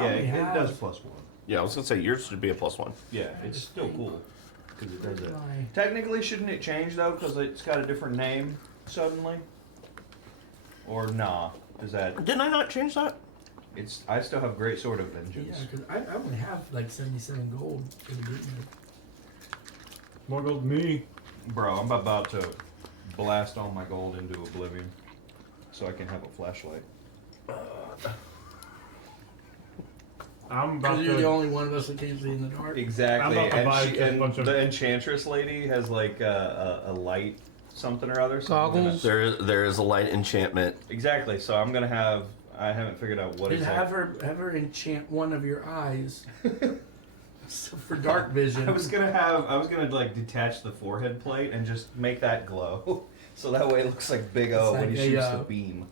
Yeah, it does +1. Yeah, I was gonna say yours should be a +1. Yeah, it's still cool because it does it. Technically, shouldn't it change though? Because it's got a different name suddenly. Or nah? Does that? Didn't I not change that? It's. I still have Great Sword of Vengeance. Yeah, because I only have like 77 gold for the group. More gold than me. Bro, I'm about to blast all my gold into oblivion, so I can have a flashlight. I'm about Because you're the to. only one of us that can't see in the dark. Exactly, I'm about to buy and, just a bunch of- the enchantress lady has like a light something or other. So I'm gonna- Goggles. There is a light enchantment. Exactly, so I'm gonna have. I haven't figured out what Just exactly. have her enchant one of your eyes so for dark vision. I was gonna like detach the forehead plate and just make that glow, so that way it looks like Big O It's when he like shoots a, the beam.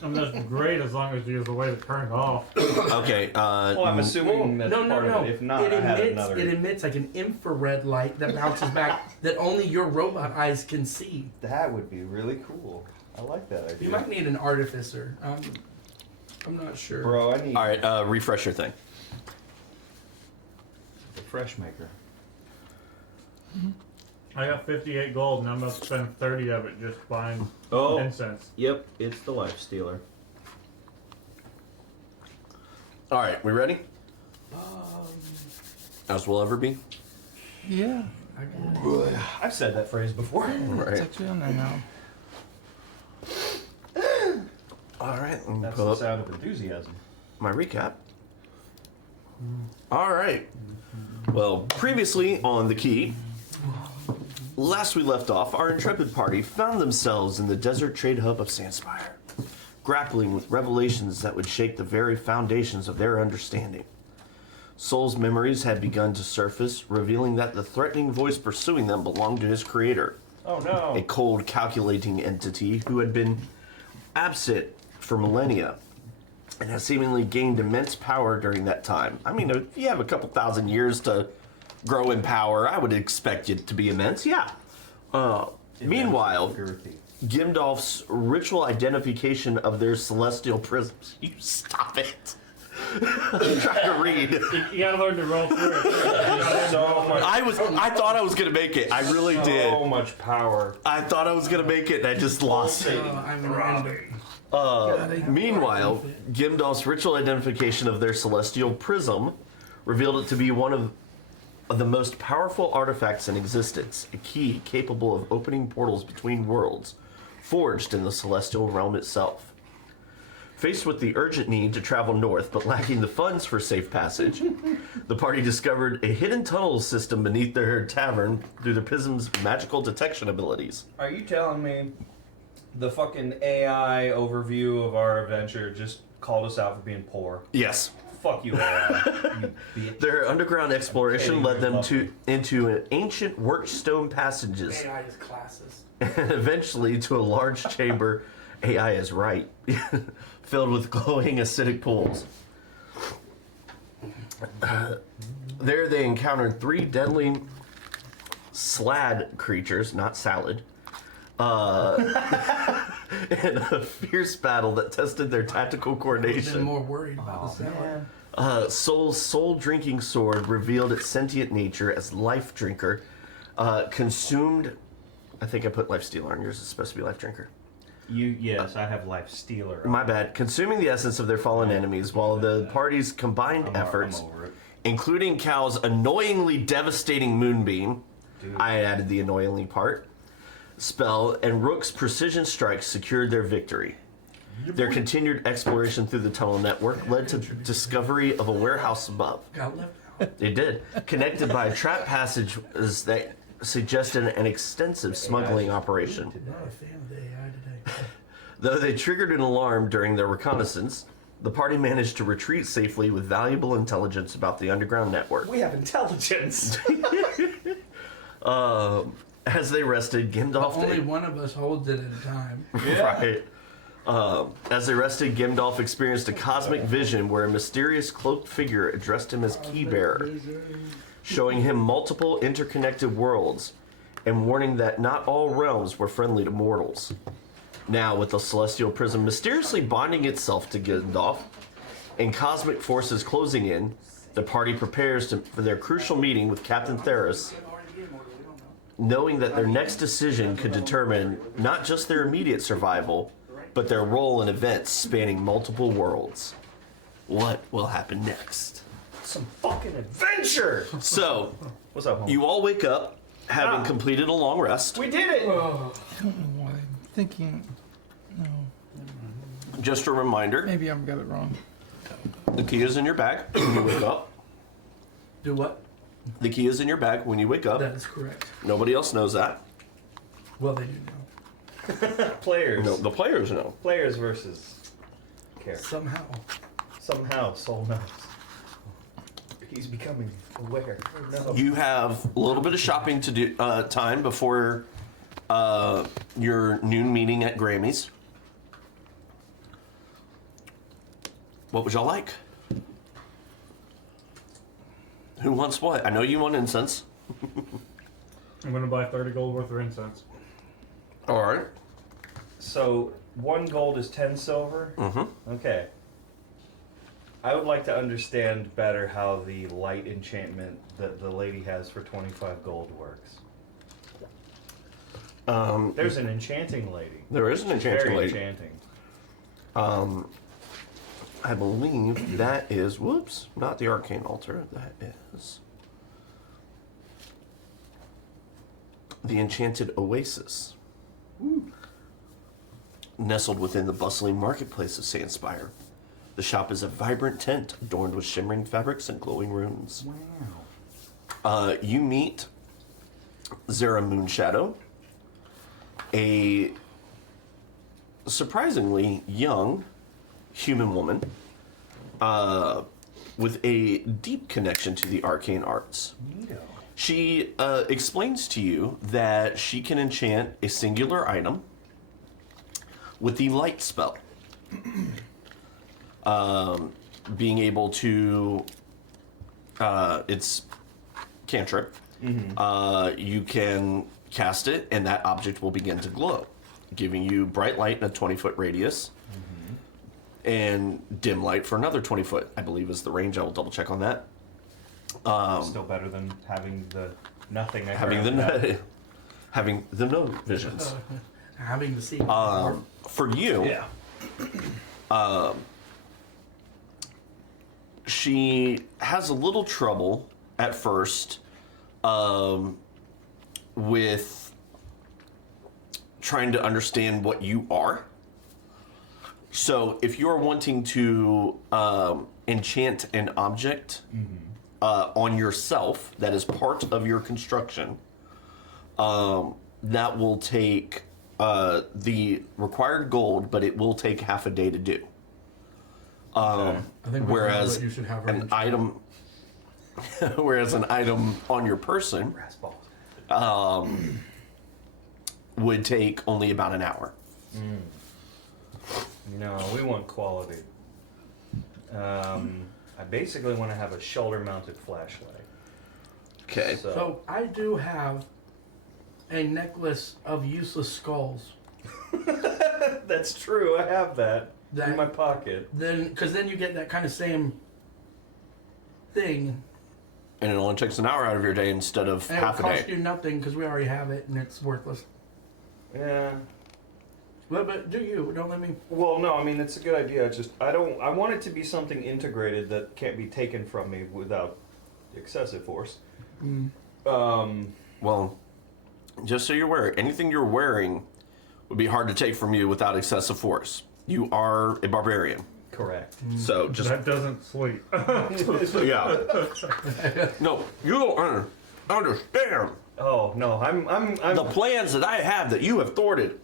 And that's great as long as there's a way to turn it off. Okay. Well, I'm assuming that's no, part no. of it. If not, it I had emits, another. It emits like an infrared light that bounces back that only your robot eyes can see. That would be really cool. I like that idea. You might need an artificer. I'm not sure. Bro, I need All right. Refresh your thing. a fresh maker. I got 58 gold and I'm about to spend 30 of it just buying Oh, incense. yep, it's the life stealer. All right. We ready? As we'll ever be. Yeah, I guess. I've said that phrase before. it's Right. actually on there now. All right. Let me That's pull the up sound of enthusiasm. my recap. All right. Well, previously on the key, last we left off, our intrepid party found themselves in the desert trade hub of Sandspire, grappling with revelations that would shake the very foundations of their understanding. Soul's memories had begun to surface, revealing that the threatening voice pursuing them belonged to his creator, Oh no. a cold, calculating entity who had been absent for millennia and has seemingly gained immense power during that time. I mean, if you have a couple thousand years to grow in power, I would expect it to be immense, yeah. Meanwhile, Girthy. Gimdolf's ritual identification of their celestial prisms. You stop it. I'm trying to read. You gotta learn to roll through it. So much. I thought I was gonna make it. I really So did. much power. I thought I was gonna make it, and I just lost it. I'm random. Meanwhile, Gimdolf's ritual identification of their celestial prism revealed it to be one of the most powerful artifacts in existence, a key capable of opening portals between worlds, forged in the celestial realm itself. Faced with the urgent need to travel north but lacking the funds for safe passage, the party discovered a hidden tunnel system beneath their tavern through the prism's magical detection abilities. Are you telling me the fucking AI overview of our adventure just called us out for being poor? Yes. Fuck you, AI. You bitch. Their underground exploration Okay, led them lovely. into an ancient worked stone passages AI is classes. and eventually to a large chamber, AI is right, filled with glowing acidic pools. There they encountered 3 deadly slad creatures, not salad, in a fierce battle that tested their tactical I've been coordination. more worried about the salad. Soul's soul drinking sword revealed its sentient nature as life drinker, consumed. I think I put life stealer on yours. It's supposed to be life drinker. Yes, I have life stealer. My bad. Consuming the essence of their fallen enemies, while the party's combined efforts, I'm over it. including Cal's annoyingly devastating moonbeam, Dude. I added the annoyingly part, spell, and Rook's precision strikes secured their victory. Their continued exploration through the tunnel network led to discovery of a warehouse above. Got left out. It did, connected by a trap passage that suggested an extensive smuggling operation. Not a fan of the AI today. Though they triggered an alarm during their reconnaissance, the party managed to retreat safely with valuable intelligence about the underground network. We have intelligence. As they rested, Gimdolf... Only one of us holds it at a time. Right. As they rested, Gimdolf experienced a cosmic vision where a mysterious cloaked figure addressed him as Keybearer, showing him multiple interconnected worlds and warning that not all realms were friendly to mortals. Now, with the celestial prism mysteriously bonding itself to Gimdolf, and cosmic forces closing in, the party prepares for their crucial meeting with Captain Theros, knowing that their next decision could determine not just their immediate survival, but their role in events spanning multiple worlds. What will happen next? Some fucking adventure! So, What's up, homie? you all wake up having completed a long rest. We did it! I don't know why I'm thinking. No, Just a reminder, maybe I've got it wrong. the key is in your bag when you wake up. Do what? The key is in your bag when you wake up. That is correct. Nobody else knows that. Well, they do know. Players. No, the players know. Players versus characters. Somehow. Somehow, Soul knows. He's becoming aware. No. You have a little bit of shopping to do time before your noon meeting at Grammy's. What would y'all like? Who wants what? I know you want incense. I'm gonna buy 30 gold worth of incense. All right. So, 1 gold is 10 silver? Mm-hmm. Okay. I would like to understand better how the light enchantment that the lady has for 25 gold works. There's an enchanting lady. There is an enchanting Very lady. enchanting. I believe that is, whoops, not the arcane altar. That is the enchanted oasis. Nestled within the bustling marketplace of Sandspire. The shop is a vibrant tent adorned with shimmering fabrics and glowing runes. Wow. You meet Zara Moonshadow, a surprisingly young human woman with a deep connection to the arcane arts. Neato. She explains to you that she can enchant a singular item with the light spell. Being able to, it's cantrip. You can cast it, and that object will begin to glow, giving you bright light in a 20-foot radius, and dim light for another 20 foot, I believe is the range. I will double check on that. Still better than having the nothing. I Having currently the have. having the no visions. Having to see. For you, Yeah. she has a little trouble at first with trying to understand what you are. So if you're wanting to enchant an object on yourself that is part of your construction, that will take the required gold, but it will take half a day to do. I think we Whereas know what you should have an arranged. item, whereas an item on your person Brass balls. would take only about an hour. No, we want quality. I basically want to have a shoulder-mounted flashlight. Okay. So I do have a necklace of useless skulls. That's true. I have that in That- my pocket. Then, because then you get that kind of same thing, And it only takes an hour out of your day instead of and half it a costs day. you nothing because we already have it and it's worthless. Yeah. But do you? Don't let me. Well, no. I mean, it's a good idea. It's just I don't. I want it to be something integrated that can't be taken from me without excessive force. Well, just so you're aware, anything you're wearing would be hard to take from you without excessive force. You are a barbarian. Correct. So just That doesn't sleep. yeah. No, you don't understand Oh no, I'm. the plans that I have that you have thwarted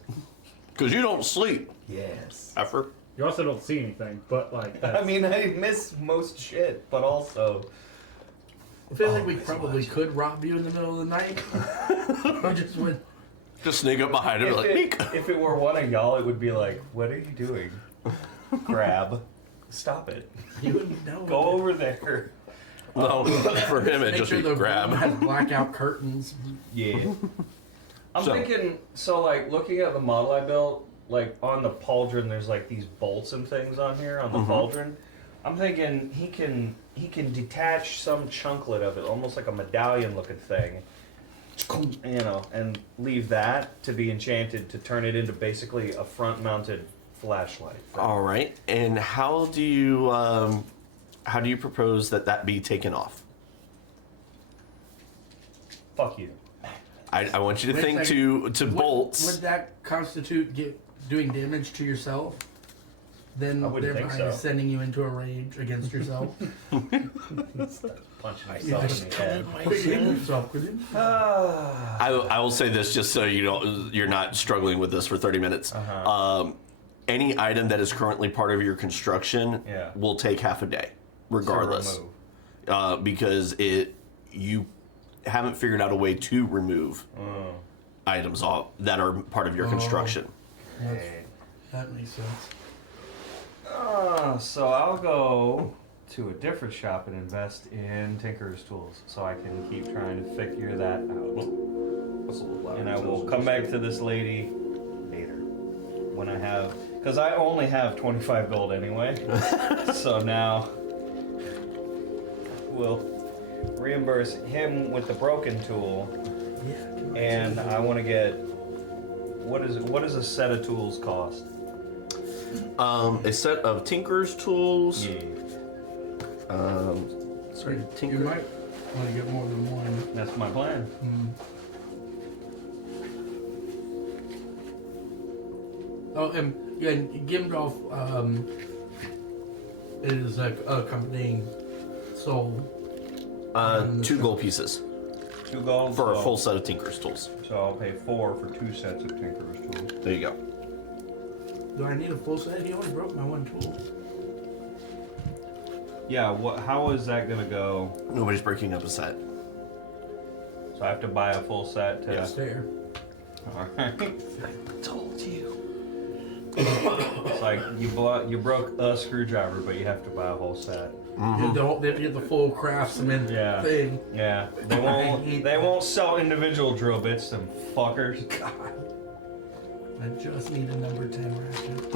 because you don't sleep. Yes. Effer. You also don't see anything, but like I that's, mean, I miss most shit, but also. I feel like we probably could rob you in the middle of the night. Or just went. Just sneak up behind him If like, it, "Meek." if it were one of y'all, it would be like, "What are you doing? Grab, stop it, You wouldn't know. go over there." No, for him it Make just sure be the grab. room has blackout curtains. Yeah. I'm So- thinking, so like looking at the model I built, like on the pauldron, there's like these bolts and things on here on the pauldron. I'm thinking he can detach some chunklet of it, almost like a medallion looking thing, you know, and leave that to be enchanted to turn it into basically a front mounted flashlight. All right. And how do you propose that be taken off? Fuck you. I want you to Wait a think second. to bolts. Would that constitute doing damage to yourself? Then I wouldn't think thereby so. sending you into a rage against yourself? Punching myself in the head. Hitting yourself with it? I will say this just so you're not struggling with this for 30 minutes. Any item that is currently part of your construction will take half a day, regardless, because you haven't figured out a way to remove items that are part of your construction. That makes sense. So I'll go to a different shop and invest in Tinker's tools so I can keep trying to figure that out. And I will come back to this lady later when I have, because I only have 25 gold anyway. So now we'll reimburse him with the broken tool, and I want to get, what does a set of tools cost? A set of Tinker's tools. Yeah. Sorry, Tinker. You might want to get more than one. That's my plan. Oh, and Gimdolf is accompanying Soul. 2 gold pieces 2 gold for a full set of Tinker's tools. So I'll pay 4 for 2 sets of Tinker's tools. There you go. Do I need a full set? He only broke my one tool. Yeah. How is that gonna go? Nobody's breaking up a set. So I have to buy a full set to. Yes, there. All right. Told you. It's like you broke a screwdriver, but you have to buy a whole set. They get the full craftsman thing. Yeah. They won't sell individual drill bits. Them fuckers. God. I just need a number 10 ratchet.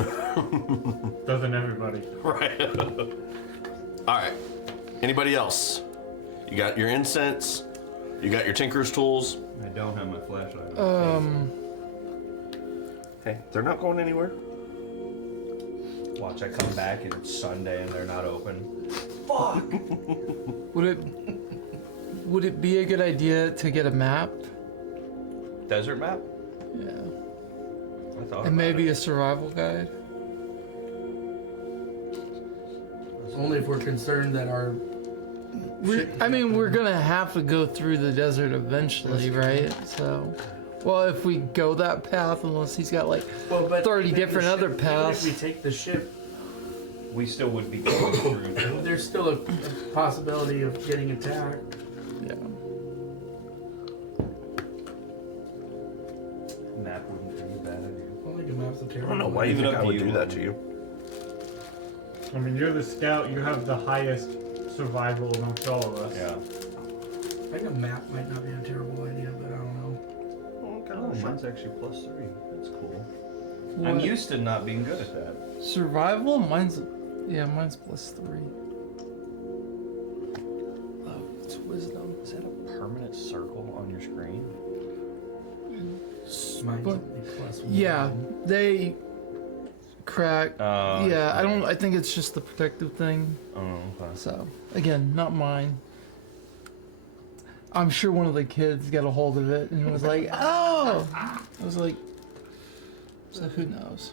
Doesn't everybody? Right. All right. Anybody else? You got your incense. You got your Tinker's tools. I don't have my flashlight. Hey, they're not going anywhere. Watch, I come back and it's Sunday and they're not open. Fuck. Would it be a good idea to get a map? Desert map? Yeah. I thought. And maybe a survival guide? Only if we're concerned that our... We're gonna have to go through the desert eventually, right? So, well, if we go that path, unless he's got like 30 different other paths. Even if we take the ship, We still would be going through. there's still a possibility of getting attacked. Yeah. Map wouldn't be a bad idea. I don't think a map's a I terrible don't know why you Leave it think up I to would you. do that to you. I mean, you're the scout. You have the highest survival amongst all of us. Yeah. I think a map might not be a terrible idea, but I don't know. Oh, mine's actually +3. That's cool. I'm What? used to not being good at that. Survival? Mine's +3. Oh, it's wisdom. Is that a permanent circle on your screen? Mine's But- only +1. Yeah, they crack. Oh, Yeah, I think it's just the protective thing. Oh, okay. So, again, not mine. I'm sure one of the kids got a hold of it and was like, oh! I was like, so who knows?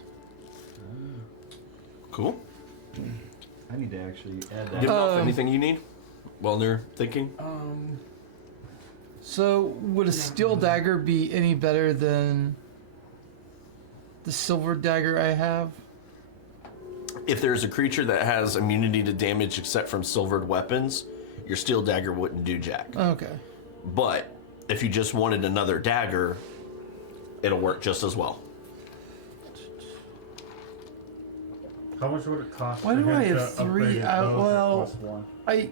Cool. I need to actually add that. Give off Um, anything you need while they're thinking. So, would a steel dagger be any better than the silver dagger I have? If there's a creature that has immunity to damage except from silvered weapons, your steel dagger wouldn't do jack. Okay. But if you just wanted another dagger, it'll work just as well. How much would it cost? Why for do him I to have 3? upgrade his bow to Well, +1?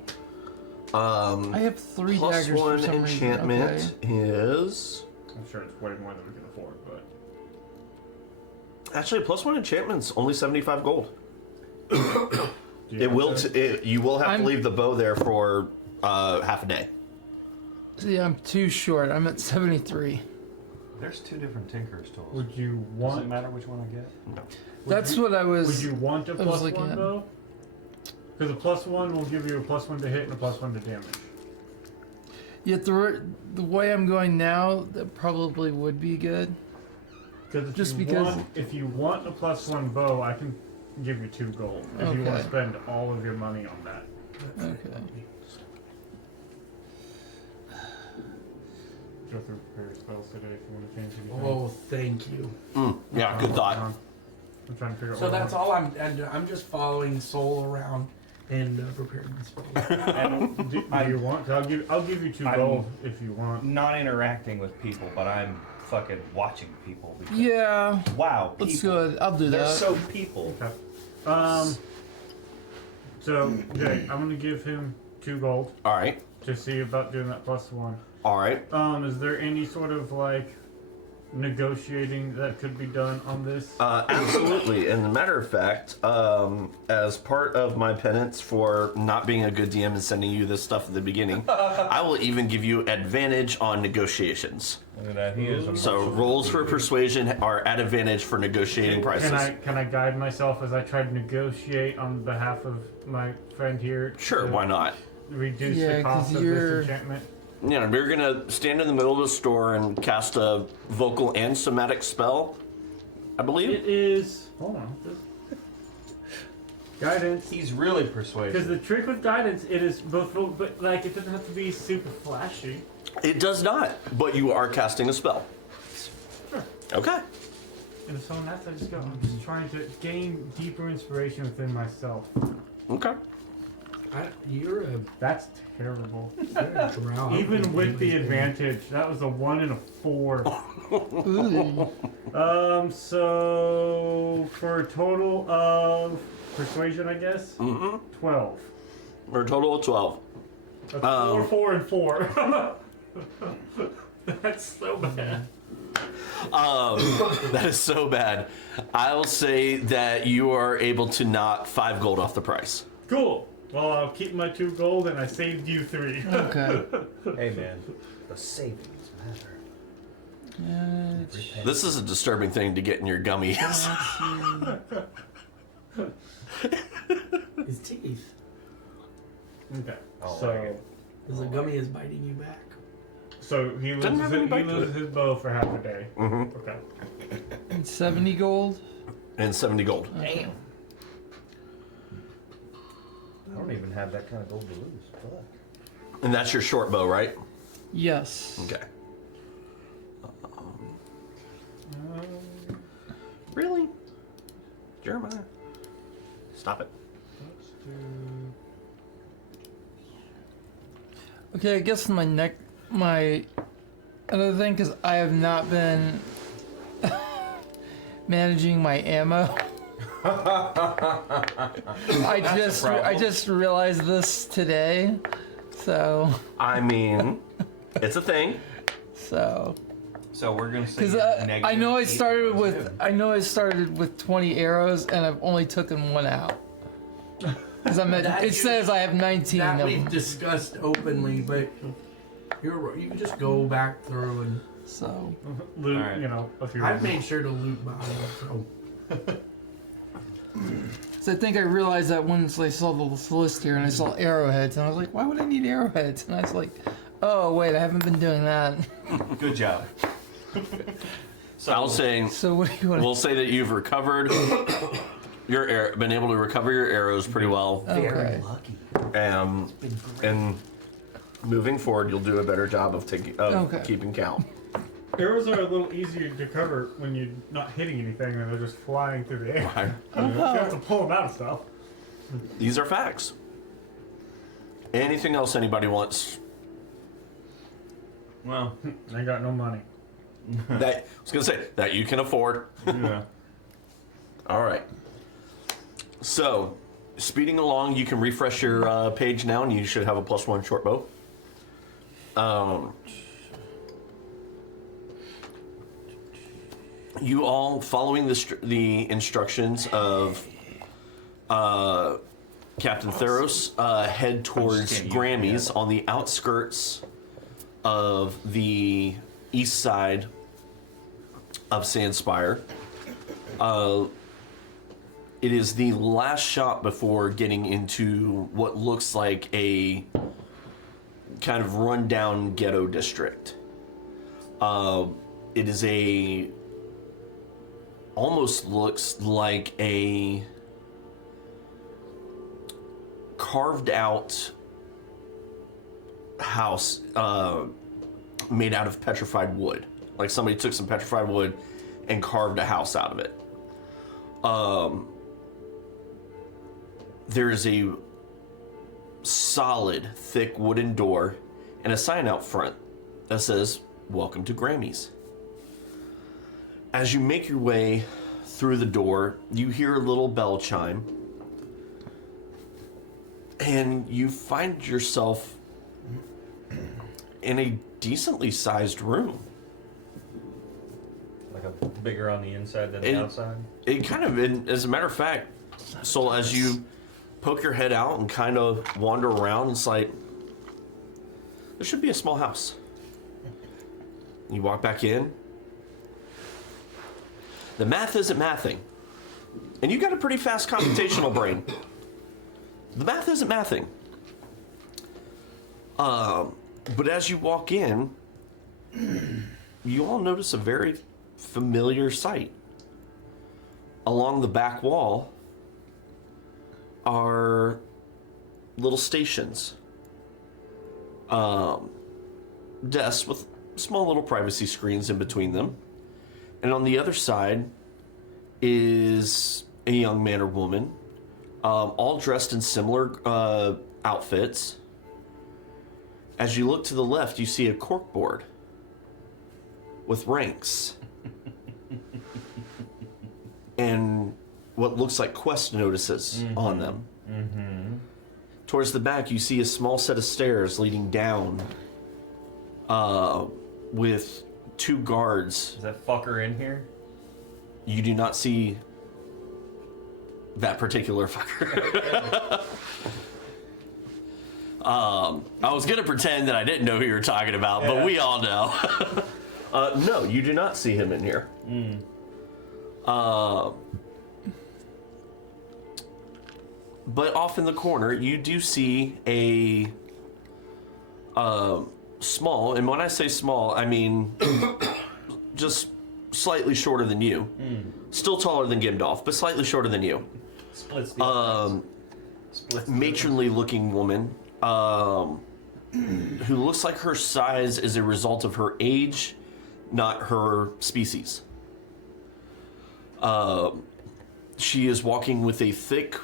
I have 3 Plus daggers for one some enchantment reason. is I'm sure it's way more than we can afford, but actually plus 1 enchantment's only 75 gold. It will. You will have to I'm- leave the bow there for half a day. See, I'm too short. I'm at 73. There's 2 different Tinker's tools. Would you Does it want? matter which one I get? No. That's what I was. Would you want a was plus looking one at. though? Because a +1 will give you a +1 to hit and a +1 to damage. Yet the way I'm going now, that probably would be good. Because Just because- if you want a +1 bow, I can give you 2 gold. If you want Okay. to spend all of your money on that. Okay. Go through repair spells today if you want to change anything. Oh, thank you. Yeah, good thought. I'm trying to figure out. So what I that's want. all I'm just following Soul around and preparing my spells. And Do you want? 'Cause I'll give you 2 I'm- gold if you want. not interacting with people, but I'm fucking watching people. Because, Yeah, wow, people. that's good. I'll do They're that. so people. Okay. So Jay, I'm gonna give him 2 gold All right. to see about doing that +1. All right. Is there any sort of like negotiating that could be done on this? Absolutely. And as a matter of fact, as part of my penance for not being a good DM and sending you this stuff at the beginning, I will even give you advantage on negotiations. Look at that. He is. So rolls for persuasion are at advantage for negotiating prices. Can I guide myself as I try to negotiate on behalf of my friend here? Sure, to why not? Reduce Yeah, the 'cause cost of you're- this enchantment. You know, we're gonna stand in the middle of the store and cast a vocal and somatic spell, I believe. It is. Hold on. Guidance. He's really Because persuasive. the trick with guidance, it is both, but like it doesn't have to be super flashy. It does not, but you are casting a spell. Sure. Okay. And if someone asks, I just go. I'm just trying to gain deeper inspiration within myself. Okay. You're a That's terrible. drow. Even with the advantage, that was a 1 and a 4. Ooh. So for a total of persuasion, I guess, 12. For a total of 12. That's 4, 4, and 4. That's so bad. That is so bad. I'll say that you are able to knock 5 gold off the price. Cool. Well, I'll keep my 2 gold, and I saved you 3. Okay. Hey man, the savings matter. This is a disturbing thing to get in your gummies. His teeth. Okay. Oh, So, like it. Because the gummy is biting you back. so he Doesn't loses, have any bite to loses his bow for half a day. Mm-hmm. Okay. And 70 gold. And 70 gold. Damn. I don't even have that kind of gold to lose. Fuck. And that's your short bow, right? Yes. Okay. Really? Jeremiah? Stop it. Let's do... Okay, I guess my another thing, because I have not been managing my ammo. I just realized this today, so I mean, it's a thing. So we're gonna say because I know I started with 20 arrows and I've only taken 1 out. Because it says I have 19 That of we've them. discussed openly, but you can just go back through and So Loot, Alright. you know, a few. I've made sure to loot bottles. So I think I realized that once I saw the list here and I saw arrowheads and I was like, why would I need arrowheads? And I was like, oh wait, I haven't been doing that. Good job. So I'll say, So what do you want? we'll say that you've recovered been able to recover your arrows pretty well. Okay. lucky. And moving forward, you'll do a better job of Okay. keeping count. Arrows are a little easier to cover when you're not hitting anything and they're just flying through the air. Right. You have to pull them out of stuff. These are facts. Anything else anybody wants? well, I got no money. That I was gonna say that you can afford. yeah. All right. So, speeding along, you can refresh your page now, and you should have a +1 short bow. You all following the instructions of Captain Theros head towards can't use Grammy's it. on the outskirts of the east side of Sandspire. It is the last shop before getting into what looks like a kind of rundown ghetto district. It is almost looks like a carved out house made out of petrified wood. Like somebody took some petrified wood and carved a house out of it. There is a solid, thick wooden door and a sign out front that says, "Welcome to Grammy's." As you make your way through the door, you hear a little bell chime, and you find yourself in a decently sized room. Like a bigger on the inside than the outside? It kind of, as a matter of fact, so as you poke your head out and kind of wander around, it's like, there should be a small house. You walk back in. The math isn't mathing. And you got a pretty fast computational brain. The math isn't mathing. But as you walk in, you all notice a very familiar sight. Along the back wall are little stations. Desks with small little privacy screens in between them. And on the other side is a young man or woman, all dressed in similar outfits. As you look to the left, you see a corkboard with ranks and what looks like quest notices on them. Mm-hmm. Towards the back, you see a small set of stairs leading down with two guards. Is that fucker in here? You do not see that particular fucker. I was gonna pretend that I didn't know who you were talking about, but we all know. No, you do not see him in here. But off in the corner, you do see a small, and when I say small, I mean just slightly shorter than you. Still taller than Gimdolf, but slightly shorter than you. Splits the Matronly looking woman who looks like her size is a result of her age, not her species. She is walking with a thick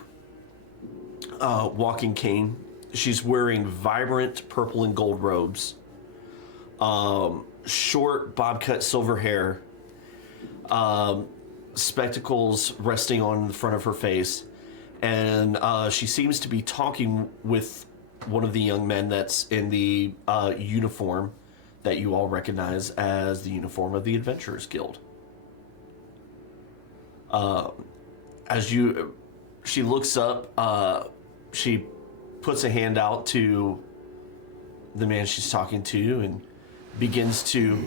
walking cane. She's wearing vibrant purple and gold robes, short bob cut silver hair, spectacles resting on the front of her face, and she seems to be talking with one of the young men that's in the uniform that you all recognize as the uniform of the Adventurers Guild. She looks up, she puts a hand out to the man she's talking to and begins to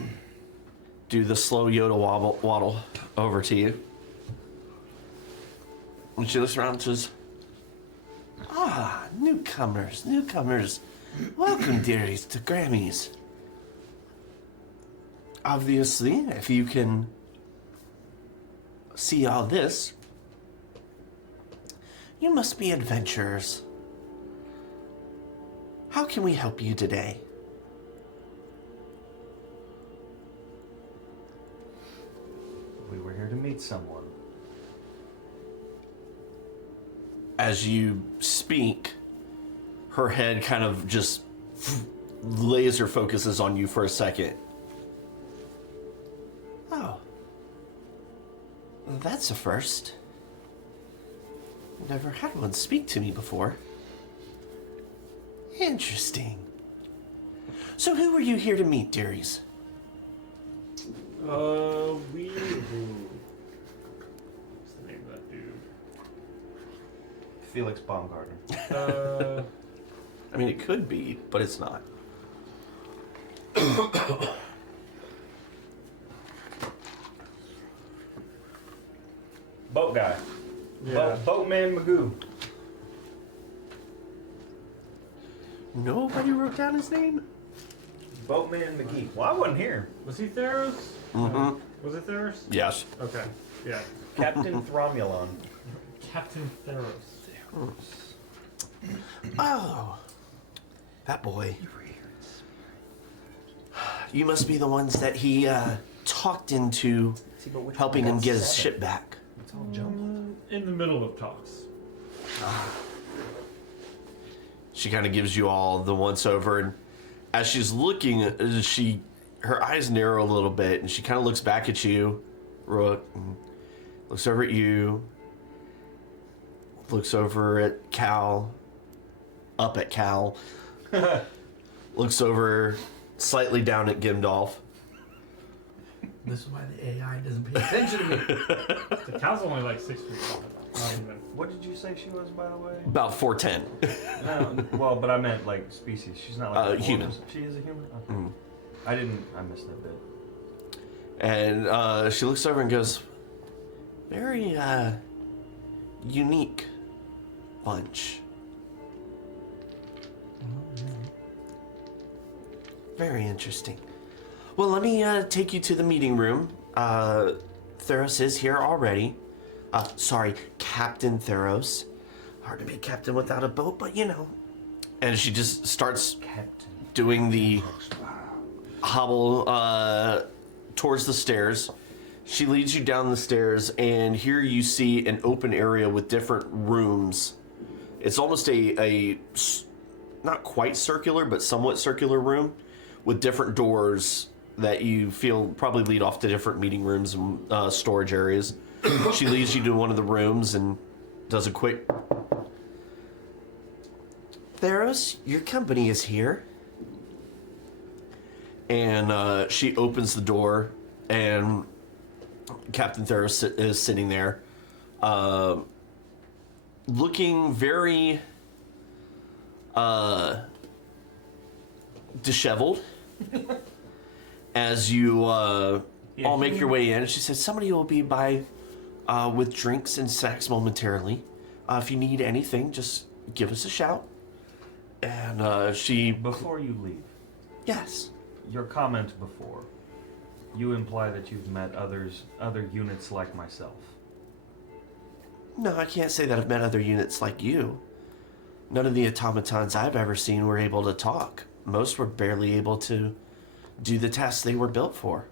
do the slow Yoda waddle over to you. And she looks around and says, newcomers. Welcome, dearies, to Grammy's. Obviously, if you can see all this, you must be adventurers. How can we help you today? We were here to meet someone. As you speak, her head kind of just laser focuses on you for a second. Oh. That's a first. Never had one speak to me before. Interesting. So who were you here to meet, dearies? What's the name of that dude? Felix Baumgartner. I mean, it could be, but it's not. Boat guy. Yeah. Boatman Magoo. Nobody wrote down his name? Boatman McGee. Well, I wasn't here. Was he Theros? Mm-hmm. Was it Theros? Yes. Okay. Yeah. Captain Thromulon. Captain Theros. Oh. That boy. You must be the ones that he talked into helping him get his ship back. It's all jumbled. In the middle of talks. She kind of gives you all the once over, and as she's looking, her eyes narrow a little bit, and she kind of looks back at you, Rook, and looks over at you, looks over at Cal, up at Cal, looks over slightly down at Gimdolf. This is why the AI doesn't pay attention to me. The cow's only like 6 feet tall. Not even. What did you say she was, by the way? About 4'10". No, well, but I meant like species. She's not like a human. She is a human? Okay. I missed that bit. And she looks over and goes, very unique bunch. Very interesting. Well, let me take you to the meeting room. Theros is here already. Sorry, Captain Theros. Hard to be captain without a boat, but you know. And she just starts doing the hobble towards the stairs. She leads you down the stairs, and here you see an open area with different rooms. It's almost a not quite circular, but somewhat circular room with different doors that you feel probably lead off to different meeting rooms and storage areas. She leads you to one of the rooms and does a quick... Theros, your company is here. And she opens the door, and Captain Theros is sitting there, looking very disheveled as you all make your way in. And she says, somebody will be by with drinks and snacks momentarily. If you need anything, just give us a shout. And she... Before you leave, Yes. your comment before, you imply that you've met other units like myself. No, I can't say that I've met other units like you. None of the automatons I've ever seen were able to talk. Most were barely able to do the tasks they were built for.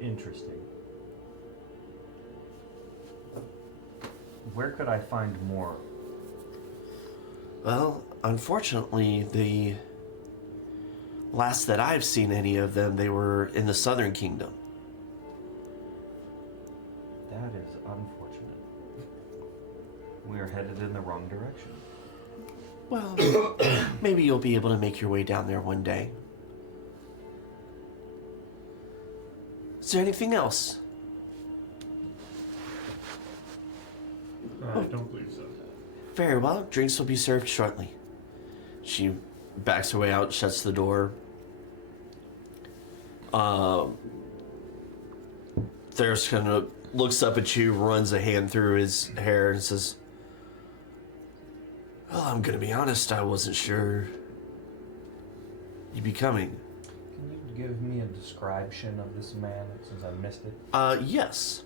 Interesting. Where could I find more? Well, unfortunately, the last that I've seen any of them, they were in the Southern Kingdom. That is unfortunate. We are headed in the wrong direction. Well, maybe you'll be able to make your way down there one day. Is there anything else? I don't believe so. Very well, drinks will be served shortly. She backs her way out, shuts the door. There's kind of looks up at you, runs a hand through his hair, and says, well, I'm gonna be honest, I wasn't sure you'd be coming. Can you give me a description of this man since I missed it? Yes.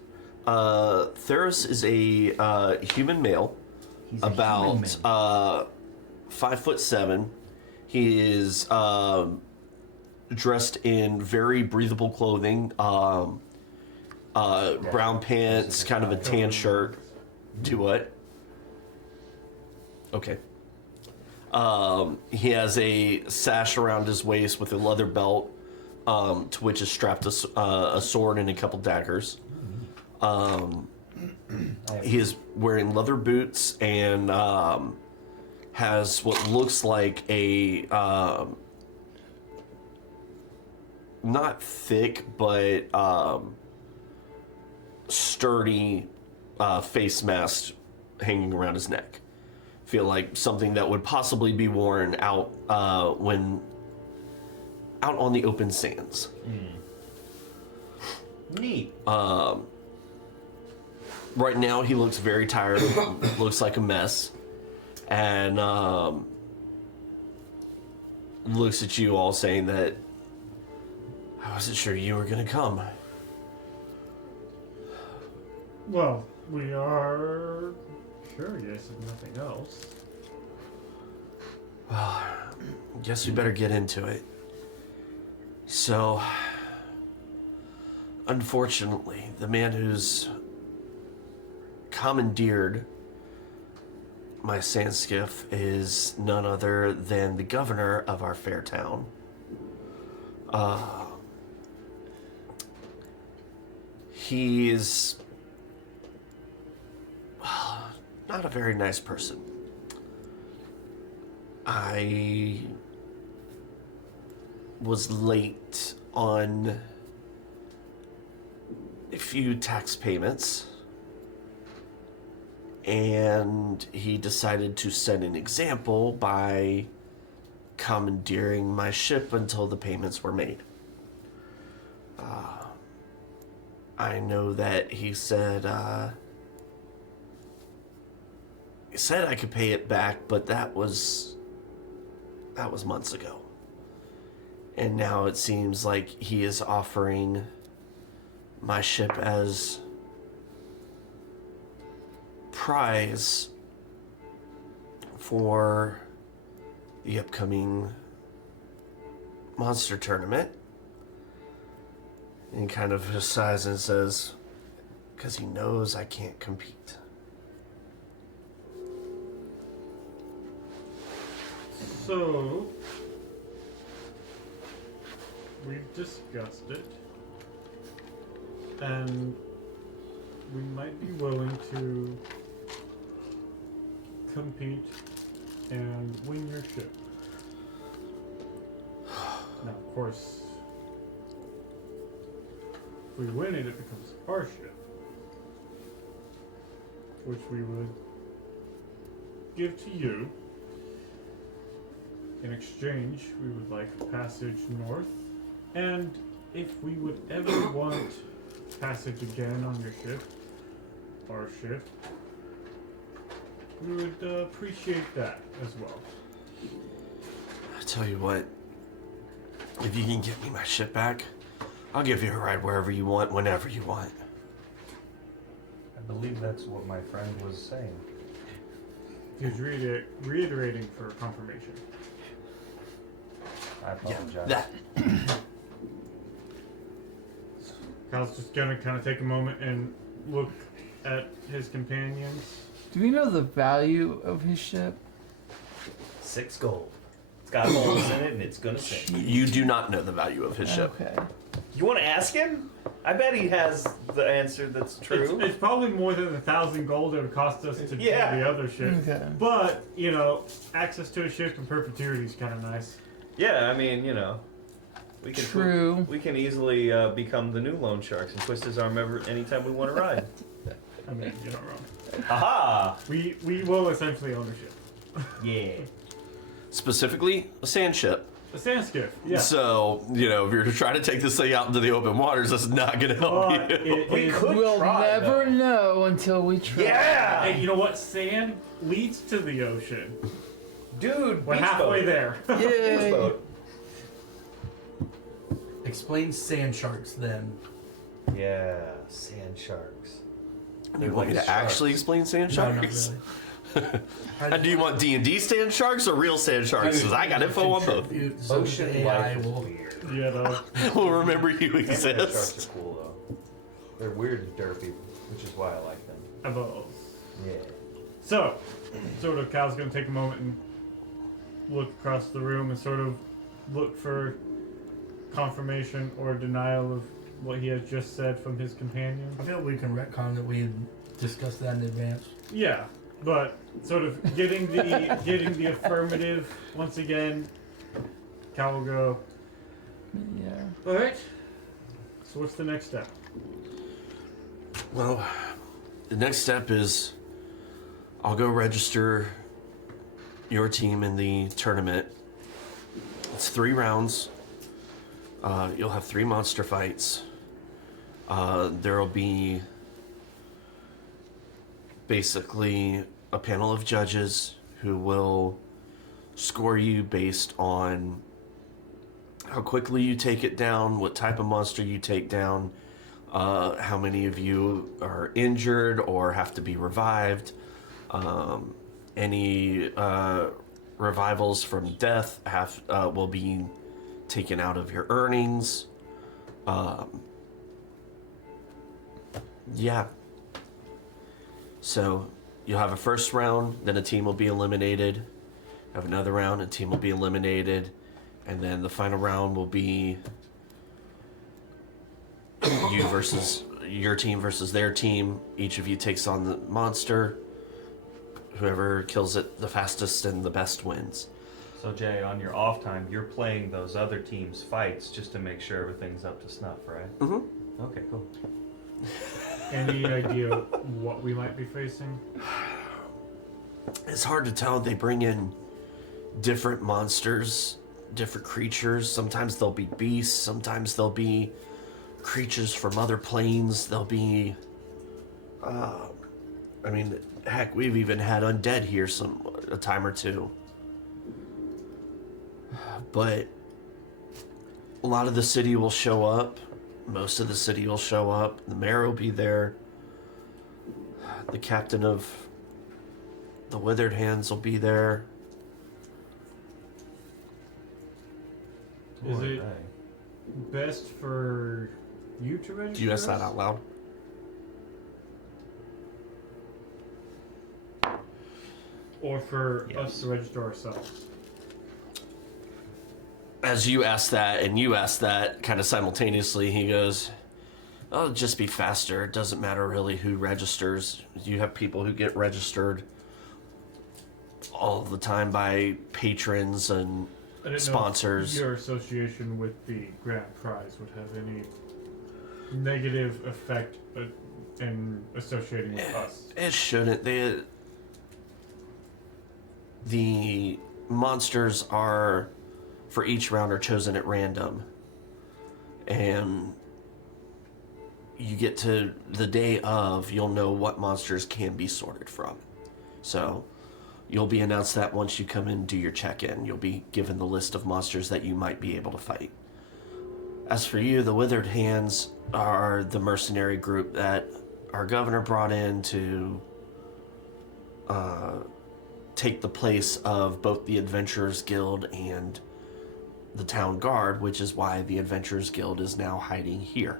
Theros is a human male. He's a About human man. 5'7". He is dressed in very breathable clothing. Brown pants, kind of a tan shirt. Do what? Okay. He has a sash around his waist with a leather belt, to which is strapped a sword and a couple daggers. He is wearing leather boots and has what looks like a not thick, but sturdy face mask hanging around his neck. Feel like something that would possibly be worn out when out on the open sands. Neat. Right now, he looks very tired. Looks like a mess, and looks at you all, saying that I wasn't sure you were gonna come. Well, we are curious if nothing else. Guess we better get into it. So, unfortunately, the man who's commandeered my sand skiff is none other than the governor of our fair town. He's not a very nice person. I was late on a few tax payments, and he decided to set an example by commandeering my ship until the payments were made. I know that he said I could pay it back, but that was months ago. And now it seems like he is offering my ship as prize for the upcoming monster tournament. And he kind of just sighs and says, because he knows I can't compete. So, we've discussed it, and we might be willing to compete and win your ship. Now, of course, if we win it, it becomes our ship, which we would give to you. In exchange, we would like a passage north, and if we would ever want passage again on your ship, our ship, we would appreciate that as well. I tell you what, if you can get me my ship back, I'll give you a ride wherever you want, whenever you want. I believe that's what my friend was saying. He was reiterating for confirmation. I apologize. That. Kyle's just gonna kind of take a moment and look at his companions. Do we know the value of his ship? 6 gold. It's got holes in it and it's gonna sink. You do not know the value of his ship. Okay. You want to ask him? I bet he has the answer that's true. It's probably more than 1,000 gold it would cost us to Yeah. do the other ship. Okay. But, you know, access to a ship in perpetuity is kind of nice. Yeah, I mean, you know, we can True. We can easily become the new loan sharks and twist his arm anytime we want to ride. I mean, you're not wrong. Aha! We will essentially own a ship. Yeah. Specifically, a sand ship. A sand skiff, yeah. So, you know, if you're trying to take this thing out into the open waters, that's not going to help But you. it We is- could We'll try, never though. know until we try. Yeah! And you know what? Sand leads to the ocean. Dude, We're beach halfway boat. there. Beach Yay. boat. Explain sand sharks then. Yeah, sand sharks. You want me to actually explain sand No, not sharks? really. And do you want D&D sand sharks or real sand sharks? Because I got info on both. Contribute so Ocean the AI life is will. weird. You know, We'll remember you Hammerhead sharks exist. are cool though. They're weird and derpy, which is why I like them. above. Yeah. So, sort of, Cal's gonna take a moment and look across the room and sort of look for confirmation or denial of what he has just said from his companion. I feel we can retcon that we had discussed that in advance. Yeah, but sort of getting the affirmative once again. Cal will go. Yeah. All right. So what's the next step? Well, the next step is I'll go register your team in the tournament. It's 3 rounds. You'll have 3 monster fights. There'll be basically a panel of judges who will score you based on how quickly you take it down, what type of monster you take down, how many of you are injured or have to be revived, any revivals from death will be taken out of your earnings. Yeah. So you'll have a first round, then a team will be eliminated. Have another round, a team will be eliminated, and then the final round will be you versus your team versus their team. Each of you takes on the monster. Whoever kills it the fastest and the best wins. So Jay, on your off time, you're playing those other teams' fights just to make sure everything's up to snuff, right? Mm-hmm. Okay, cool. Any idea what we might be facing? It's hard to tell. They bring in different monsters, different creatures. Sometimes they'll be beasts. Sometimes they'll be creatures from other planes. They'll be... I mean, heck, we've even had undead here a time or two. But a lot of the city will show up. Most of the city will show up. The mayor will be there. The captain of the Withered Hands will be there. Is it best for you to register? Do you ask that out loud? Or for us to register ourselves? As you ask that and you ask that kind of simultaneously, he goes, "Oh, it'll just be faster. It doesn't matter really who registers. You have people who get registered all the time by patrons and I didn't sponsors." know if your association with the grand prize would have any negative effect in associating with us. It shouldn't. The monsters are, for each round, are chosen at random. And you get to the day of, you'll know what monsters can be sorted from. So you'll be announced that once you come in and do your check-in. You'll be given the list of monsters that you might be able to fight. As for you, the Withered Hands are the mercenary group that our governor brought in to take the place of both the Adventurers Guild and the Town Guard, which is why the Adventurers Guild is now hiding here.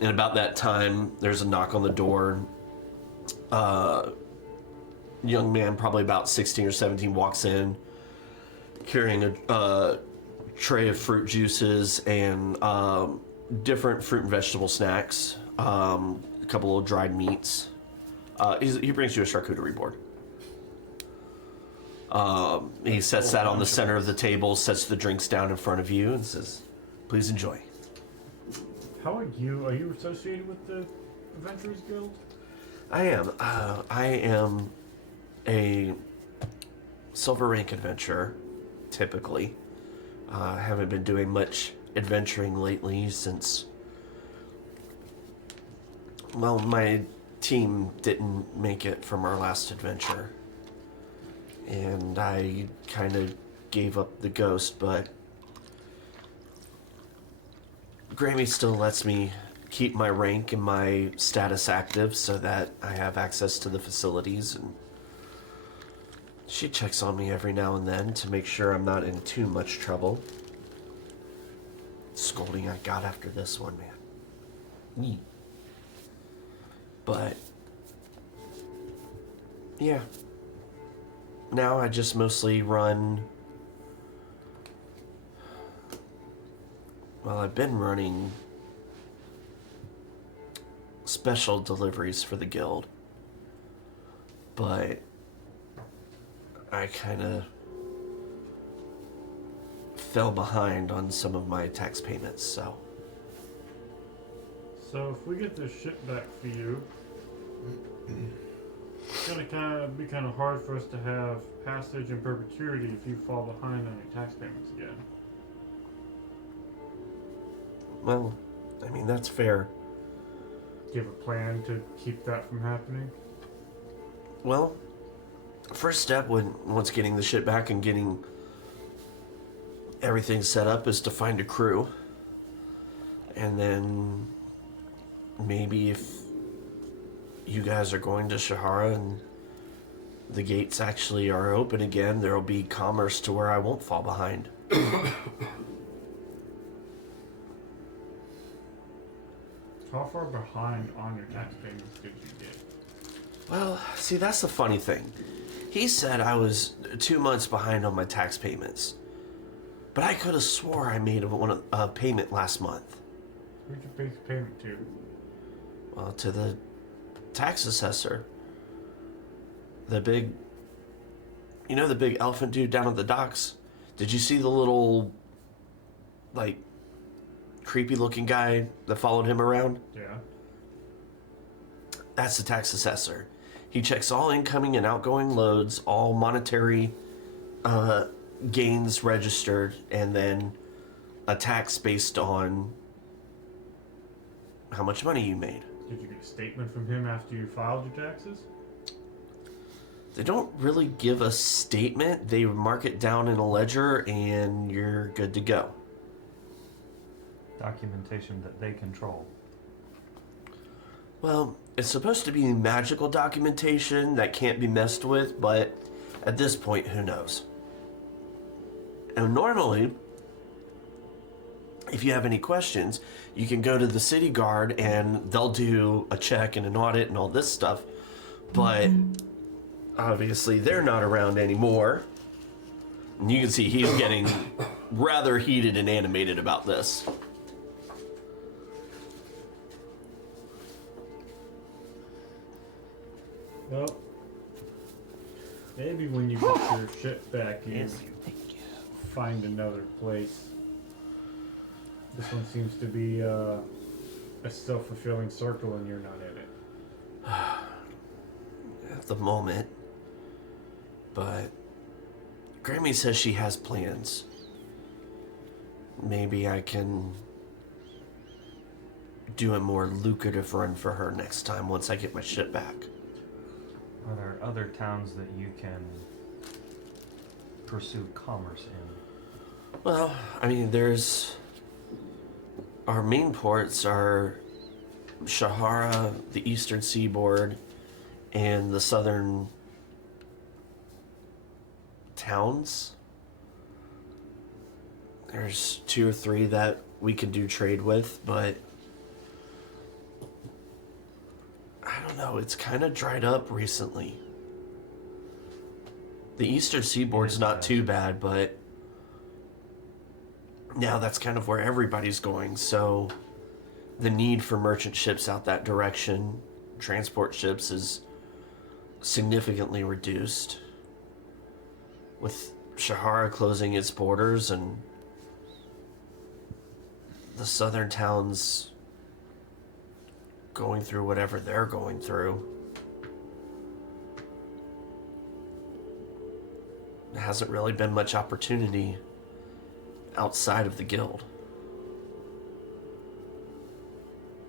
And about that time, there's a knock on the door. Young man, probably about 16 or 17, walks in carrying a tray of fruit juices and different fruit and vegetable snacks, a couple of dried meats. He brings you a charcuterie board. He sets that on the center of the table, sets the drinks down in front of you, and says, "Please enjoy." How are you? Are you associated with the Adventurers Guild? I am. I am a silver rank adventurer, typically. I haven't been doing much adventuring lately since, well, my team didn't make it from our last adventure. And I kind of gave up the ghost, but Grammy still lets me keep my rank and my status active so that I have access to the facilities, and she checks on me every now and then to make sure I'm not in too much trouble. Scolding I got after this one, man. But yeah. Now I just mostly run... Well, I've been running special deliveries for the guild. But I kind of fell behind on some of my tax payments, so... So if we get this ship back for you, it's gonna be kind of hard for us to have passage in perpetuity if you fall behind on your tax payments again. Well, I mean, that's fair. Do you have a plan to keep that from happening? Well, first step once getting the ship back and getting everything set up is to find a crew. And then maybe if you guys are going to Shahara and the gates actually are open again, there'll be commerce to where I won't fall behind. How far behind on your tax payments did you get? Well, see, that's the funny thing. He said I was 2 months behind on my tax payments. But I could have swore I made a payment last month. Who'd you pay the payment to? Well, to the tax assessor. The big... You know the big elephant dude down at the docks? Did you see the little, like, creepy looking guy that followed him around? Yeah. That's the tax assessor. He checks all incoming and outgoing loads, all monetary gains registered, and then a tax based on how much money you made. Did you get a statement from him after you filed your taxes? They don't really give a statement. They mark it down in a ledger and you're good to go. Documentation that they control. Well, it's supposed to be magical documentation that can't be messed with, but at this point, who knows? And normally, if you have any questions, you can go to the city guard and they'll do a check and an audit and all this stuff. But obviously, they're not around anymore. And you can see he's getting rather heated and animated about this. Well, maybe when you get your ship back, you find another place. This one seems to be a self-fulfilling circle, and you're not in it. At the moment. But Grammy says she has plans. Maybe I can do a more lucrative run for her next time once I get my ship back. Are there other towns that you can pursue commerce in? Well, I mean, there's... Our main ports are Shahara, the eastern seaboard, and the southern towns. There's 2 or 3 that we could do trade with, but I don't know, it's kind of dried up recently. The eastern seaboard's not too bad, but now that's kind of where everybody's going, so the need for merchant ships out that direction, transport ships, is significantly reduced. With Shahara closing its borders and the southern towns going through whatever they're going through, there hasn't really been much opportunity outside of the guild.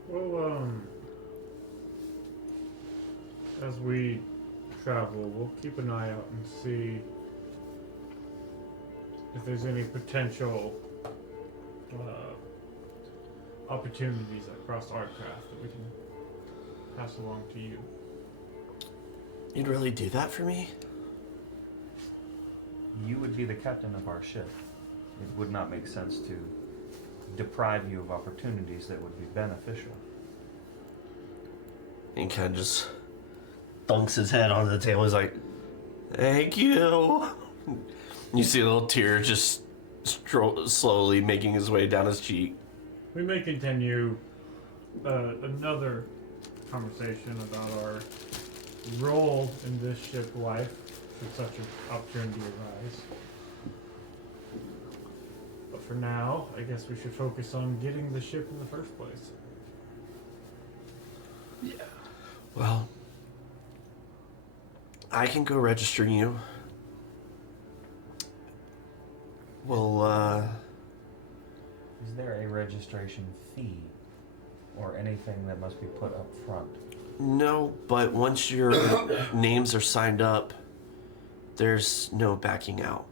Well, as we travel, we'll keep an eye out and see if there's any potential opportunities across our craft that we can pass along to you. You'd really do that for me? You would be the captain of our ship. It would not make sense to deprive you of opportunities that would be beneficial. He kind of just thunks his head onto the table. He's like, "Thank you." You see a little tear just slowly making his way down his cheek. We may continue another conversation about our role in this ship life should such an opportunity arise. But for now, I guess we should focus on getting the ship in the first place. Well, I can go register you. Well, Is there a registration fee or anything that must be put up front? no, but once your names are signed up, there's no backing out.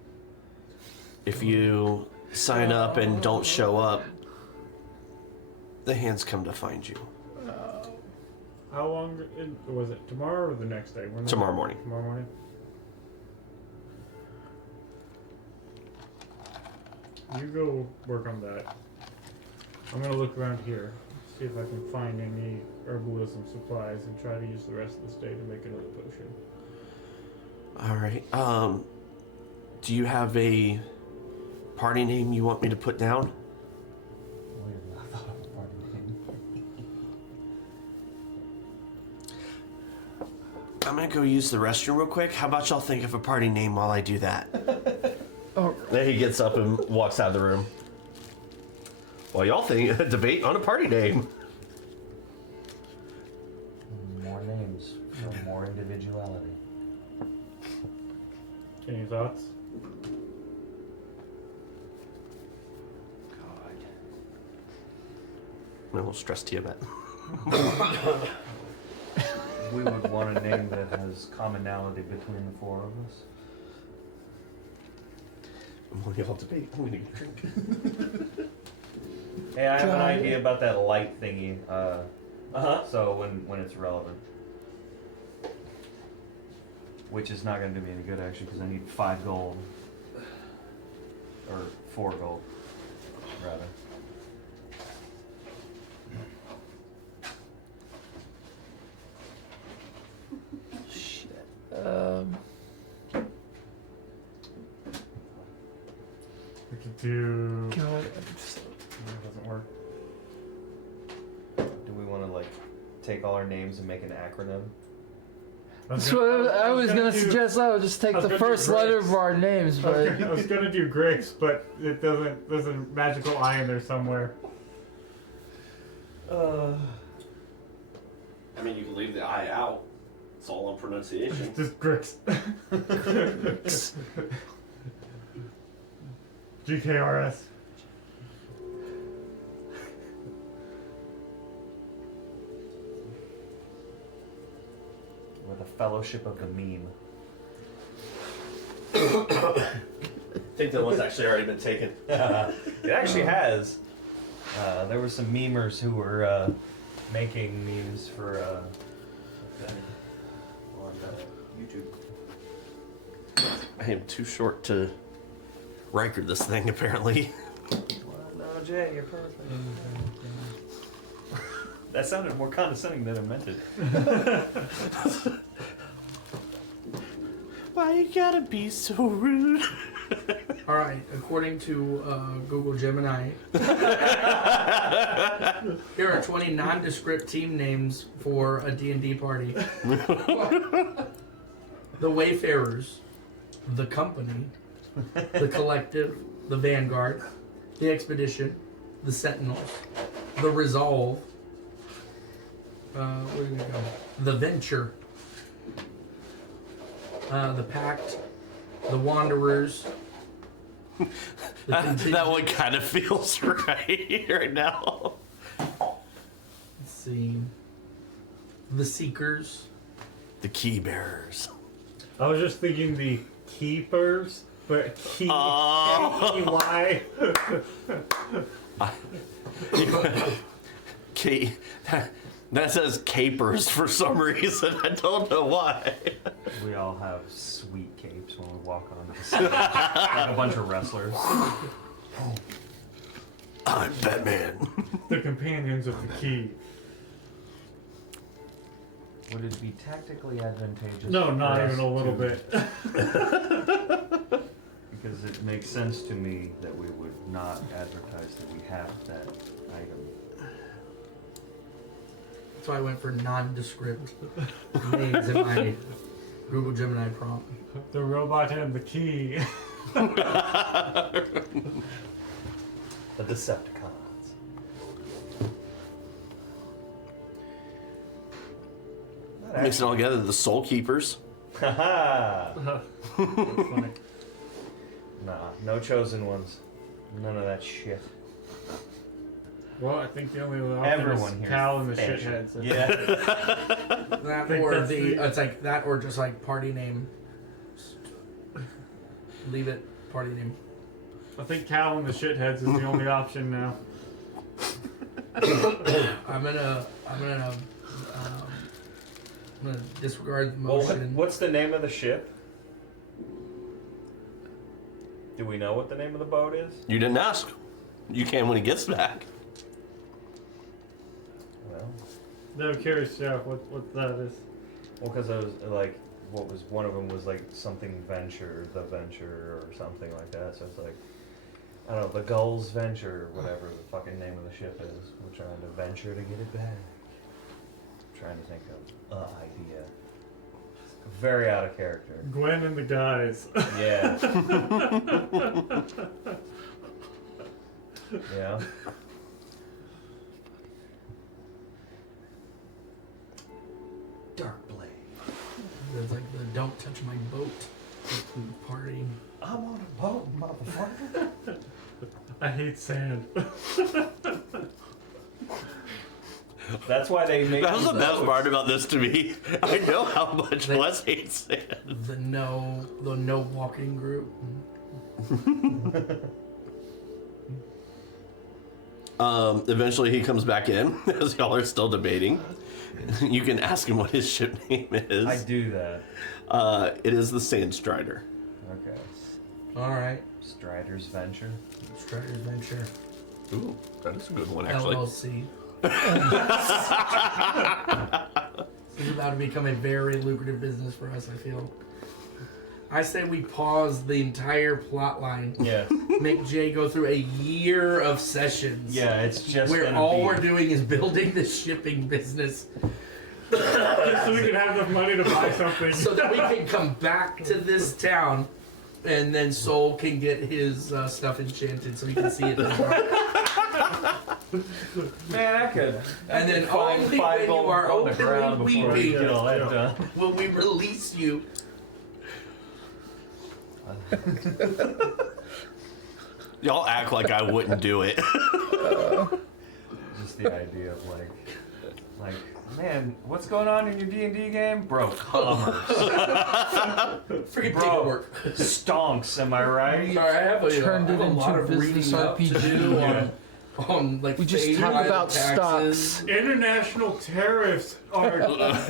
If you sign up and don't show up, the hands come to find you. How long was it? Tomorrow or the next day? When Tomorrow morning. Tomorrow morning. You go work on that. I'm gonna look around here, see if I can find any herbalism supplies, and try to use the rest of this day to make another potion. All right. Do you have a party name you want me to put down? Weird, I thought of a party name. I'm gonna go use the restroom real quick. How about y'all think of a party name while I do that? Oh, Then he gets up and walks out of the room. Well, y'all think debate on a party name. More names for more individuality. Any thoughts? God. I'm a little stressed to you about. We would want a name that has commonality between the four of us. I'm on y'all debate. I'm gonna get a drink. Hey, I have an God. idea about that light thingy. So when it's relevant, which is not going to do me any good actually, because I need 5 gold or 4 gold, rather. shit. We could do. God, That doesn't work. Do we want to like take all our names and make an acronym? that's what I was gonna suggest. I would just take I was the gonna do first letter Grace. of our names, but I was gonna do Grix, but it doesn't. There's a magical I in there somewhere. I mean, you can leave the I out. It's all on pronunciation. Just Grix. GKRS. With a fellowship of the meme. I think that one's actually already been taken. It actually has. There were some memers who were making memes for on YouTube. I am too short to Riker this thing, apparently. Well, no, Jay, you're perfect. That sounded more condescending than I meant it. Why you gotta be so rude? All right, according to Google Gemini, here are 20 nondescript team names for a D&D party. The Wayfarers, the Company, the Collective, the Vanguard, the Expedition, the Sentinels, the Resolve, where did it go? The Venture, the Pact, the Wanderers. That one kind of feels right now. Let's see. The Seekers. The key bearers. I was just thinking the keepers, but key K-E-Y. Key. That says capers for some reason. I don't know why. We all have sweet capes when we walk on the stage. Like a bunch of wrestlers. I'm Batman. The companions of the key. Would it be tactically advantageous? No, for not us even a little to- bit. Because it makes sense to me that we would not advertise that we have that item. That's why I went for nondescript names in my Google Gemini prompt. The robot and the key. The Decepticons. Mix it all together. The Soul Keepers. Haha. That's funny. Nah, no chosen ones. None of that shit. Well, I think the only option Everyone is here. Cal and the shitheads. Yeah. That think or that's the the- it's like that or just like party name. Leave it party name. I think Cal and the shitheads is the only option now. I'm gonna disregard the Well, motion. what's the name of the ship? Do we know what the name of the boat is? You didn't ask. You can when he gets back. Well, No, I'm curious, yeah, what that is. because I was like, what was one of them was like something venture, the venture, or something like that. So it's like, I don't know, the Gulls Venture, whatever the fucking name of the ship is. We're trying to venture to get it back. Trying to think of an idea. Very out of character. Gwen and the guys. Yeah. Yeah. Dark Blade. It's like the don't touch my boat party. I'm on a boat, motherfucker. I hate sand. That's why they make. That was the these best boats. part about this to me. I know how much Wes hates sand. The no walking group. Eventually he comes back in as y'all are still debating. You can ask him what his ship name is. I do that. It is the Sand Strider. Okay. Alright. Strider's Venture. Strider's Venture. Ooh, that is a good one actually. LLC. It's about to become a very lucrative business for us, I feel. I say we pause the entire plot line. Yeah. Make Jay go through a year of sessions. Yeah, it's just Where gonna all be. we're doing is building the shipping business Just so we can have enough money to buy something. so that we can come back to this town and then Soul can get his stuff enchanted so he can see it. Man, I could. And then find only five when you gold are on the ground openly before we weeping get all that done. will we release you. Y'all act like I wouldn't do it. Just the idea of like, man, what's going on in your D&D game, bro? Commerce, Freaking bro. paperwork. Stonks, am I right? Sorry, I have Turned I have it a lot into of business reading up to RPG. do Yeah. on like We just fade talk out about taxes. stocks. International tariffs are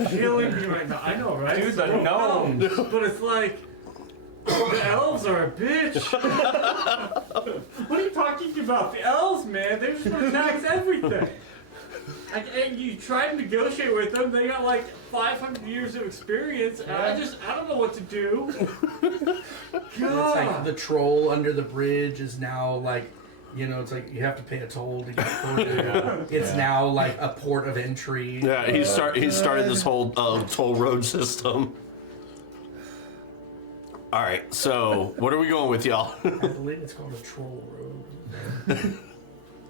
killing me right now. I know, right? Dude, the gnomes. But it's like, the elves are a bitch. What are you talking about? The elves, man, they just want to tax everything. And you try to negotiate with them, they got like 500 years of experience, and I don't know what to do. And it's like the troll under the bridge is now like, you know, it's like you have to pay a toll to get through. It's now like a port of entry. Yeah, he started this whole toll road system. All right, so what are we going with, y'all? I believe it's called a troll road.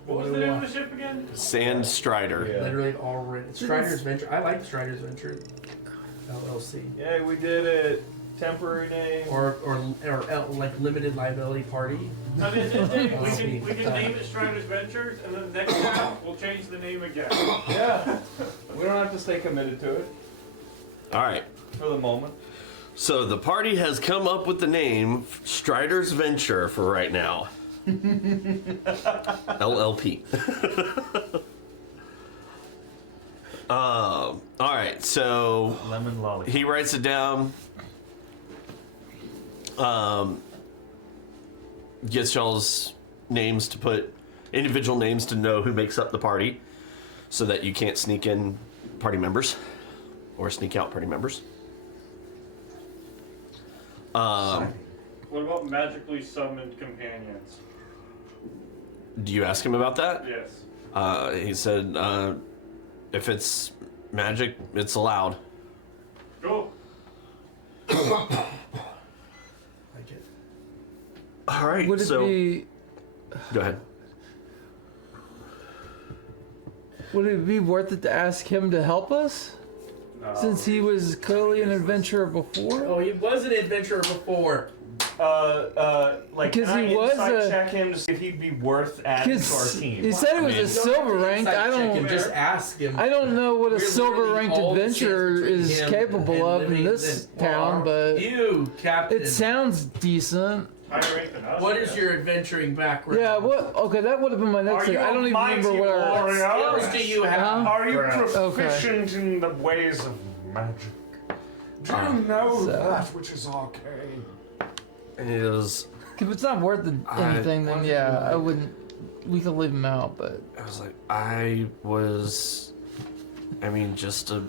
What was the name of the ship again? Sand Strider. Yeah. Literally already. Strider's Venture. I like Strider's Venture. LLC. Yeah, we did it. Temporary name. Or like limited liability party. We can name it Strider's Ventures, and then next time we'll change the name again. Yeah. We don't have to stay committed to it All right, for the moment. so the party has come up with the name Strider's Venture for right now. LLP. All right, so Lemon lollipop. he writes it down. Gets y'all's names to put individual names to know who makes up the party, so that you can't sneak in party members or sneak out party members. What about magically summoned companions? Do you ask him about that? Yes. He said, if it's magic, it's allowed. Cool. Like it. All right, Would it so be go ahead. would it be worth it to ask him to help us? Since he was clearly an adventurer before? Oh, he was an adventurer before. Like, Because can he I was insight a- check him to see if he'd be worth adding to our team? He said it was a silver rank. I And don't. just ask him. I don't know what a We're silver literally ranked all the adventurer shit between is him capable and of in living this well, town, but you, Captain. it sounds decent. Higher rank than us. What is your adventuring background? Yeah. What? Okay, that would have been my next Are thing. you I don't a even mighty remember what our. warrior? skills do you have? Are you Perhaps. proficient in the ways of magic? Do you know So- that which is arcane? Is If it's not worth anything, then yeah, I wouldn't. We could leave him out, but I was like, I was, I mean, just a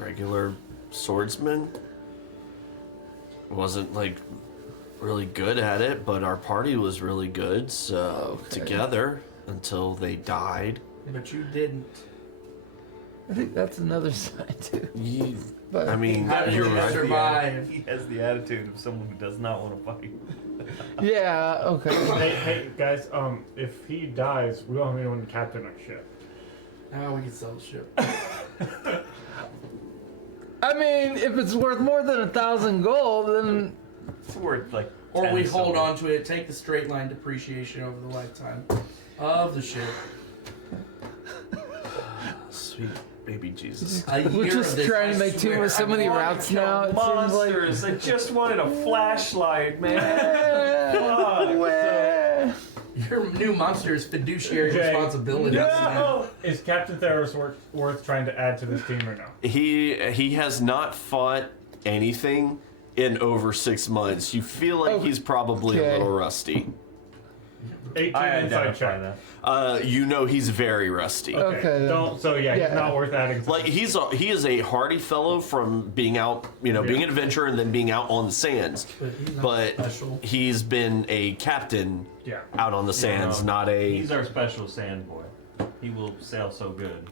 regular swordsman. Wasn't like really good at it, but our party was really good. So Okay. together until they died. But you didn't. I think that's another side too. You, But I mean, How did you're you right. survive? He has the attitude of someone who does not want to fight. yeah, okay. Hey guys, if he dies, we don't have anyone to captain our ship. Oh, we can sell the ship. I mean, if it's worth more than 1,000 gold, then It's worth like. Or 10 we hold silver. on to it, take the straight line depreciation over the lifetime of the ship. Sweet baby Jesus. A we're year just of this, trying to I make too swear, much, so I many want routes to kill now. It seems like. Monsters! I just wanted a flashlight, man. Well, Your new monster is fiduciary Jay. responsibility. No! Is Captain Theros worth trying to add to this team or no? He has not fought anything in over 6 months. You feel like he's probably a Okay. little rusty. 18 I inside identify check. that. You know he's very rusty. Okay, then. Don't. So yeah, Yeah. he's not worth adding. To Like he is a hardy fellow from being out, being an adventurer and then being out on the sands. But he's not But special. he's been a captain yeah. out on the sands, no. not a. He's our special sand boy. He will sail so good.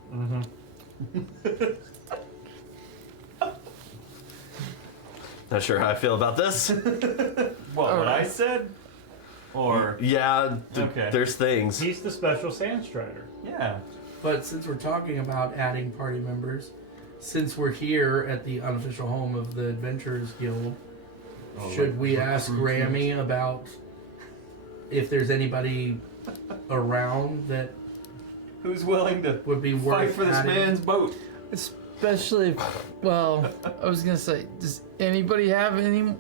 Not sure how I feel about this. What I said? Or Yeah, Okay. there's things. He's the special sand strider. yeah. But since we're talking about adding party members, since we're here at the unofficial home of the Adventurers Guild, should we ask Grammy about if there's anybody around that Who's willing to would be worth fight for this adding? man's boat? Especially, well, I was gonna say, does anybody have any?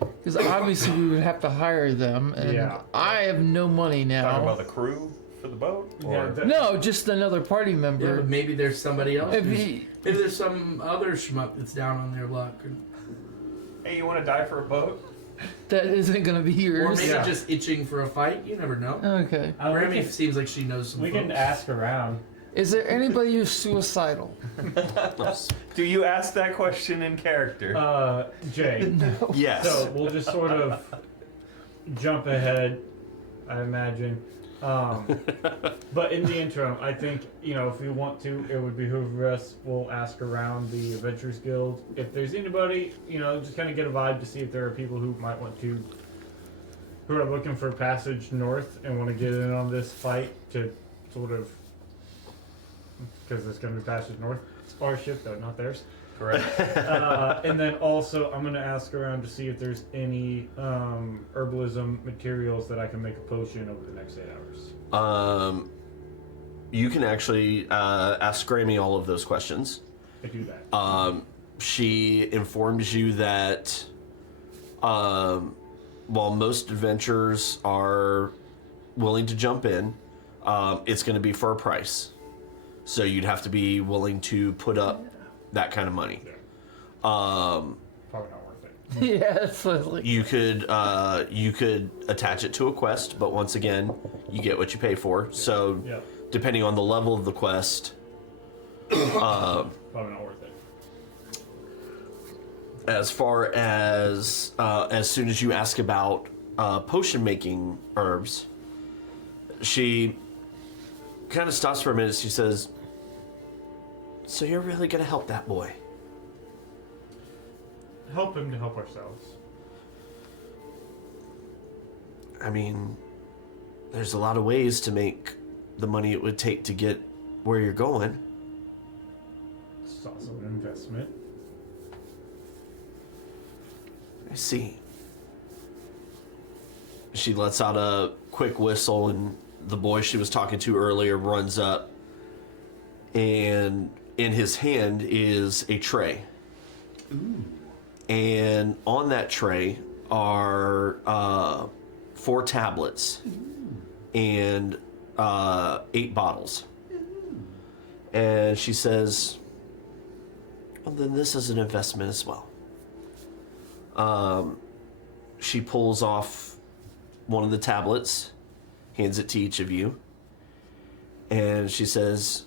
Because obviously we would have to hire them, and Yeah. I have no money Talking about now. the crew for the boat? Yeah, Or No, just another party Yeah, member. but maybe there's somebody else. If who's- he, Maybe there's some other schmuck that's down on their luck. hey, you want to die for a boat? that isn't gonna be Or yours. maybe Yeah. just itching for a fight. You never know. Okay. Grammy seems like she knows some We can folks. ask around. Is there anybody who's suicidal? Do you ask that question in character? Jay. Yes. So we'll just sort of jump ahead, I imagine. But in the interim, I think, if we want to, it would behoove us. We'll ask around the Adventurers Guild. If there's anybody, just kind of get a vibe to see if there are people who might want to, who are looking for passage north and want to get in on this fight to sort of, because there's going to be passage north. It's our ship, though, not theirs. Correct. And then also, I'm going to ask around to see if there's any herbalism materials that I can make a potion over the next 8 hours. You can actually ask Grammy all of those questions. I do that. She informs you that while most adventurers are willing to jump in, it's going to be for a price. So you'd have to be willing to put up that kind of money. Probably not worth it. Yeah, it's like, You could attach it to a quest, but once again, you get what you pay for. So Yeah, depending on the level of the quest, probably not worth it. as far as soon as you ask about potion making herbs, she kind of stops for a minute. She says, "So you're really gonna help that boy?" Help him to help ourselves. I mean, there's a lot of ways to make the money it would take to get where you're going. It's also an investment. I see. She lets out a quick whistle, and the boy she was talking to earlier runs up, and in his hand is a tray. Ooh. And on that tray are 4 tablets and 8 bottles. And she says, well, then this is an investment as well. She pulls off one of the tablets, hands it to each of you, and she says,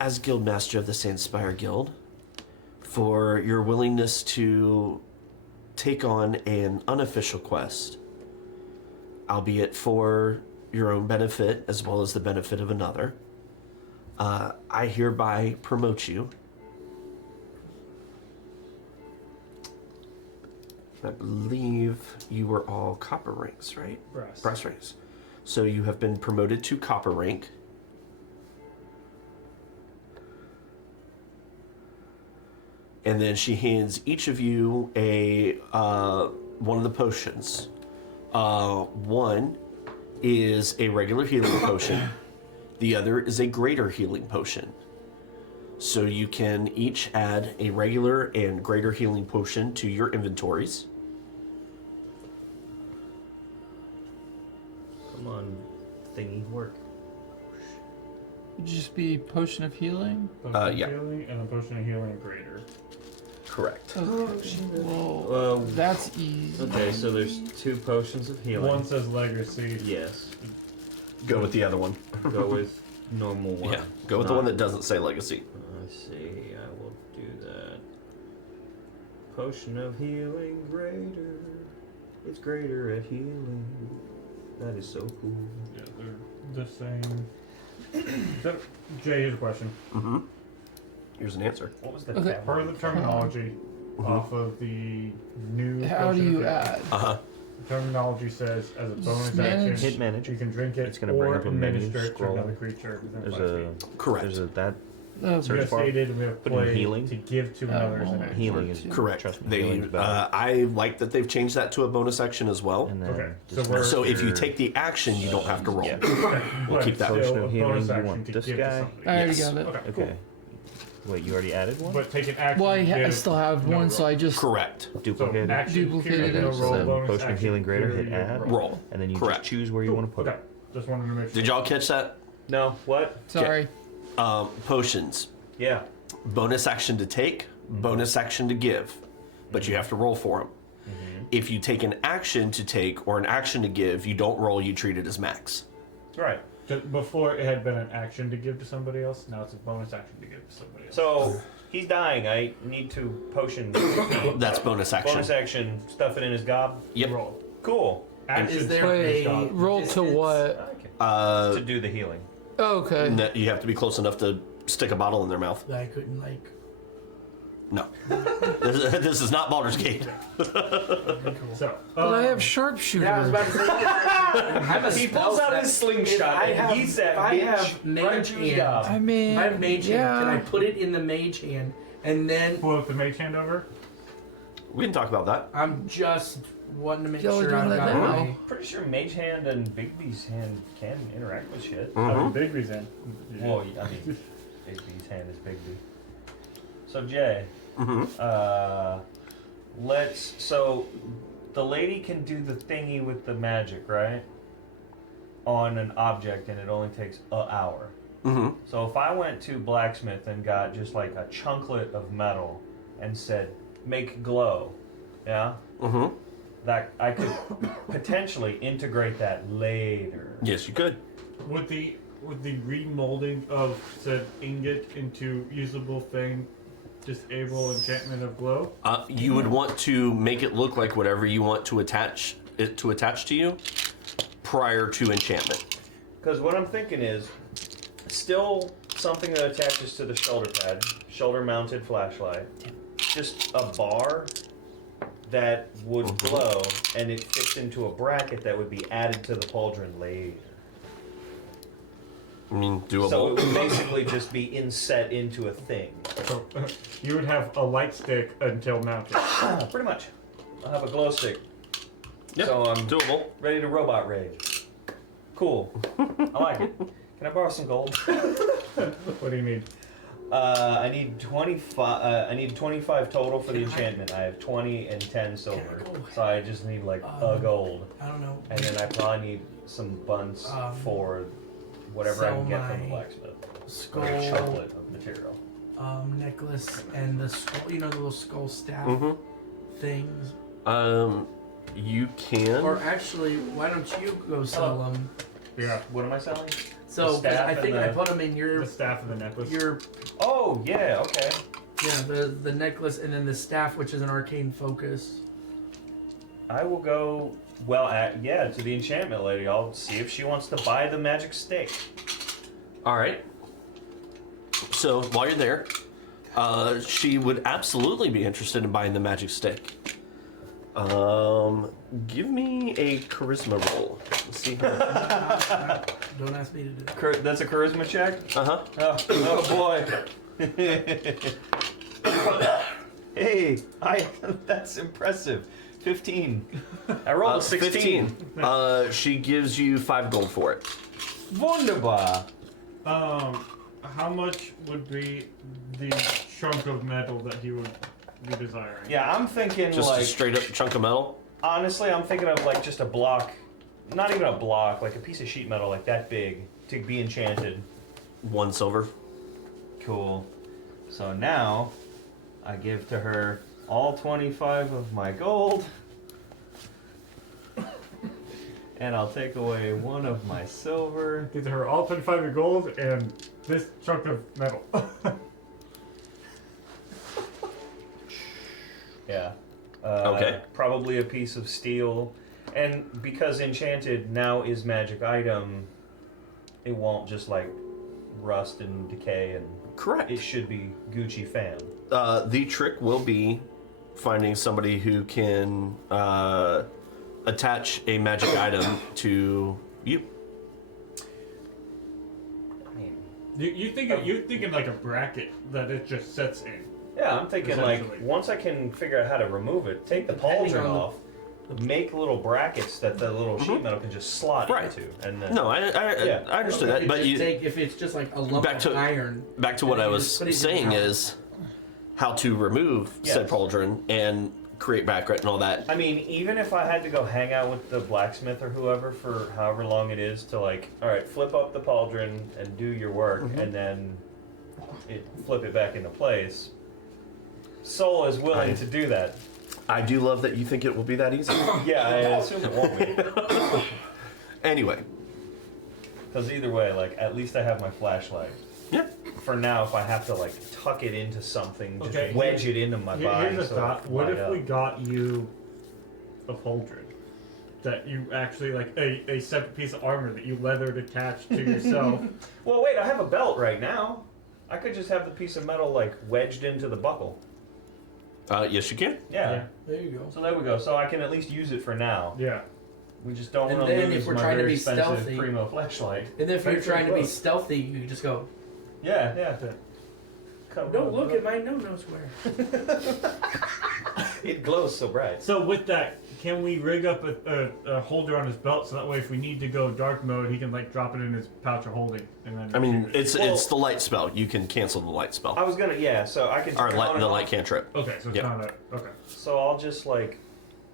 as Guildmaster of the Sandspire Guild, for your willingness to take on an unofficial quest, albeit for your own benefit as well as the benefit of another, I hereby promote you. I believe you were all copper ranks, right? Brass ranks. So you have been promoted to copper rank. And then she hands each of you a one of the potions. One is a regular healing potion. The other is a greater healing potion. So you can each add a regular and greater healing potion to your inventories. Come on, thingy, work. Would just be potion of healing. Potion Yeah. of healing and a potion of healing greater. Correct. Well, that's easy. Okay, so there's 2 potions of healing. One says legacy. Yes. Go with the other one. Go with normal one. Yeah. Go with the one that doesn't say legacy. I see. I will do that. Potion of healing greater. It's greater at healing. That is so cool. Yeah, they're the same. So, Jay, here's a question. Mm-hmm. Here's an answer. What was the Okay. tab? Per the terminology off of the new. How do potion of you healing, add? Uh-huh. The terminology says as a bonus Manage. action, Hit manage. you can drink it It's gonna bring or up a menu, administer it to scroll. another creature within There's 5 a feet. Correct. there's a that Oh, Search We have bar. stated and we have Put in played healing. to give to another as an action. healing is Correct. Trust me, They, healing's better. I like that they've changed that to a bonus action as well. And then Okay, just so we're- So if you your- take the action, you don't have to roll. Yeah. We'll keep that. Still Potion a of healing, bonus you action want to this give to guy? somebody. I already Yes. got it. Okay, Okay. Wait, you already added one? But take an action. Well, I give, still have no one, so roll. I just Correct. So Duplicated. action, Duplicated period, no it. roll, So then bonus potion of action, healing greater, hit period, add. Roll. And then you Correct. just choose where you want to put Okay, it. just wanted to make sure. Did y'all catch that? No, what? sorry. Potions. Yeah. Bonus action to take, bonus action to give, but you have to roll for them. If you take an action to take or an action to give, you don't roll, you treat it as max. That's right. Just before it had been an action to give to somebody else, now it's a bonus action to give to somebody else. So he's dying. I need to potion. That's bonus action. Bonus action. Stuff it in his gob. Yep. roll. Cool. Action Is there Wait, a roll to distance? what? Okay. To do the healing. Oh, okay. That you have to be close enough to stick a bottle in their mouth. that I couldn't like? No. This is not Baldur's Gate. So, But I have sharpshooter. Yeah, I was about to say. I'm a He pulls out his slingshot and he's that if I bitch have mage right to his hand, gob. I mean, I have mage yeah. hand. Can I put it in the mage hand and then pull the mage hand over. We can talk about that. I'm just wanting to make Y'all are sure doing I've that got now. my. Pretty sure Mage Hand and Bigby's hand can interact with shit. I mean, Bigby's in. Well, I mean, Bigby's hand is Bigby. So Jay, so the lady can do the thingy with the magic, right? On an object, and it only takes an hour. Mm-hmm. So if I went to blacksmith and got just like a chunklet of metal and said, make glow, yeah? Mm-hmm. That I could potentially integrate that later. Yes, you could. Would the remolding of said ingot into usable thing disable enchantment of glow? You would want to make it look like whatever you want to attach it to you prior to enchantment. Because what I'm thinking is still something that attaches to the shoulder pad, shoulder mounted flashlight, just a bar that would glow, and it fits into a bracket that would be added to the pauldron later. I mean, doable. So it would basically just be inset into a thing. So you would have a light stick until mounted. Pretty much. I'll have a glow stick. Yeah, So I'm doable. ready to robot rage. Cool. I like it. Can I borrow some gold? What do you need? I need 25. I need 25 total for the enchantment. I have 20 and 10 silver, so I just need like a gold. I don't know. And then I probably need some buns for whatever I can get from the my blacksmith. Skull Like a chocolate of material. necklace and the skull, you know, the little skull staff things. You can. Or actually, why don't you go sell them? Yeah. What am I selling? So 'cause staff I think and I the- put them in The staff and the necklace. your Oh yeah, okay. the necklace and then the staff, which is an arcane focus. I will go. Well, to the enchantment lady. I'll see if she wants to buy the magic stick. All right. So while you're there, she would absolutely be interested in buying the magic stick. Give me a charisma roll. Let's see how. Don't ask me to do that. That's a charisma check. Uh-huh. Oh boy. Hey, that's impressive. 15. I rolled a 16. 15. She gives you 5 gold for it. Wunderbar. How much would be the chunk of metal that he would be desiring? Yeah, I'm thinking Just like a straight up chunk of metal. honestly, I'm thinking of like just a block, not even a block, like a piece of sheet metal like that big to be enchanted. 1 silver. Cool. So now I give to her all 25 of my gold. And I'll take away 1 of my silver. Give her all 25 of gold and this chunk of metal. Yeah. Okay. Probably a piece of steel. And because enchanted now is magic item, it won't just like rust and decay, and Correct. it should be Gucci fam. The trick will be finding somebody who can attach a magic item to you. I mean, you're thinking like a bracket that it just sets in. yeah, I'm thinking like Essentially. once I can figure out how to remove it, take the Depending pauldron on the- off, make little brackets that the little sheet metal can just slot Right. into, and then No, Yeah. I understood that, but if it's just like a lump Back of to- iron. back to what and I you was just put it in saying your is how to remove said Yes. pauldron and create background and all that. I mean, even if I had to go hang out with the blacksmith or whoever for however long it is to like, all right, flip up the pauldron and do your work, and then flip it back into place. Soul is willing to do that. I do love that you think it will be that easy. Yeah, I assume it won't be. Anyway, Because either way, like, at least I have my flashlight. yeah. For now, if I have to like tuck it into something, just Okay, wedge it into my body. Here's a so thought. it What line if up. we got you a pauldron? That you actually, like, a separate piece of armor that you leathered attached to yourself. Well, wait, I have a belt right now. I could just have the piece of metal like wedged into the buckle. Yes, you can. Yeah. There you go. So there we go. So I can at least use it for now. Yeah. We just don't And want to then lose if we're my trying to very be expensive stealthy- Primo flashlight. And if you're Thanks for trying the to be quote. stealthy, you just go. Yeah. Come Don't on, look at my no square. It glows so bright. So with that, can we rig up a holder on his belt so that way if we need to go dark mode, he can like drop it in his pouch of holding and then. I mean, it's Well- the light spell. You can cancel the light I spell. was gonna, so I can. Or turn on and the off. light cantrip. Okay, so it's Yeah. not a okay. So I'll just like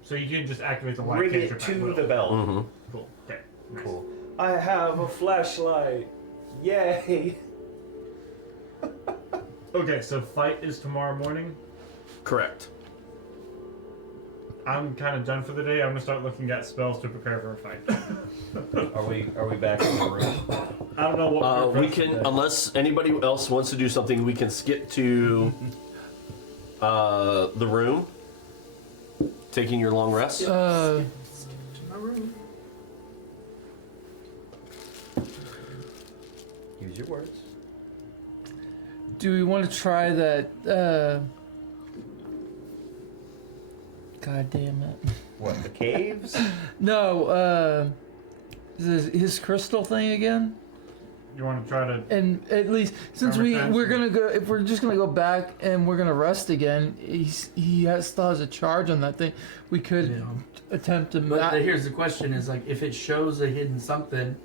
So you can just activate the light rig it cantrip at to will. the belt. Mm-hmm. Cool. Okay. Nice. Cool. I have a flashlight. Yay! Okay, so fight is tomorrow morning. Correct. I'm kind of done for the day. I'm gonna start looking at spells to prepare for a fight. Are we back in the room? I don't know what We can, unless anybody else wants to do something, we can skip to the room, taking your long rest. To my room. Use your words. Do we want to try that? God damn it! What, the caves? No, his crystal thing again. You want to try to? And at least since we're gonna go, if we're just gonna go back and we're gonna rest again, he still has a charge on that thing. We could attempt to. But here's the question: is like if it shows a hidden something,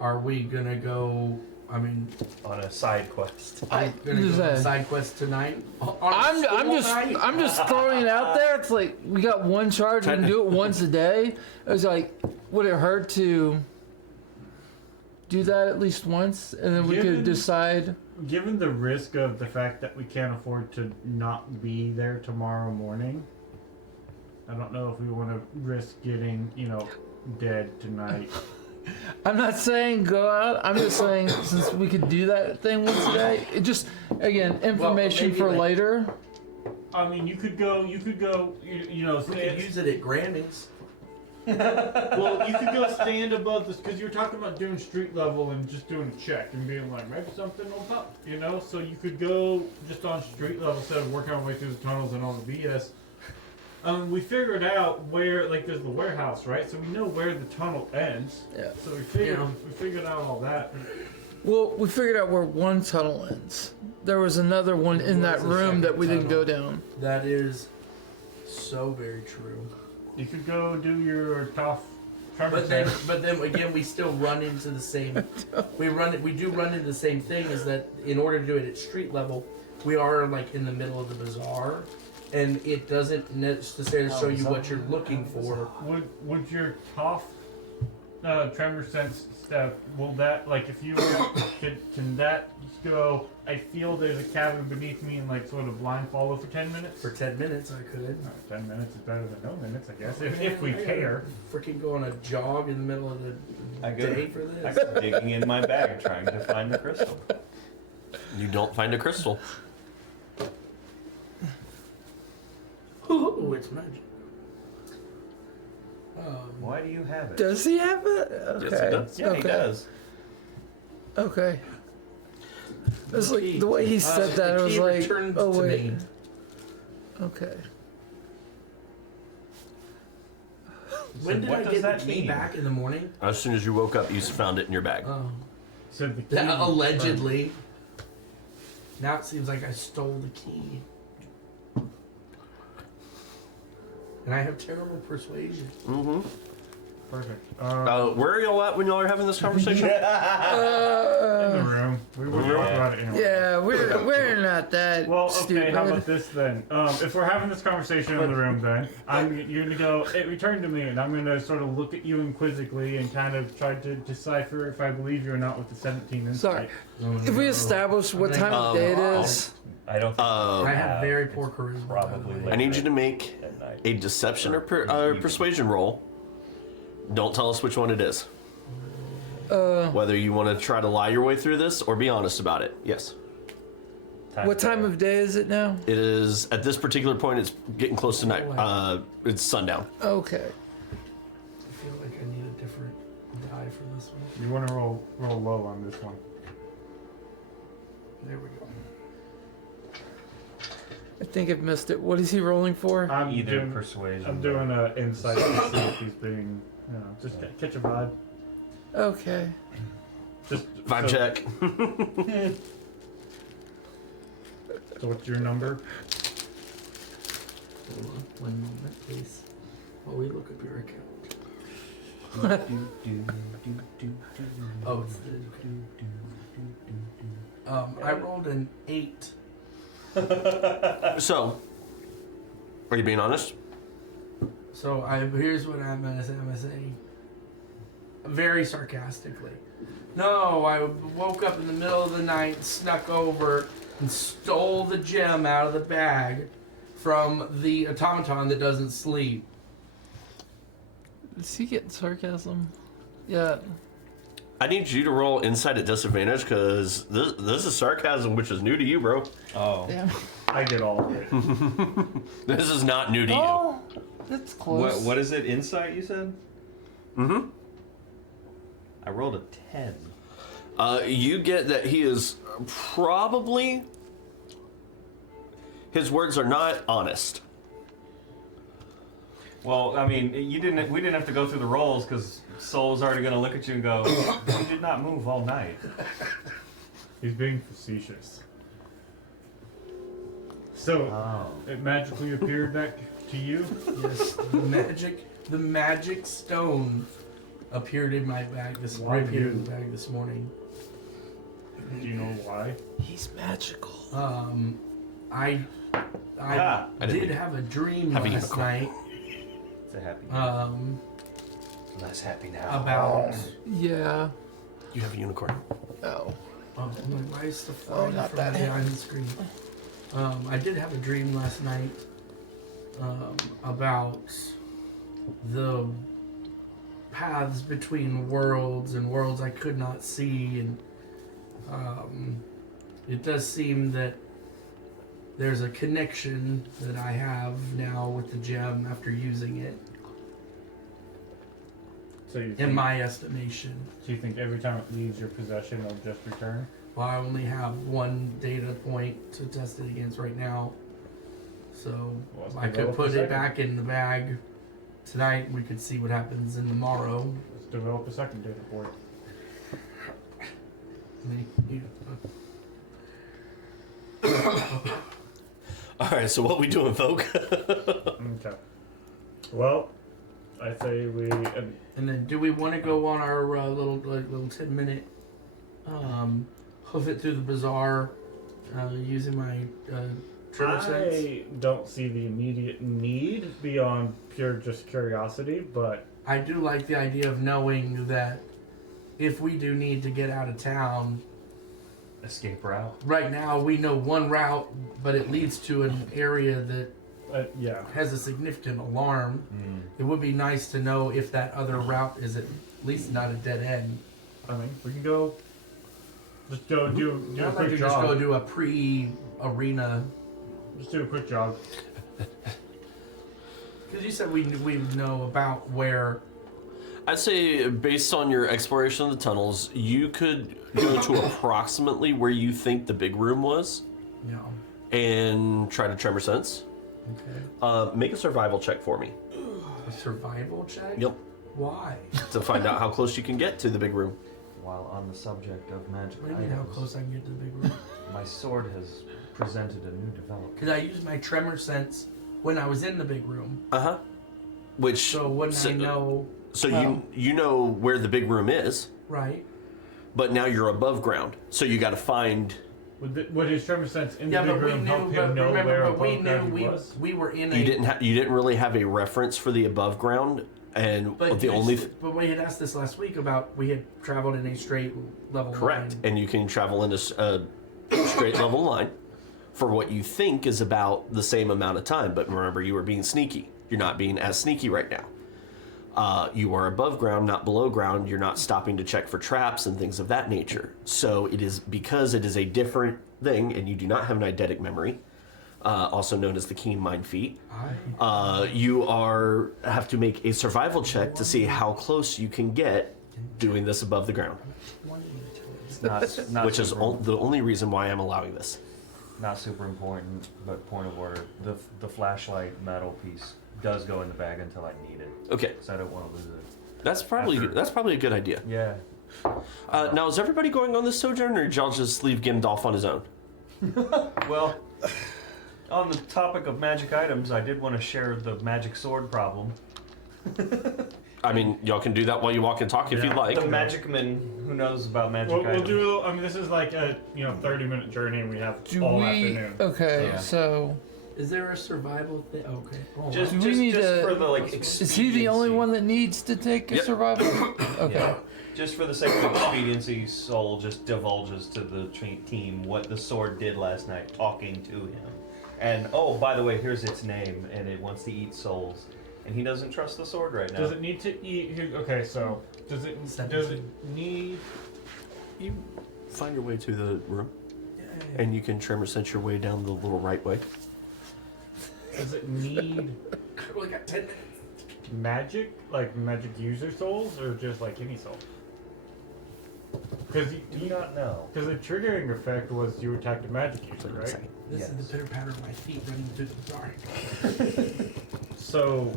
are we gonna go? I mean, On a side quest. are we gonna go on a side quest tonight? I'm just throwing it out there. It's like we got one charge. We can do it once a day. It was like, would it hurt to do that at least once, and then we could decide? Given the risk of the fact that we can't afford to not be there tomorrow morning, I don't know if we want to risk getting, dead tonight. I'm not saying go out. I'm just saying since we could do that thing once a day, it just again information for later. I mean, you could go. You we could use it at Grammy's. Well, you could go stand above this because you're talking about doing street level and just doing a check and being like, maybe something will pop, So you could go just on street level instead of working our way through the tunnels and all the BS. We figured out where, there's the warehouse, right? So we know where the tunnel ends. Yeah. So we figured out all that. Well, we figured out where one tunnel ends. There was another one in that room that we didn't go down. That is so very true. You could go do your tough. But then again, we still run into the same. We do run into the same thing. Is that in order to do it at street level, we are in the middle of the bazaar, and it doesn't necessarily show you what you're looking for. Would your tough tremor sense step? Will that if you can that go? I feel there's a cabin beneath me and sort of blind follow for 10 minutes. For 10 minutes, I could. 10 minutes is better than no minutes, I guess. If we care. Freaking go on a jog in the middle of the day for this. I go digging in my bag trying to find the crystal. You don't find a crystal. Ooh, it's magic. Why do you have it? Does he have it? Okay. Yes, he does. Yeah, he does. Okay. It was like the way he said that. I was like, oh wait. Okay. When did what I does get that the key mean? back in the morning? As soon as you woke up, you found it in your bag. Oh. So the key Allegedly. Now it seems like I stole the key. And I have terrible persuasion. Mm-hmm. Perfect. Where are y'all at when y'all are having this conversation? In the room. We were talking about it anyway. Yeah, we're not that Well, okay, stupid. how about this then? If we're having this conversation in the room, then you're gonna go. It returned to me, and I'm gonna sort of look at you inquisitively and kind of try to decipher if I believe you or not with the 17 insight. Sorry. If we establish what time of day it is, I don't think I have very poor charisma. probably I need you to make at night. a deception or persuasion roll. Don't tell us which one it is. Whether you want to try to lie your way through this or be honest about it. Yes. what time of day is it now? It is, at this particular point, it's getting close to night. It's sundown. Okay. I feel like I need a different die for this one. You want to roll low on this one. There we go. I think I've missed it. What is he rolling for? I'm Either doing, persuasion. I'm doing an insight to see if he's being, just catch a vibe. Okay. Just Vibe check. So what's your number? Hold on one moment, please. While we look up your account. Oh, it's the. I rolled an 8. So, are you being honest? So here's what I'm gonna say. I'm gonna say very sarcastically. No, I woke up in the middle of the night, snuck over, and stole the gem out of the bag from the automaton that doesn't sleep. Is he getting sarcasm? Yeah. I need you to roll insight at disadvantage because this is sarcasm, which is new to you, bro. Oh. Damn. I get all of it. This is not new to you. Oh, that's close. What is it? Insight, you said? Mm-hmm. I rolled a 10. You get that he is probably... His words are not honest. Well, I mean, we didn't have to go through the rolls because Soul's already gonna look at you and go, "You did not move all night." He's being facetious. So, Oh. it magically appeared back to you? Yes, the magic stone appeared in my bag this Why appeared in you? the bag this morning. Do you know why? He's magical. I Ah, I did didn't have a dream have a last unicorn. night. It's a happy. Less happy now. About Yeah. You have a unicorn. Oh. why is the flying not from that behind the screen? I did have a dream last night about the paths between worlds and worlds I could not see, and it does seem that there's a connection that I have now with the gem after using it, So you in think, my estimation. so you think every time it leaves your possession, it'll just return? Well, I only have one data point to test it against right now, so Well, let's I could develop a put it second. back in the bag tonight. We could see what happens in tomorrow. Let's develop a second data point. All right. So what we doing, folk? Okay. Well, I say we. And then, do we want to go on our little 10-minute hoof it through the bazaar using my trigger sense? I don't see the immediate need beyond pure just curiosity, but I do like the idea of knowing that if we do need to get out of town, Escape route. right now we know one route, but it leads to an area that yeah. has a significant alarm. It would be nice to know if that other route is at least not a dead end. I mean, we can go. Just go do a I'd like quick to just jog. go do a pre-arena. Just do a quick jog. Because you said we know about where. I'd say, based on your exploration of the tunnels, you could go to approximately where you think the big room was, You know. and try to tremor sense. Okay. Make a survival check for me. A survival check? Yep. Why? To find out how close you can get to the big room. While on the subject of magic What do you mean how items, close I can get to the big room? my sword has presented a new development. Because I used my tremor sense when I was in the big room. Uh huh. Which So wouldn't I know? So you know where the big room is, Right. but now you're above ground. So you got to find. Would his tremor sense in Yeah, the big but we room knew. help But him know where remember, but we above knew ground he was? we were in a. You didn't really have a reference for the above ground, and But the only but we had asked this last week about we had traveled in a straight level correct, line. and you can travel in a straight level line for what you think is about the same amount of time. But remember, you were being sneaky. You're not being as sneaky right now. You are above ground, not below ground. You're not stopping to check for traps and things of that nature. So it is because it is a different thing, and you do not have an eidetic memory, also known as the keen mind feat. You have to make a survival check to see how close you can get doing this above the ground, It's not which is super, the only reason why I'm allowing this. not super important, but point of order. The flashlight metal piece does go in the bag until I need it, Okay, so I don't want to lose it. that's probably a good idea. Yeah. Now, is everybody going on this sojourn, or did y'all just leave Gandalf on his own? Well, on the topic of magic items, I did want to share the magic sword problem. I mean, y'all can do that while you walk and talk if Yeah. you'd like. The magic man who knows about magic We'll items. do. I mean, this is like a 30-minute journey, and we have Do all we? afternoon. Okay, Yeah. so Is there a survival thing? Okay. Hold Just, on. Do we just, need just a- for the like is he the only expediency. one that needs to take a Yep. survival? Okay. Yeah. Just for the sake of expediency, Soul just divulges to the team what the sword did last night, talking to him. And oh, by the way, here's its name, and it wants to eat souls. And he doesn't trust the sword right now. Does it need to eat? Okay, so does it need? You find your way to the room, and you can tremor sense your way down the little right way. Does it need I only got 10 minutes. magic, like magic user souls, or just like any soul? Because Do not know. because the triggering effect was you attacked a magic user, right? This Yes. is the pitter patter of my feet running through the dark. So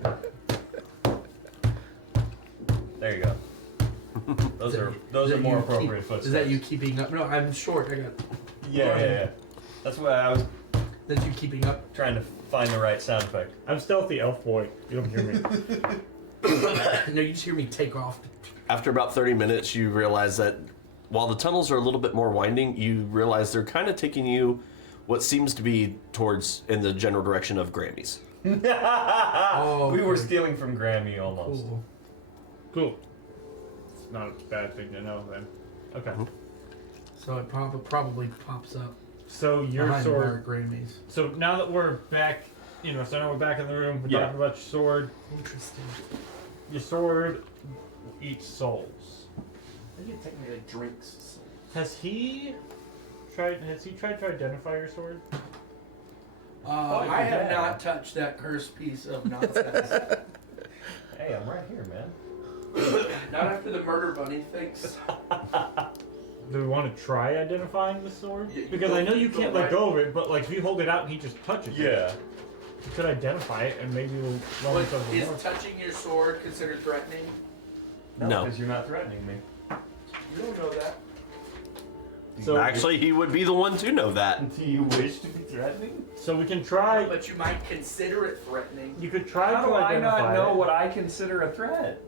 There you go. Those are more appropriate footsteps. Is that you keeping up? No, I'm short. I got. Yeah. That's why I was That's you keeping up. trying to find the right sound effect. I'm stealthy elf boy. You don't hear me. No, you just hear me take off. After about 30 minutes, you realize that while the tunnels are a little bit more winding, you realize they're kind of taking you what seems to be towards in the general direction of Grammys. Oh, We were okay. stealing from Grammy almost. Cool. Cool. It's not a bad thing to know then. Okay. So it probably pops up So your behind sword. our Grammys. So now that we're back, so now we're back in the room. We're Yeah. talking about your sword. Interesting. Your sword eats souls. I think it technically drinks. Has he tried to identify your sword? I have not touched that cursed piece of nonsense. Hey, I'm right here, man. Not after the murder bunny fix. Do we want to try identifying the sword? Yeah, Because I know you go can't right- let go of it, but like if you hold it out and he just touches it, Yeah. you could identify it and maybe we'll run But ourselves is more. touching your sword considered threatening? No. Because you're not threatening me. You don't know that. So Actually, he would be the one to know that. Do you wish to be threatening? So we can try. But you might consider it threatening You could try How to do I identify not know it. what I consider a threat?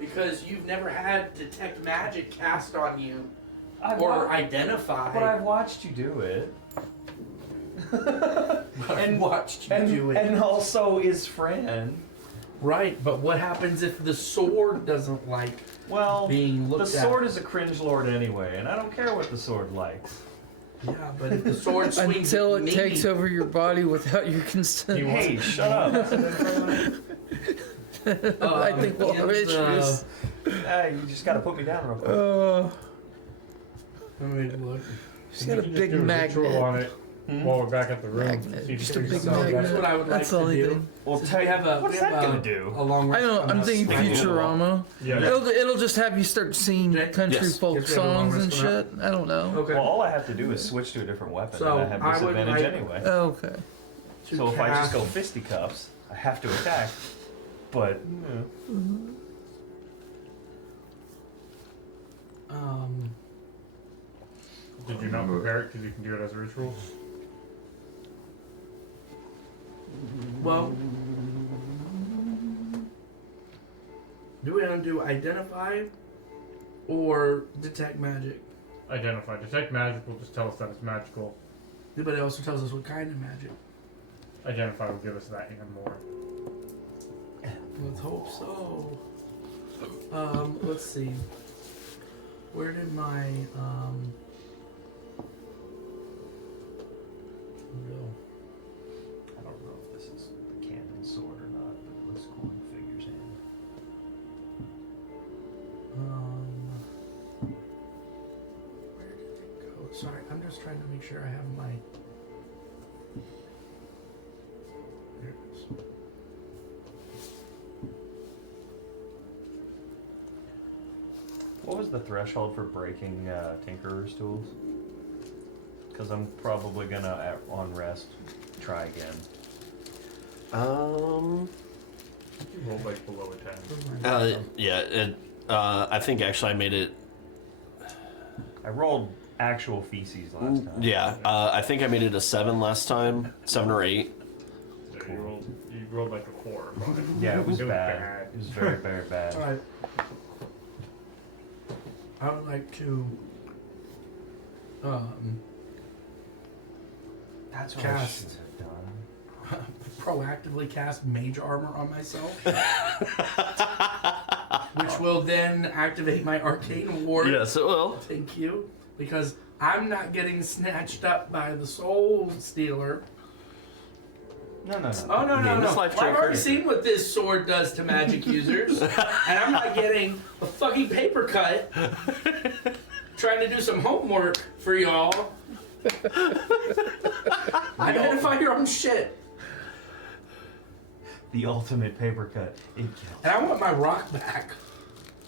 because you've never had detect magic cast on you I've or wa- identify. But I've watched you do it. I've watched you do it. And also is Fran. Right, but what happens if the sword doesn't like Well, being the looked at? sword is a cringe lord anyway, and I don't care what the sword likes. Yeah, but if the sword swings Until at it me, takes over your body without your consent. Hey, shut up. I think we'll have issues. You just gotta put me down real quick. Let me look. She's We got a can just big do ritual magnet. on it while we're back at the room. Magnet. See if Just you a can big figure something out. magnet. That's what I would That's like the only to do. thing. Well, Since we have a, what's we that have gonna do? A long I rest know. coming I'm up. thinking Speaking of Futurama. Yeah. It'll just have you start singing Yeah. country Yes. folk Yes, we have a long songs and rest coming shit. I don't know. Okay. Well, all I have to do is switch to a different weapon, So, and I have I would disadvantage like- anyway. Okay. To So if I just cast- go fisticuffs, I have to attack. But Did you not prepare it because you can do it as a ritual? Well, do we want to do identify or detect magic? Identify. Detect magic will just tell us that it's magical. But it also tells us what kind of magic. Identify will give us that and more. Let's hope so. Let's see. Where did my go? I don't know if this is the canon sword or not, but it looks cool in figure's hand. Where did it go? Sorry, I'm just trying to make sure I have my. There it is. What was the threshold for breaking Tinkerer's tools? Because I'm probably gonna, on rest, try again. You rolled like below a 10. Yeah. I think actually I made it. I rolled actual feces last time. Yeah. I think I made it a 7 last time, 7 or 8. So you rolled like a 4 or 5. Yeah, it was It was bad. bad. It was very, very bad. Alright. I would like to That's what Cast. I should have done. proactively cast mage armor on myself. Which will then activate my arcane ward. Yes, it will. Thank you. Because I'm not getting snatched up by the soul stealer. No. Oh no. Nameless life Well, I've already drinker. seen what this sword does to magic users. And I'm not getting a fucking paper cut trying to do some homework for y'all. Identify your own shit. The ultimate paper cut. It kills. And I want my rock back.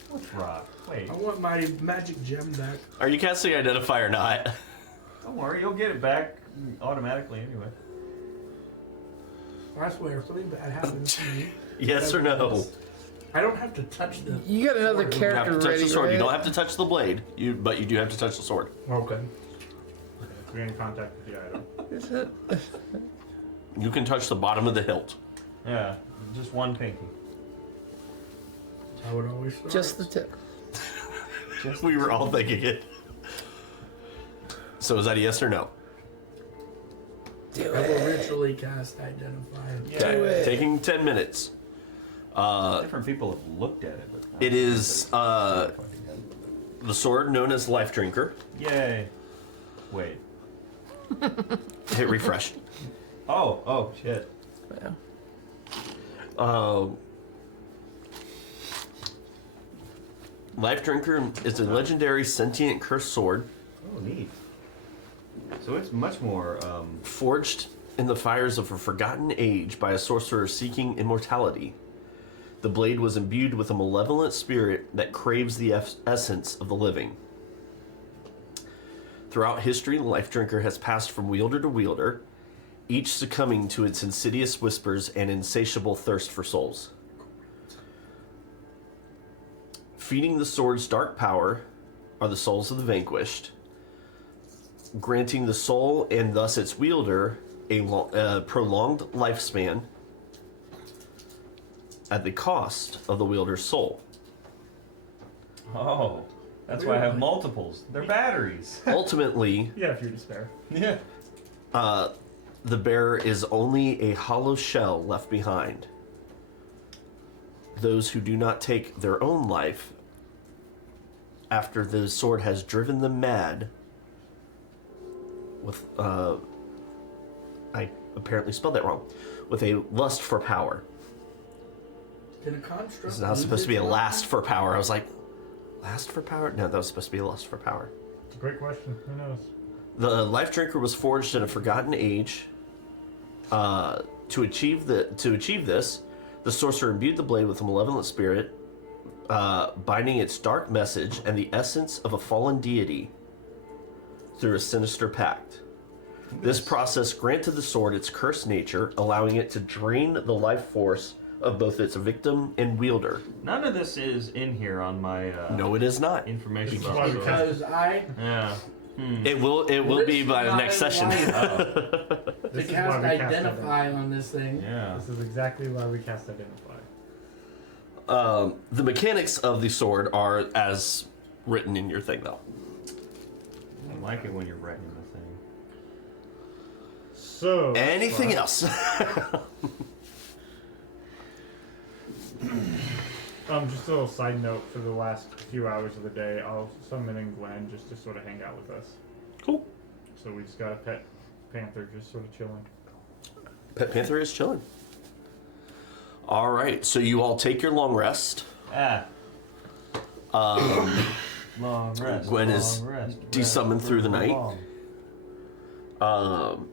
What's rock? Wait, I want my magic gem back. Are you casting Identify or not? don't worry, you'll get it back automatically anyway. I swear, if something bad happens to me. Yes or no? I don't have to touch the. You got another sword. You have character to touch ready, the sword. right? You don't have to touch the blade, but you do have to touch the sword. Okay. If you're in contact with the item. Is it? You can touch the bottom of the hilt. Yeah, just one pinky. I would always start. Just the tip. We were all thinking it. So is that a yes or no? Do I will it. ritually cast identify. Do it. Taking 10 minutes. Different people have looked at it, but It is the sword known as Life Drinker. Yay! Wait. Hit refresh. Oh shit. Yeah. Life Drinker is a legendary sentient cursed sword Oh, neat. So it's much more. forged in the fires of a forgotten age by a sorcerer seeking immortality. The blade was imbued with a malevolent spirit that craves the essence of the living. Throughout history, the Life Drinker has passed from wielder to wielder, each succumbing to its insidious whispers and insatiable thirst for souls. Feeding the sword's dark power are the souls of the vanquished, granting the soul and thus its wielder a prolonged lifespan at the cost of the wielder's soul. Oh, that's why I have multiples. They're batteries. Ultimately, Yeah, if you're despair. Yeah. the bearer is only a hollow shell left behind. Those who do not take their own life after the sword has driven them mad with, I apparently spelled that wrong, with a lust for power. Can a construct? This is not supposed to be a last for power. I was like, last for power? No, that was supposed to be a lust for power. It's a great question. Who knows? The Life Drinker was forged in a forgotten age. To achieve this, the sorcerer imbued the blade with a malevolent spirit, binding its dark message and the essence of a fallen deity through a sinister pact. This process granted the sword its cursed nature, allowing it to drain the life force of both its victim and wielder. None of this is in here on my No, it is not. information This is about why we the Because I Yeah. It will be by the next session. to This is cast why we cast identify on this thing. Yeah. This is exactly why we cast identify. The mechanics of the sword are as written in your thing, though. I like it when you're writing the thing. So Anything else? just a little side note for the last few hours of the day, I'll summon in Glenn just to sort of hang out with us. Cool. So we just got a pet panther just sort of chilling. Pet Panther is chilling. All right, so you all take your long rest. Long rest. Gwen long is rest, desummoned rest through the for night. long.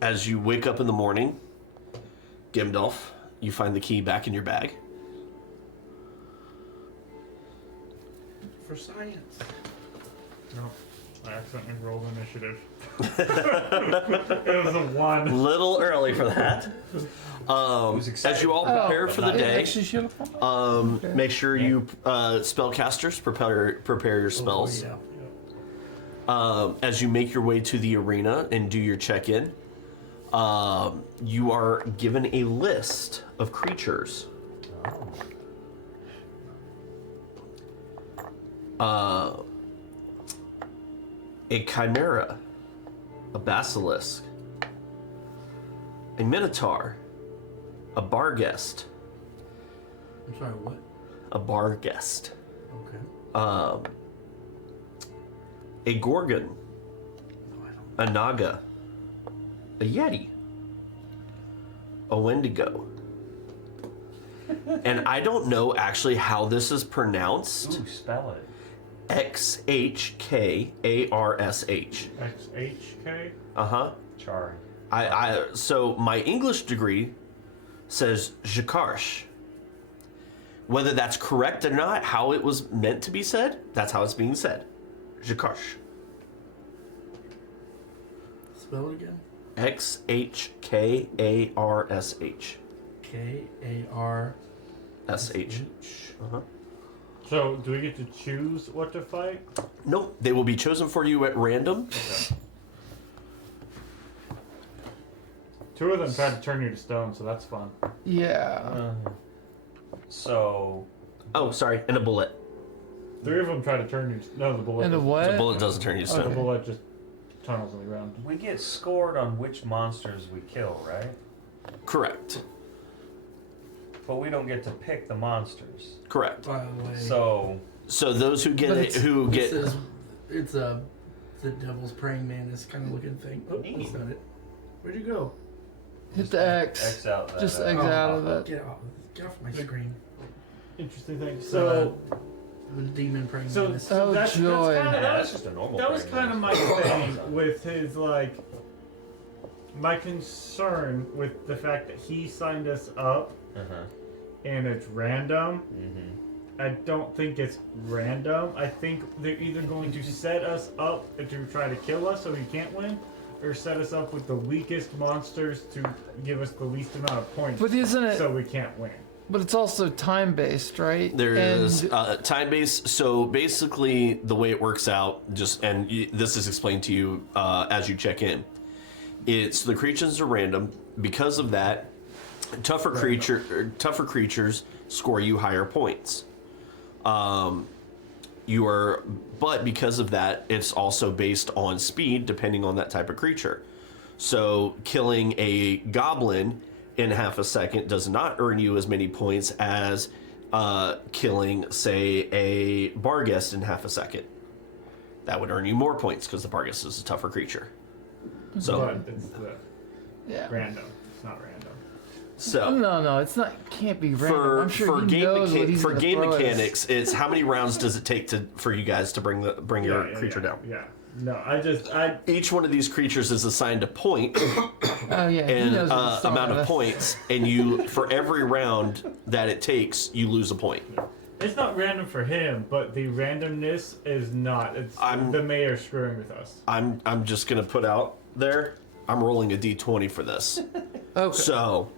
As you wake up in the morning, Gimdolf, you find the key back in your bag. For science. No, I accidentally rolled initiative. It was a 1. Little early for that. Who's excited? As you all prepare for the Yeah, day, actually should have make sure you spellcasters prepare your spells. Oh, yeah. As you make your way to the arena and do your check-in, you are given a list of creatures. A chimera, a basilisk, a minotaur, a barghest, I'm sorry, what? a barghest, Okay. a gorgon, No, I don't. a naga, a yeti, a wendigo. And I don't know actually how this is pronounced. Ooh, spell it. XHKARSH. XHK? Uh-huh. Charring. So my English degree says Jakarsh. Whether that's correct or not, how it was meant to be said, that's how it's being said. Jakarsh. Spell it again. XHKARSH. K-A-R. SH. Uh-huh. So, do we get to choose what to fight? Nope, they will be chosen for you at random. Two of them tried to turn you to stone, so that's fun. Yeah. So Oh, sorry, and a bullet. Three of them tried to turn you. No, the bullet. And a The what? bullet doesn't turn you to The stone. bullet just tunnels in the ground. we get scored on which monsters we kill, right? Correct. But we don't get to pick the monsters. Correct. By the way, So those who get But it, who get it's a the devil's praying mantis kind of looking thing. Oh, that's not it. Where'd you go? Hit the X. X out that. Just X out of it. Get off my screen. Interesting thing. So, the demon praying So, mantis. so Oh, that's joy. kind of Yeah, that that's was, just a normal. that was thing. kind of my thing with his like my concern with the fact that he signed us up and it's random. I don't think it's random. I think they're either going to set us up to try to kill us so we can't win, or set us up with the weakest monsters to give us the least amount of points But isn't it? so we can't win. But it's also time based, right? there is And time base. So basically, the way it works out, this is explained to you as you check in. It's the creatures are random. Because of that, tougher creatures score you higher points. But because of that, it's also based on speed, depending on that type of creature. So killing a goblin in half a second does not earn you as many points as killing, say, a Barghest in half a second. That would earn you more points because the Barghest is a tougher creature. So, But it's yeah. random. It's not random. so No, it's not. Can't be random. I'm sure for he game knows what he's for gonna game throw at us. mechanics, it's how many rounds does it take for you guys to bring your creature down? Yeah. No, I Each one of these creatures is assigned a point Oh yeah, he and knows what he's throwing amount at of us. points, and you for every round that it takes, you lose a point. It's not random for him, but the randomness is not. It's the mayor screwing with us. I'm just gonna put out there. I'm rolling a d20 for this. Okay. So,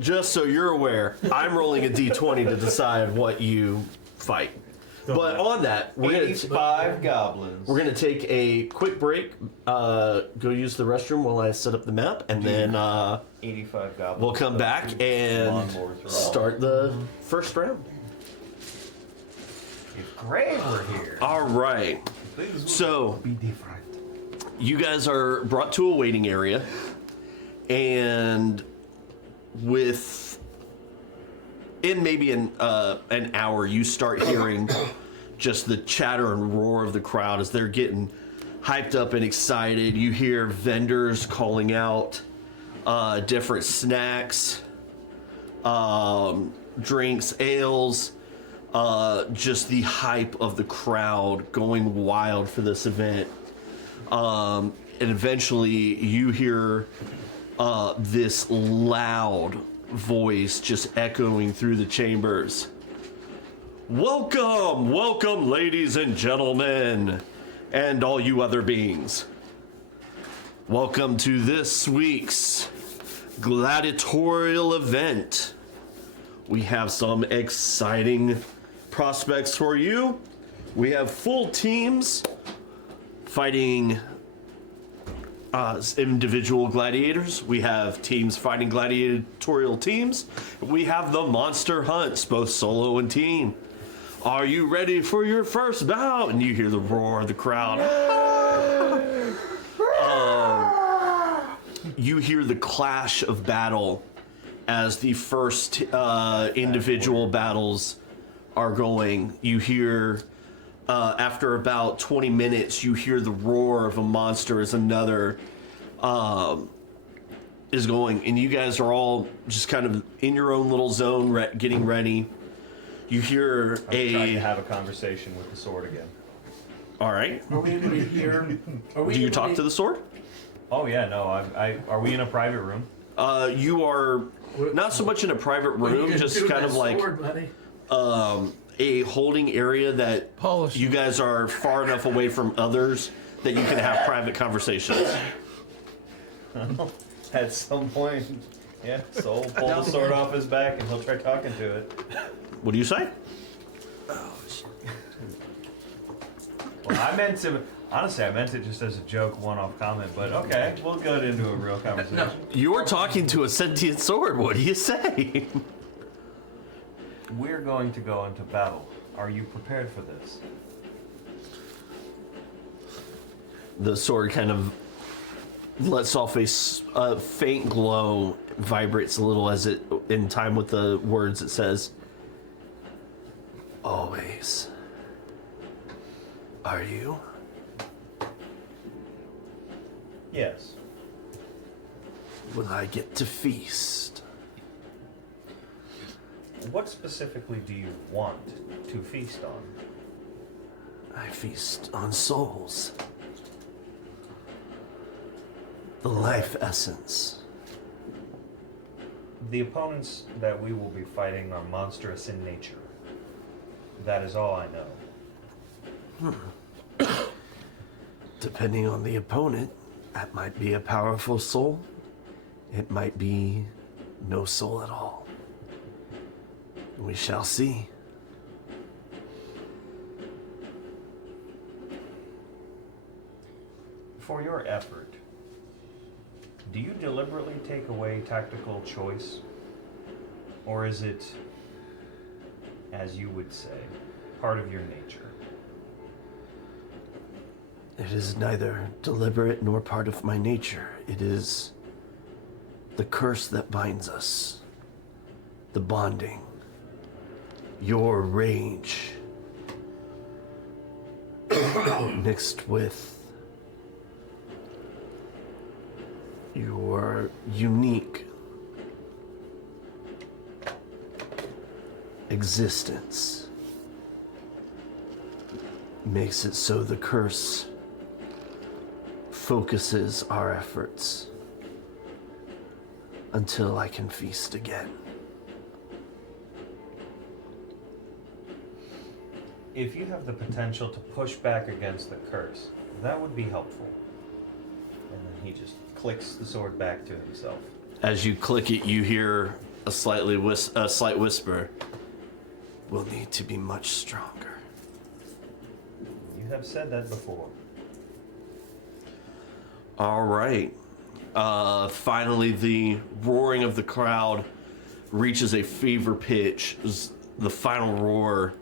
just so you're aware, I'm rolling a d20 to decide what you fight. But on that, we're 85 goblins. gonna take a quick break. Go use the restroom while I set up the map, and then 85 goblins. we'll come back and Lawnmower throw. start the first round. If Gray were here, All right. So be different. you guys are brought to a waiting area, and in maybe an hour, you start hearing just the chatter and roar of the crowd as they're getting hyped up and excited. You hear vendors calling out different snacks, drinks, ales, just the hype of the crowd going wild for this event. And eventually you hear this loud voice just echoing through the chambers. Welcome, ladies and gentlemen, and all you other beings. Welcome to this week's gladiatorial event. We have some exciting prospects for you. We have full teams fighting individual gladiators. We have teams fighting gladiatorial teams. We have the monster hunts, both solo and team. Are you ready for your first bout? And you hear the roar of the crowd. You hear the clash of battle as the first individual battles are going. You hear, after about 20 minutes, you hear the roar of a monster as another is going. And you guys are all just kind of in your own little zone, getting ready. You hear I'm trying to have a conversation with the sword again. All right. Are we able to hear? Do you talk to the sword? Oh yeah, no. Are we in a private room? You are not so much in a private room, just kind of like a holding area that Polish. you guys are far enough away from others that you can have private conversations. At some point, Yeah, Soul pull the sword off his back and he'll try talking to it. What do you say? Well, I meant it just as a joke, one-off comment, but okay, we'll go into a real conversation. No. You're talking to a sentient sword. What do you say? We're going to go into battle. Are you prepared for this? The sword kind of lets off a faint glow, vibrates a little as it, in time with the words, it says, "Always. Are you?" Yes. Will I get to feast? What specifically do you want to feast on? I feast on souls. The life essence. The opponents that we will be fighting are monstrous in nature. That is all I know. Depending on the opponent, that might be a powerful soul. It might be no soul at all. We shall see. For your effort, do you deliberately take away tactical choice? Or is it, as you would say, part of your nature? It is neither deliberate nor part of my nature. It is the curse that binds us. The bonding. Your rage. Mixed with your unique existence makes it so the curse focuses our efforts until I can feast again. If you have the potential to push back against the curse, that would be helpful. And then he just clicks the sword back to himself. As you click it, you hear a slight whisper. We'll need to be much stronger. You have said that before. All right. Finally, the roaring of the crowd reaches a fever pitch. The final roar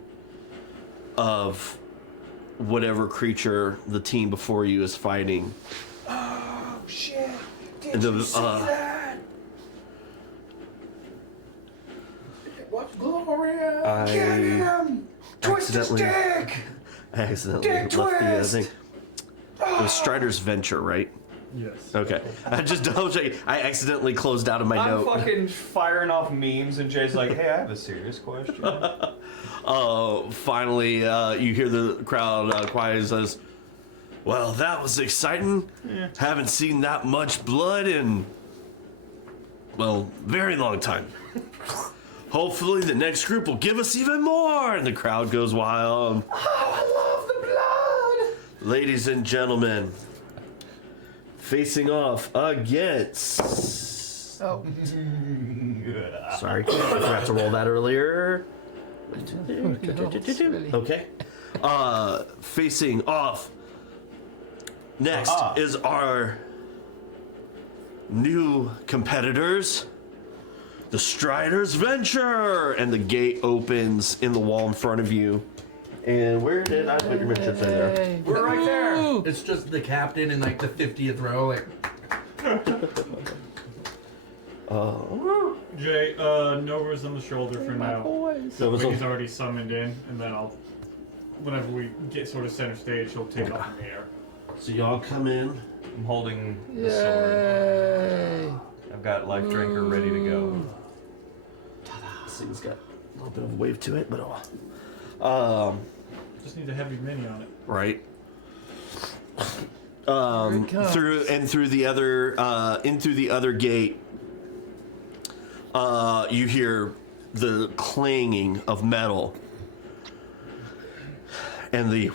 of whatever creature the team before you is fighting. Oh, shit! Did you see that? What's Gloria? I Twist his dick! I accidentally Dick left the twist! thing. It was Strider's Venture, right? Yes. Okay. I just double check. I accidentally closed out of my I'm note. fucking firing off memes, and Jay's like, hey, I have a serious question. Finally, you hear the crowd quiet says, "Well, that was exciting. Yeah. Haven't seen that much blood in, well, very long time. Hopefully the next group will give us even more." And the crowd goes wild. Oh, I love the blood! Ladies and gentlemen, facing off against... Oh. Sorry, I forgot to roll that earlier. Really? Okay. Facing off next is our new competitors, the Strider's Venture. And the gate opens in the wall in front of you. And where did I put your mentions in there? Hey. We're right there. Ooh. It's just the captain in like the 50th row, like Jay, Nova's on the shoulder for My now. boys. That was He's already summoned in, and then whenever we get sort of center stage, he'll take off in the air. So y'all come in. I'm holding the sword. Yay. I've got Life Drinker ready to go. This thing's got a little bit of wave to it, but Just need a heavy mini on it. right. Here it comes. Through the other into the other gate, you hear the clanging of metal and the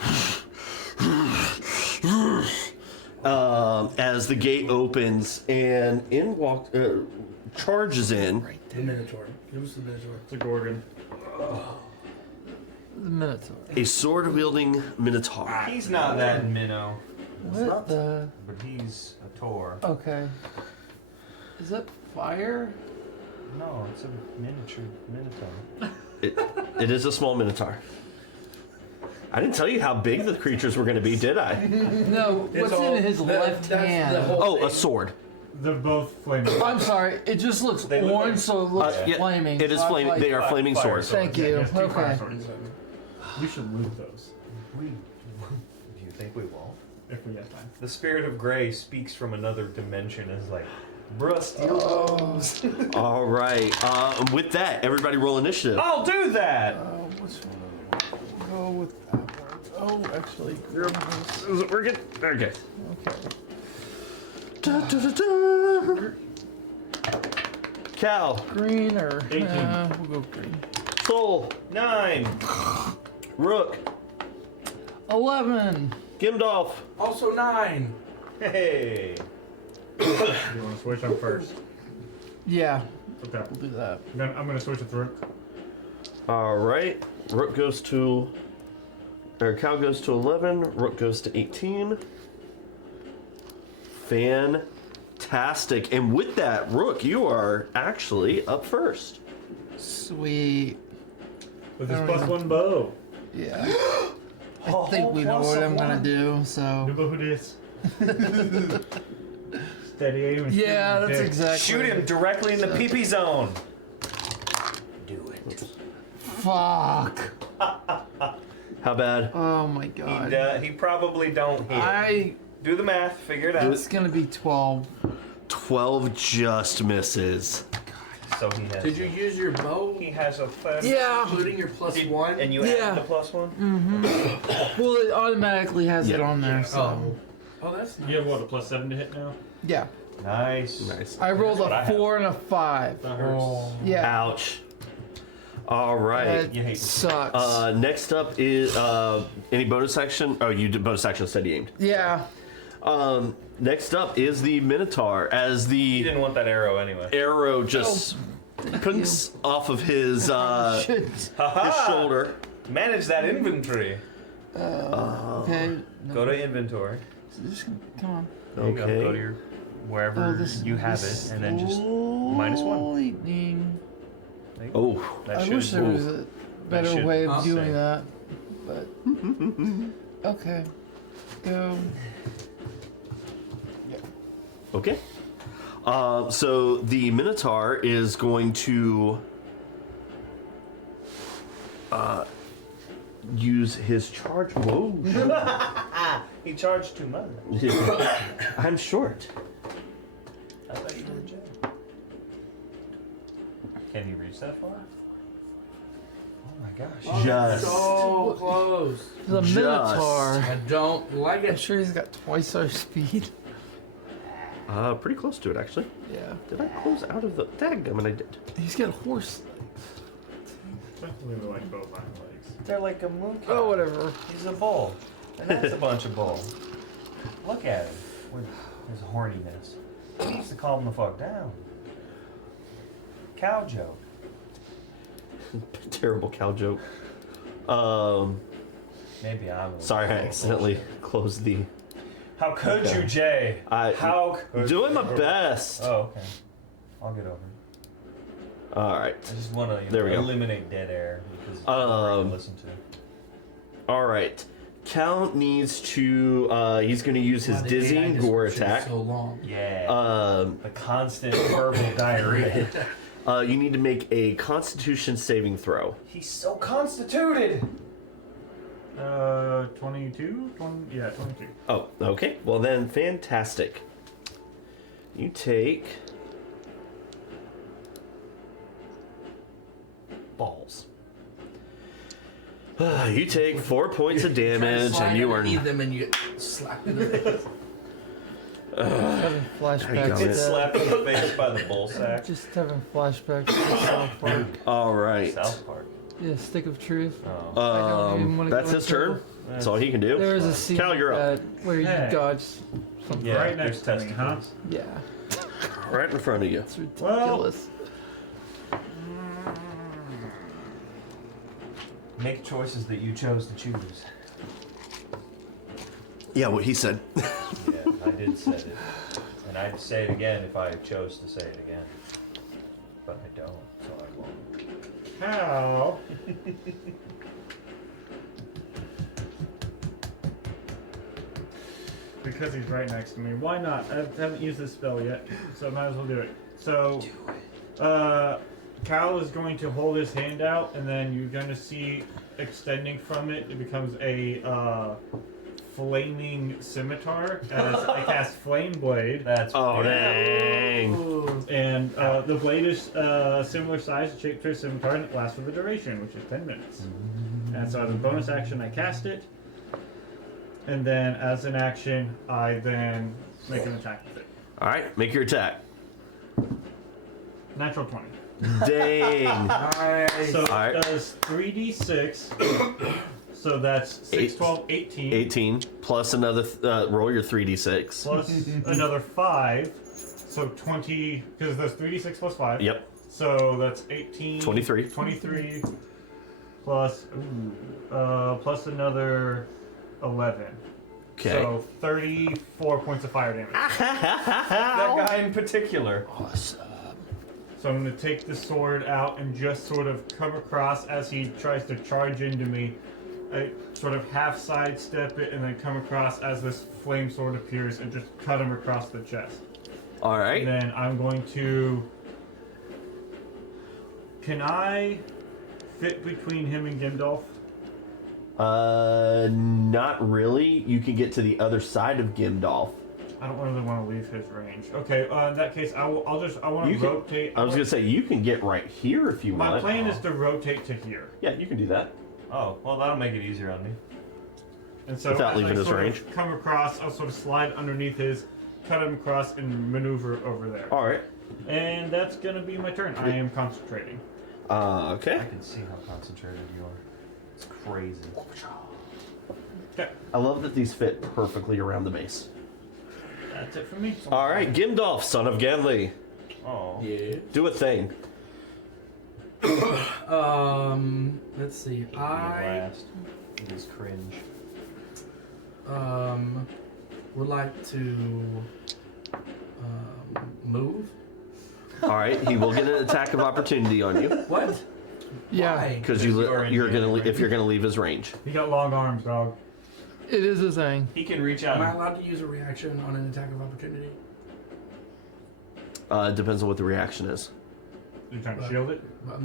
as the gate opens and charges in The Minotaur. Give us the Minotaur. It's a Gorgon. The Minotaur. a sword-wielding minotaur. He's not that minnow, What the? but he's a Tor. Okay. Is that fire? No, it's a miniature minotaur. It is a small minotaur. I didn't tell you how big the creatures were going to be, did I? No, what's in his left hand? Oh, a sword. They're both flaming. I'm sorry, it just looks They look orange, like- so it looks Yeah, flaming. It is so I'm flaming. like- They are flaming Fire swords. sword. Thank you. Yes, two fire Okay. swords. We should loot those Do you think we won't? if we have time. The spirit of Grey speaks from another dimension as like, bruh, steal those. All right. With that, everybody roll initiative. I'll do that! Which one? Go with that one. Oh, actually, Is it working? Okay. okay. Da, da, da, da. Cal, Green or 18. we'll go green. Soul, 9. Rook, 11. Gimdolf, Also 9. Hey! Do you want to switch on first? Yeah, Okay. we'll do that. I'm gonna switch with Rook. All right. Rook goes to, or Cal goes to 11. Rook goes to 18. Fantastic. And with that, Rook, you are actually up first. Sweet. With his I plus don't 1 bow. Yeah. I think we know what I'm gonna do, so. You know who this? Steady aim and shoot Yeah, him that's dead. exactly. Shoot him directly in the pee-pee zone. Do it. Fuck. How bad? Oh my god. He probably don't hit. Do the math, figure it out. It's gonna be 12. 12 just misses. So he has. Did you use your bow? He has a plus. Yeah. Including your plus Did- 1? And you Yeah. add the plus 1? Well, it automatically has it Yeah. on there, so. Oh, that's nice. You have what, a plus 7 to hit now? Yeah. Nice. Nice. I rolled That's what I a have. 4 and a 5. That hurts. Oh. Yeah. Ouch. All right. That You hate me. sucks. Next up is any bonus action. Oh, you did bonus action steady aimed. Yeah. Next up is the Minotaur as He the didn't want that arrow anyway. arrow just punks off of his Shit. shoulder. Manage that inventory. Okay. No, Go to inventory. just, come on. There you go. Okay. Go to your wherever Oh, this, you have this it, and then just -1. lightning. Oh, That I should. wish there was a better should way of say. doing that, but okay. Go. okay. So the Minotaur is going to use his charge. Whoa! He charged too much. I'm short. I thought you were Jay. Can he reach that far? Oh my gosh. Just So close. The Just. Minotaur. I don't like I'm it. sure he's got twice our speed. pretty close to it actually. Yeah. Did I close out of the dadgummit? I did. He's got horse. Especially with like both hind legs. They're like a moon cow. Oh, whatever. He's a bull. And that's a bunch of bull. Look at him with his horniness. He needs to calm the fuck down. Cow joke. Terrible cow joke. Maybe I'm. Sorry, I accidentally closed the. How could Okay. you, Jay? How could Doing my you? best. Oh, okay. I'll get over it. All right. I just want to There we go. eliminate dead air because it's boring to listen to. All right. Cal needs to. He's going to use his Why did dizzying AI gore description attack. So long. Yeah. The constant verbal diarrhea. You need to make a Constitution saving throw. He's so constituted. 22? 20, yeah, 22. Oh, okay. Well then, fantastic. You take balls. You take 4 points of damage, and you are. Need them and you slap in the face. Having flashbacks. Damn It's it. slapped in the face by the bull sack. Just having flashbacks to South Park. All right. South Park. Yeah, Stick of Truth. Oh. I don't even wanna That's go his into turn. That's all he can do. There is a scene Cal, you're up. where you Hey. dodge something. Yeah, Right next there's to me, huh? testicles. Yeah. Right in front of you. It's ridiculous. Make choices that you chose to choose. Yeah, what he said. Yeah, I did say it. And I'd say it again if I chose to say it again. But I don't, so I won't. How? Because he's right next to me. Why not? I haven't used this spell yet, so I might as well do it. So, Cal is going to hold his hand out, and then you're going to see extending from it, it becomes a flaming scimitar as I cast Flame Blade. That's Oh, weird. dang. Ooh. And the blade is similar size to shape to a scimitar, and it lasts for the duration, which is 10 minutes. And so as a bonus action, I cast it. And then as an action, I then make an attack with it. All right, make your attack. Natural 20. Dang. Nice. So Alright. it does 3d6. So that's 6, Eight. 12, 18. 18 plus another, roll your 3d6. Plus another 5. So 20, because that's 3d6 plus 5. Yep. So that's 18. 23. 23 plus, plus another 11. Okay. So 34 points of fire damage. That guy in particular. Awesome. So I'm going to take the sword out and just sort of come across as he tries to charge into me. I sort of half sidestep it and then come across as this flame sword appears and just cut him across the chest. All right. And then I'm going to... Can I fit between him and Gimdolf? Not really. You can get to the other side of Gimdolf. I don't really want to leave his range. Okay, in that case, I want You to can- rotate. I was gonna say you can get right here if you My want. plan is to rotate to here. Yeah, you can do that. Oh, well, that'll make it easier on me. And so Without as leaving I his sort of range? come across, I'll sort of slide underneath his, cut him across, and maneuver over there. All right. And that's gonna be my turn. I am concentrating. Okay. I can see how concentrated you are. It's crazy. Okay, I love that these fit perfectly around the base. that's it for me. All right, Gimdolf, son of Ganli, Oh. Yeah. do a thing. Let's see. I I last. It is cringe. would like to move. All right, he will get an attack of opportunity on you What? Yeah. Why? because you're in you're the gonna range. if you're gonna leave his range. You got long arms, dog. It is a thing. He can reach Am I out. allowed to use a reaction on an attack of opportunity? Depends on what the reaction is. You trying to shield it?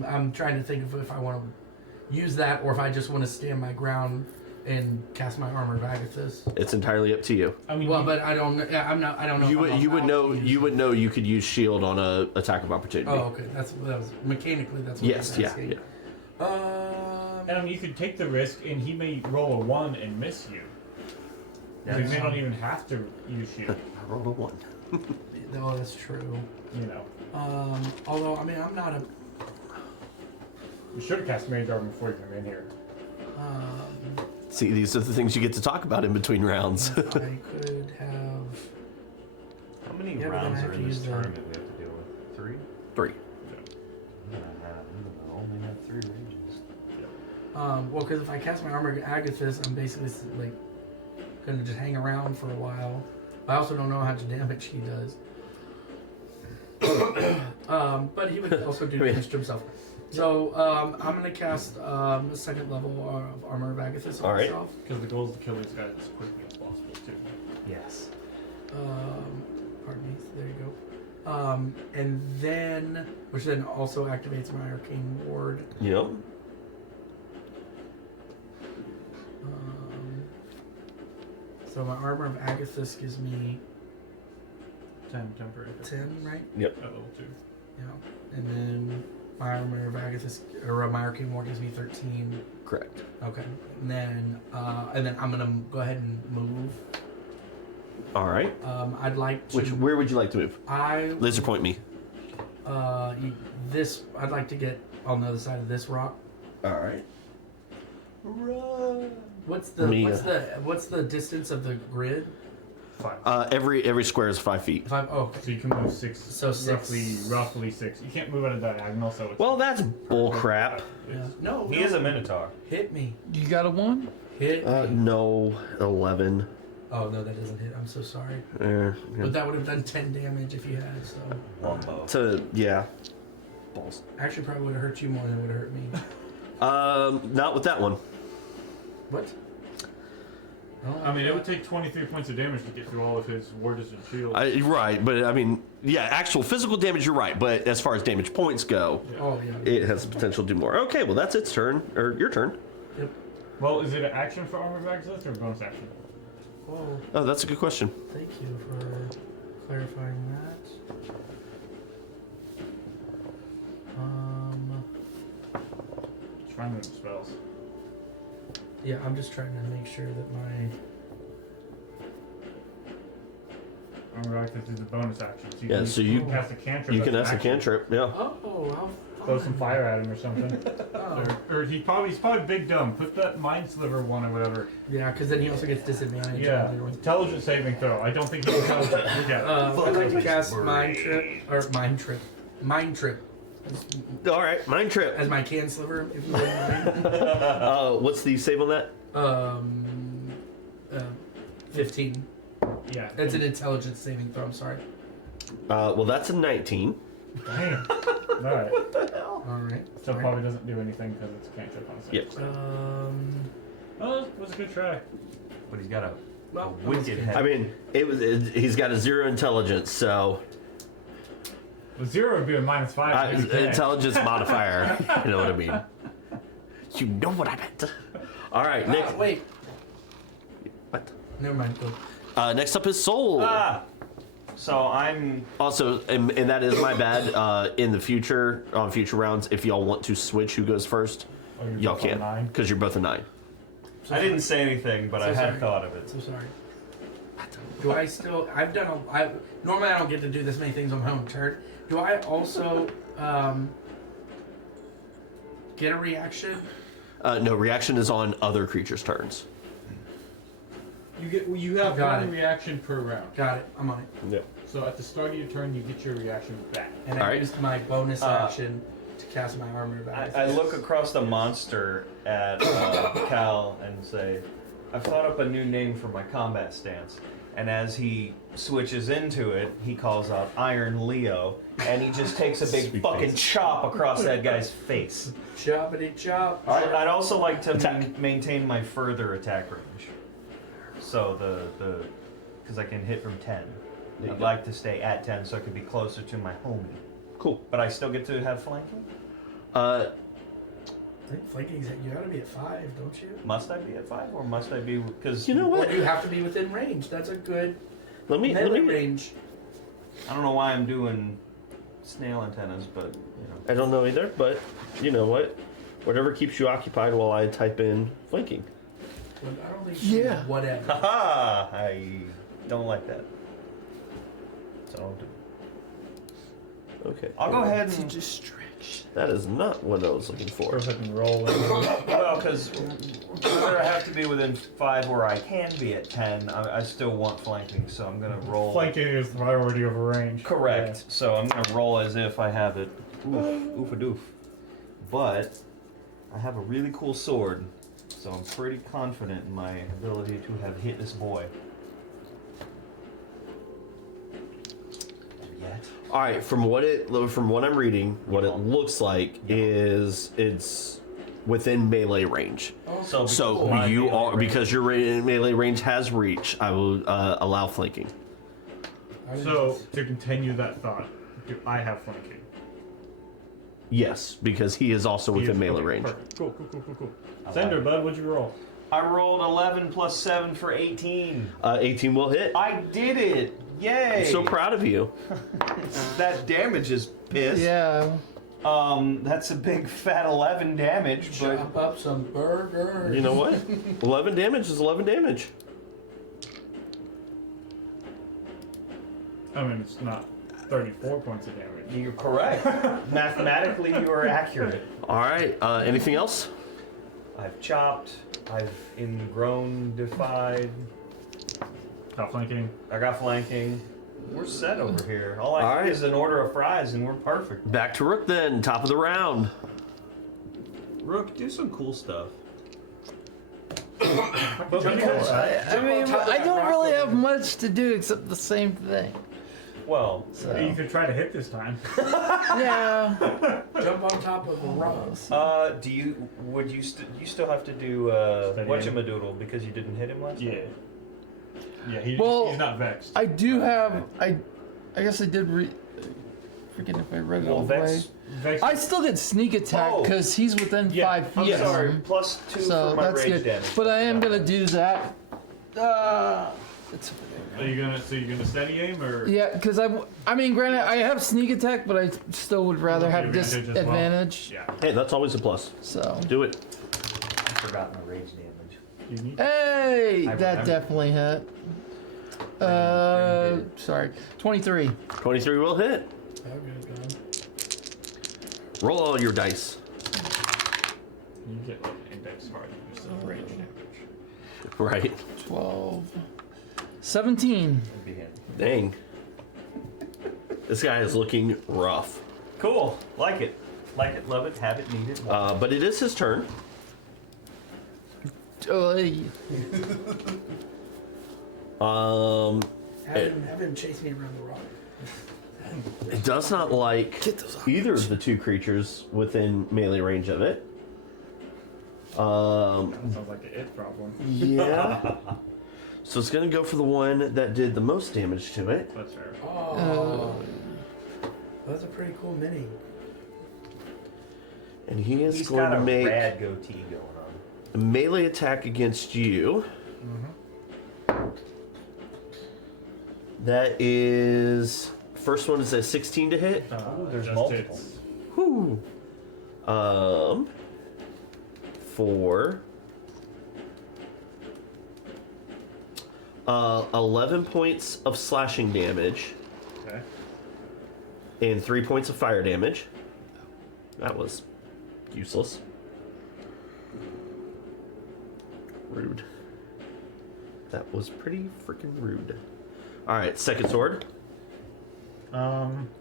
I'm trying to think of if I want to use that or if I just want to stand my ground and cast my armor of Agathis. It's entirely up to you. I mean, Well, but I don't. Yeah, I'm not. I don't know. You if would I'm you would allowed know to use you it. would know you could use shield on a attack of opportunity. Oh, okay. That was mechanically. That's what Yes, I was yeah, asking. yeah. and you could take the risk, and he may roll a 1 and miss you. So you may not even have to use shield. I rolled a 1. No, that's true. You know, Although I mean, I'm not a. you should have cast Mage Armor before you came in here. See, these are the things you get to talk about in between rounds. I could have. How many Yeah, but then I rounds have are to in this use the- tournament we have to deal with? 3? 3. I only have 3 ranges. Well, because if I cast my armor of Agathis, I'm basically like gonna just hang around for a while. I also don't know how much damage he does. But he would also do damage to himself. So I'm gonna cast a second level of armor of Agathis on All right. myself. Because the goal is to kill these guys as quickly as possible, too. Yes. Pardon me. There you go. And then, which then also activates my arcane ward. Yep. So my armor of Agathis gives me 10 temporary. 10, right? Yep. At level 2. Yeah. And then my armor of Agathis, or my arcane ward gives me 13. Correct. Okay. And then I'm gonna go ahead and move. All right. I'd like to. Where would you like to move? Laser point me. I'd like to get on the other side of this rock. All right. Run. What's the distance of the grid? 5. Every square is 5 feet. 5. Oh, okay. So you can move 6. So 6. Roughly 6. You can't move on a diagonal, so it's. Well, that's bull crap. Yeah. No. He is a minotaur. Hit me. You got a 1? Hit me. No, 11. Oh no, that doesn't hit. I'm so sorry. Yeah. But that would have done 10 damage if you had. So Longbow. Yeah. Balls. actually, probably would have hurt you more than it would have hurt me. Not with that one. What? Oh, I mean, it would take 23 points of damage to get through all of his warders and shields. Right, but I mean, yeah, actual physical damage, you're right. But as far as damage points go, Oh yeah. it has the potential to do more. Okay, well, that's its turn, or your turn. Yep. Well, is it an action for armor of access or a bonus action? Whoa. Oh, that's a good question. Thank you for clarifying that. Trying to spells. Yeah, I'm just trying to make sure that my. Armor of access is a bonus action. So Yeah, so you can cast a cantrip. you can as ask an a action. cantrip. Yeah. Oh, Throw some fire at him or something. Oh. Or he's probably big dumb. Put that mind sliver one or whatever. Yeah, because then he also gets disadvantage. Yeah. on the- Intelligence saving throw. I don't think he's intelligent. Look at it. I'd like to cast Mind Trip All right, mind trip. as my can sliver, if you wouldn't mind. What's the save on that? 15. Yeah. It's an intelligence saving throw. I'm sorry. Well, that's a 19. Damn. Alright. All right. So probably doesn't do anything because it's a cantrip on save. Yep. Oh, that was a good try. But he's got a Well, wicked head. I mean, he's got a 0 intelligence, so Well, 0 would be a -5. intelligence modifier. You know what I mean? You know what I meant. All right, Nick. Wait. What? Never mind. Go. Next up is Soul. So I'm Also, and that is my bad. In the future, on future rounds, if y'all want to switch who goes first, Oh, you're y'all both on can, 9? because you're both a 9. So I didn't say anything, but So I had sorry. thought of it. So sorry. Do I still? I've done a. Normally I don't get to do this many things on my own turn. Do I also get a reaction? No, reaction is on other creatures' turns. You have Got one it. reaction per round. Got it. I'm on it. Yep. So at the start of your turn, you get your reaction back. And All I right. used my bonus action to cast my armor of I access. look across the monster at Cal and say, I've thought up a new name for my combat stance. And as he switches into it, he calls out Iron Leo, and he just takes a big Sweet fucking face. chop across that guy's face. Choppity chop. I'd also like to Attack. maintain my further attack range. So because I can hit from 10. There you I'd go. like to stay at 10 so I can be closer to my homie. Cool. But I still get to have flanking? I think flanking's you gotta be at 5, don't you? Must I be at 5 or must I be because You know Or what? do you have to be within range? That's a good Let me melee range. I don't know why I'm doing snail antennas, but you know. I don't know either, but you know what? Whatever keeps you occupied while I type in flanking. But I don't think Yeah. whatever. Haha! I don't like that. So I'll do. Okay. I'll go ahead It's a and distraction. That is not what I was looking for. Perfect and roll. well, because whether I have to be within 5 or I can be at 10, I still want flanking, so I'm gonna roll. Flanking is the priority over range. Correct. So I'm gonna roll as if I have it. Oof a doof. But I have a really cool sword, so I'm pretty confident in my ability to have hit this boy. Yet. All right, from what I'm reading, what it looks like is it's within melee range. So, So my you melee are range- because your melee range has reach. I will allow flanking. So to continue that thought, do I have flanking? Yes, because he is also within He is- melee okay, range. Perfect. Cool. I like Sender, it. bud, what'd you roll? I rolled 11 plus 7 for 18. 18 will hit. I did it! Yay! I'm so proud of you. That damage is pissed. Yeah. That's a big fat 11 damage, but Chop up some burgers. You know what? 11 damage is 11 damage. I mean, it's not 34 points of damage. you're correct. Mathematically, you are accurate. All right. Anything else? I've chopped. I've ingrown, defied. Got flanking. I got flanking. We're set over here. All I All need right. is an order of fries, and we're perfect. Back to Rook then, top of the round. Rook, do some cool stuff. I mean, I don't really have much to do except the same thing. Well, So, You could try to hit this time. yeah. Jump on top of a rock. do you? Would you? You still have to do Steady whatchamadoodle because you didn't hit him last time? Yeah, Well, he's not vexed. I do have. I guess I did. Forget if I read it all the way. Vex. I still get sneak attack Oh. because he's within Yeah, 5 feet. I'm of sorry. him. Plus 2 So for my that's rage good. damage. But I am gonna do that. It's Are you gonna steady aim or? yeah, because I mean, granted, I have sneak attack, but I still would rather have Advantage as well. disadvantage. Yeah. Hey, that's always a plus. So, Do it. I forgot my rage damage. You need. hey, I that remember. definitely hit. Sorry, 23. 23 will hit. Roll all your dice. You get like index card. Just range damage. Right. 12. 17. That'd be hit. Dang. This guy is looking rough. Cool. Like it. Like it. Love it. Have it. Need it. But it is his turn. Hey. Have him chase me around the rock. It does not like either of the two creatures within melee range of it. Sounds like an it problem. Yeah. So it's gonna go for the one that did the most damage to it. That's fair. Oh, that's a pretty cool mini. And he is He's going got to a make rad goatee going on. a melee attack against you. That is first one is a 16 to hit. there's just multiple. hits. Whew. For 11 points of slashing damage Okay. and 3 points of fire damage. That was useless. Rude. That was pretty freaking rude. All right, second sword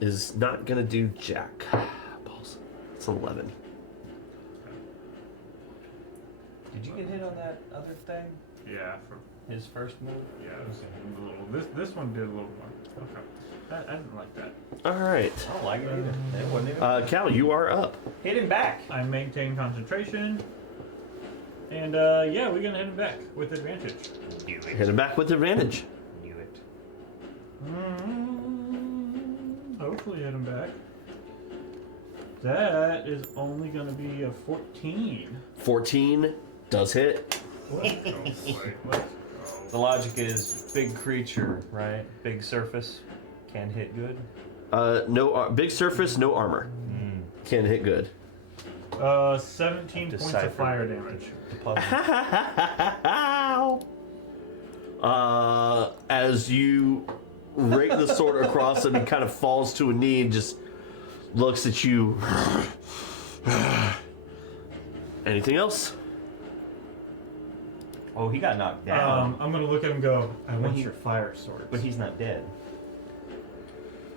is not gonna do jack. Balls. It's 11. Did you get hit on that other thing? Yeah. His first move? Yeah. It was a little. This one did a little more. Okay. I didn't like that. All right, I don't like it either. It wasn't even. Cal, you are up. Hit him back. I maintain concentration. And yeah, we're gonna hit him back with advantage. Do it. Hit him back with advantage. Do it. Hopefully hit him back. That is only gonna be a 14. 14 does hit. Let's go, boy. Let's The go. logic is big creature, right? Big surface can hit good. No big surface, no armor. Can hit good. 17 points Decipher of fire damage. The puzzle. As you rake the sword across him, he kind of falls to a knee and just looks at you. Anything else? Oh, he got knocked down. I'm gonna look at him and go, I want your fire sword. But he's not dead.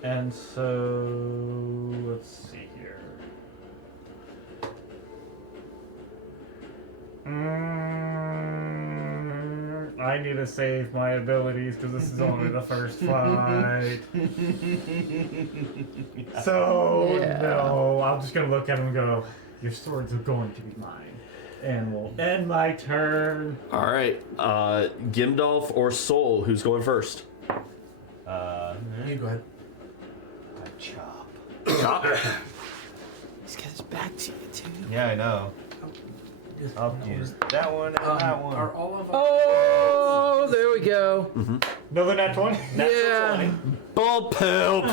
And so, let's see here. I need to save my abilities because this is only the first fight. So, Yeah. no, I'm just going to look at him and go, your swords are going to be mine. And we'll end my turn. All right, Gimdolf or Soul, who's going first? You go ahead. Chop. Chop. He's got his back to you, too. Yeah, I know. Just- I'll use that one and that one. Are all of Oh, there we go. Another nat 20? Yeah. Ball poop.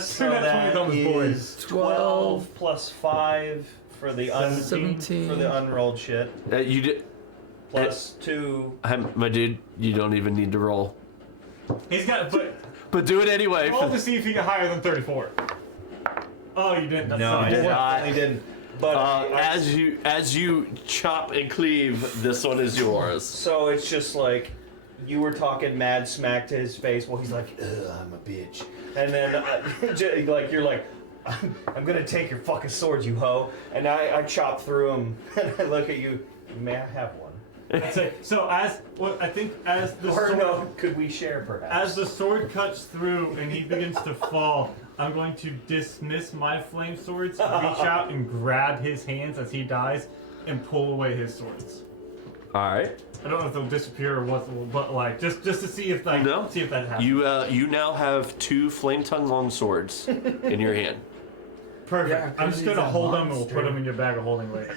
So Nat 20s that on this boy. is 12 plus 5 for the 17. for the unrolled shit. You did, Plus 2. my dude. You don't even need to roll, He's got, but but do it anyway. roll to see if he got higher than 34. Oh, you didn't. That's No, I fine. did not. definitely didn't. But as you chop and cleave, this one is yours. So it's just like you were talking mad smack to his face while he's like, "Ugh, I'm a bitch," and then like you're like, "I'm gonna take your fucking sword, you hoe," and I chop through him and I look at you. May I have one? So as I think as the Or sword, no, could we share perhaps? as the sword cuts through and he begins to fall, I'm going to dismiss my flame swords, reach out and grab his hands as he dies, and pull away his swords. All right. I don't know if they'll disappear or what, but like just to see if that happens. You now have 2 flame tongue long swords in your hand. Perfect. Yeah, I'm just 'cause gonna he's a hold them and we'll monster. put them in your bag of holding later.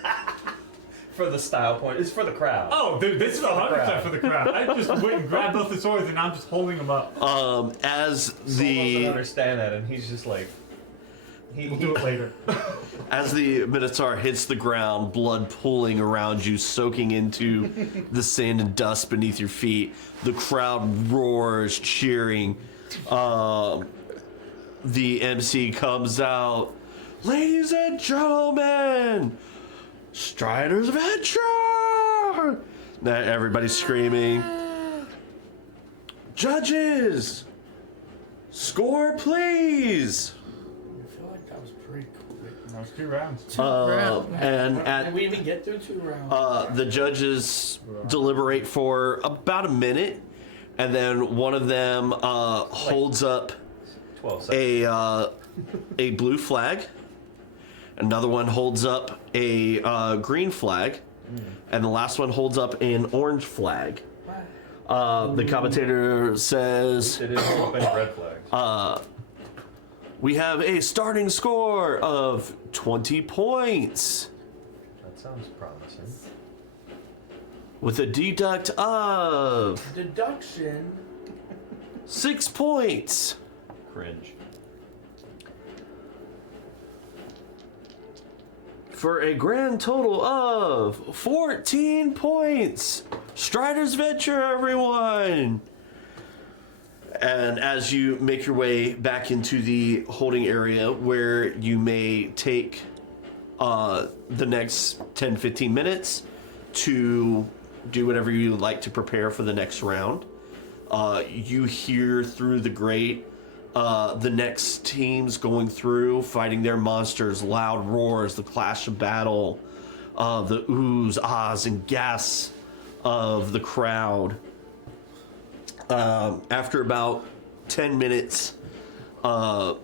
For the style point, it's for the crowd. Oh, dude, this is 100% for the crowd. I just went and grabbed both the swords and I'm just holding them up. As Soul doesn't the understand that, and he's just like, We'll do it later. as the Minotaur hits the ground, blood pooling around you, soaking into the sand and dust beneath your feet, the crowd roars, cheering. The MC comes out, ladies and gentlemen, Strider's Venture! Now everybody's screaming. Judges, score please. I feel like that was pretty quick. That was 2 rounds. And Did at we even get through 2 rounds? the judges deliberate for about a minute, and then one of them holds up 12 seconds. a blue flag. Another one holds up a green flag, and the last one holds up an orange flag. The commentator says, They didn't hold up any red flags. we have a starting score of 20 points That sounds promising. with a deduct of Deduction. 6 points. Cringe. For a grand total of 14 points. Strider's Venture, everyone! And as you make your way back into the holding area where you may take the next 10-15 minutes to do whatever you like to prepare for the next round, you hear through the grate the next teams going through, fighting their monsters, loud roars, the clash of battle, the oohs, ahs, and gasps of the crowd. After about 10 minutes, the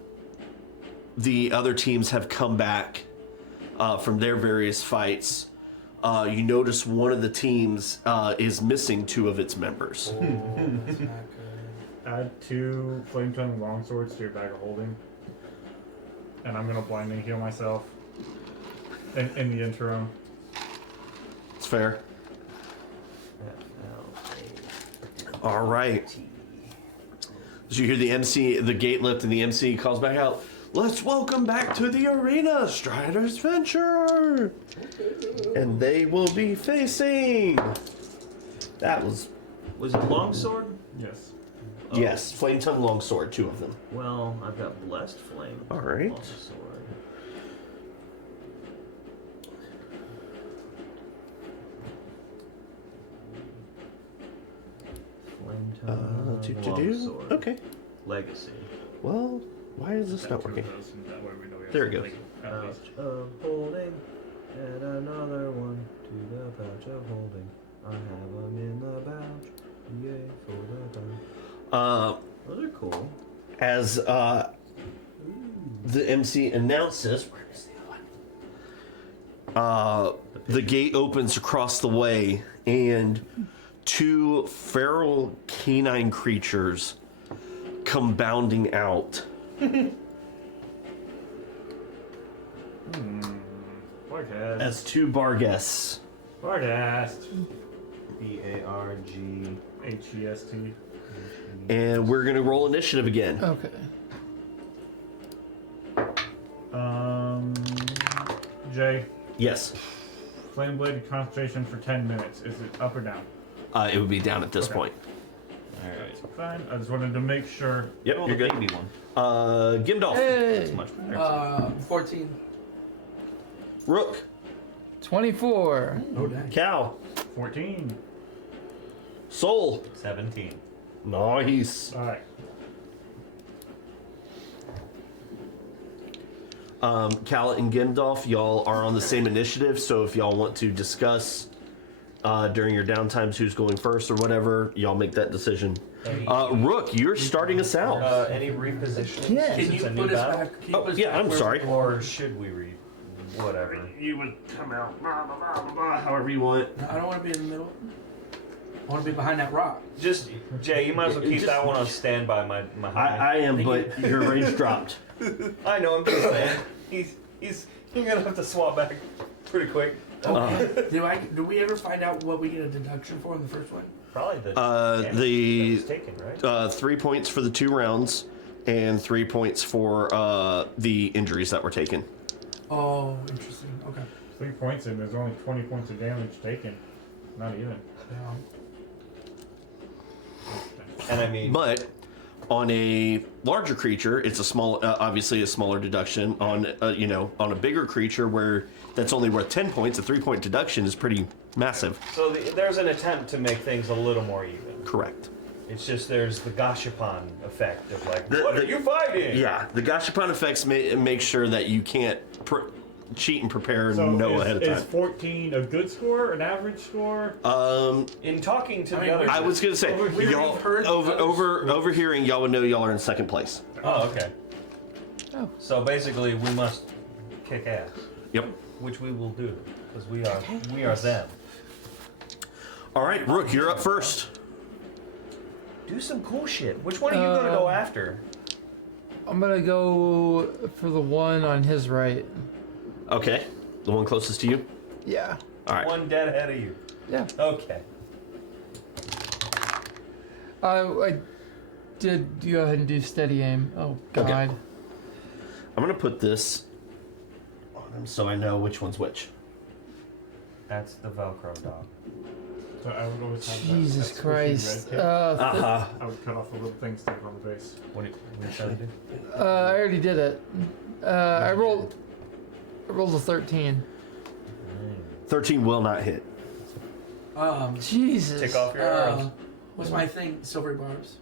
other teams have come back from their various fights. You notice one of the teams is missing 2 of its members. That's not good. Add 2 flame tongue longswords to your bag of holding. And I'm gonna blindly heal myself in the interim. It's fair. All right. As you hear the MC, the gate lift, and the MC calls back out, let's welcome back to the arena, Strider's Venture! And they will be facing... That was... Was it longsword? Yes. Yes, Flame Tongue Longsword, 2 of them. Well, I've got blessed flame. All right. Longsword. Flame tongue. Longsword. Okay. Legacy. Well, why is this not working? There it goes. Pouch of holding. Add another one to the pouch of holding. I have them in the pouch. Yay for the pouch. Those are cool. As the MC announces, where is the other one? The gate opens across the way, and 2 feral canine creatures come bounding out. Barghast. As 2 Barghests. Barghast. B-A-R-G. H-E-S-T. And we're going to roll initiative again. Okay. Jay, Yes. flame blade concentration for 10 minutes. Is it up or down? It would be down at this Okay. point. Alright. Fine. I just wanted to make sure. Yep, Roll you're the good. baby one. Gimdolf. Hey. It's much better. 14. Rook. 24. Oh, dang. Cal. 14. Soul. 17. Nice. Alright. Cal and Gandalf, y'all are on the same initiative, so if y'all want to discuss during your downtimes who's going first or whatever, y'all make that decision. Rook, you're starting us out. Any repositioning? Yeah. Since Can it's you a new put us battle? back? Keep Oh, us yeah, back I'm where sorry. we were? Or should we read? Whatever. You would come out however you want. No, I don't want to be in the middle. I want to be behind that rock. Just, Jay, you might as well keep Just- that one on standby, my I am, but your range dropped. I know, I'm just saying. You're gonna have to swap back pretty quick. Do we ever find out what we get a deduction for in the first one? Probably the damage the- that was taken, right? 3 points for the 2 rounds, and 3 points for the injuries that were taken. Oh, interesting. Okay. 3 points and there's only 20 points of damage taken. Not even. Yeah. And I mean, But on a larger creature, it's a small, obviously a smaller deduction. On on a bigger creature where that's only worth 10 points, a 3-point deduction is pretty massive. so there's an attempt to make things a little more even. Correct. It's just there's the Gashapon effect of like, The- what the- are you fighting? Yeah, the Gashapon effects make sure that you can't cheat and prepare So know is, ahead of is time. 14 a good score, an average score? In talking to I the mean, other, I was gonna say Overhearing y'all heard others. overhearing y'all would know y'all are in second place. Oh, okay. Oh. So basically, we must kick ass, Yep. which we will do because we are them. All right, Rook, you're up first. Do some cool shit. Which one are you gonna go after? I'm gonna go for the one on his right. Okay, the one closest to you. Yeah. All right. One dead ahead of you. Yeah. Okay. I did go ahead and do steady aim. Oh God. Okay. I'm gonna put this on him so I know which one's which. That's the Velcro dog. So I would always have Jesus that squishy Christ. red tip. Uh-huh. I would cut off the little thing stuck on the base. What are you trying to do? I already did it. I rolled a 13. 13 will not hit. Jesus. Take off your arrows. What's my thing? Silvery barbs.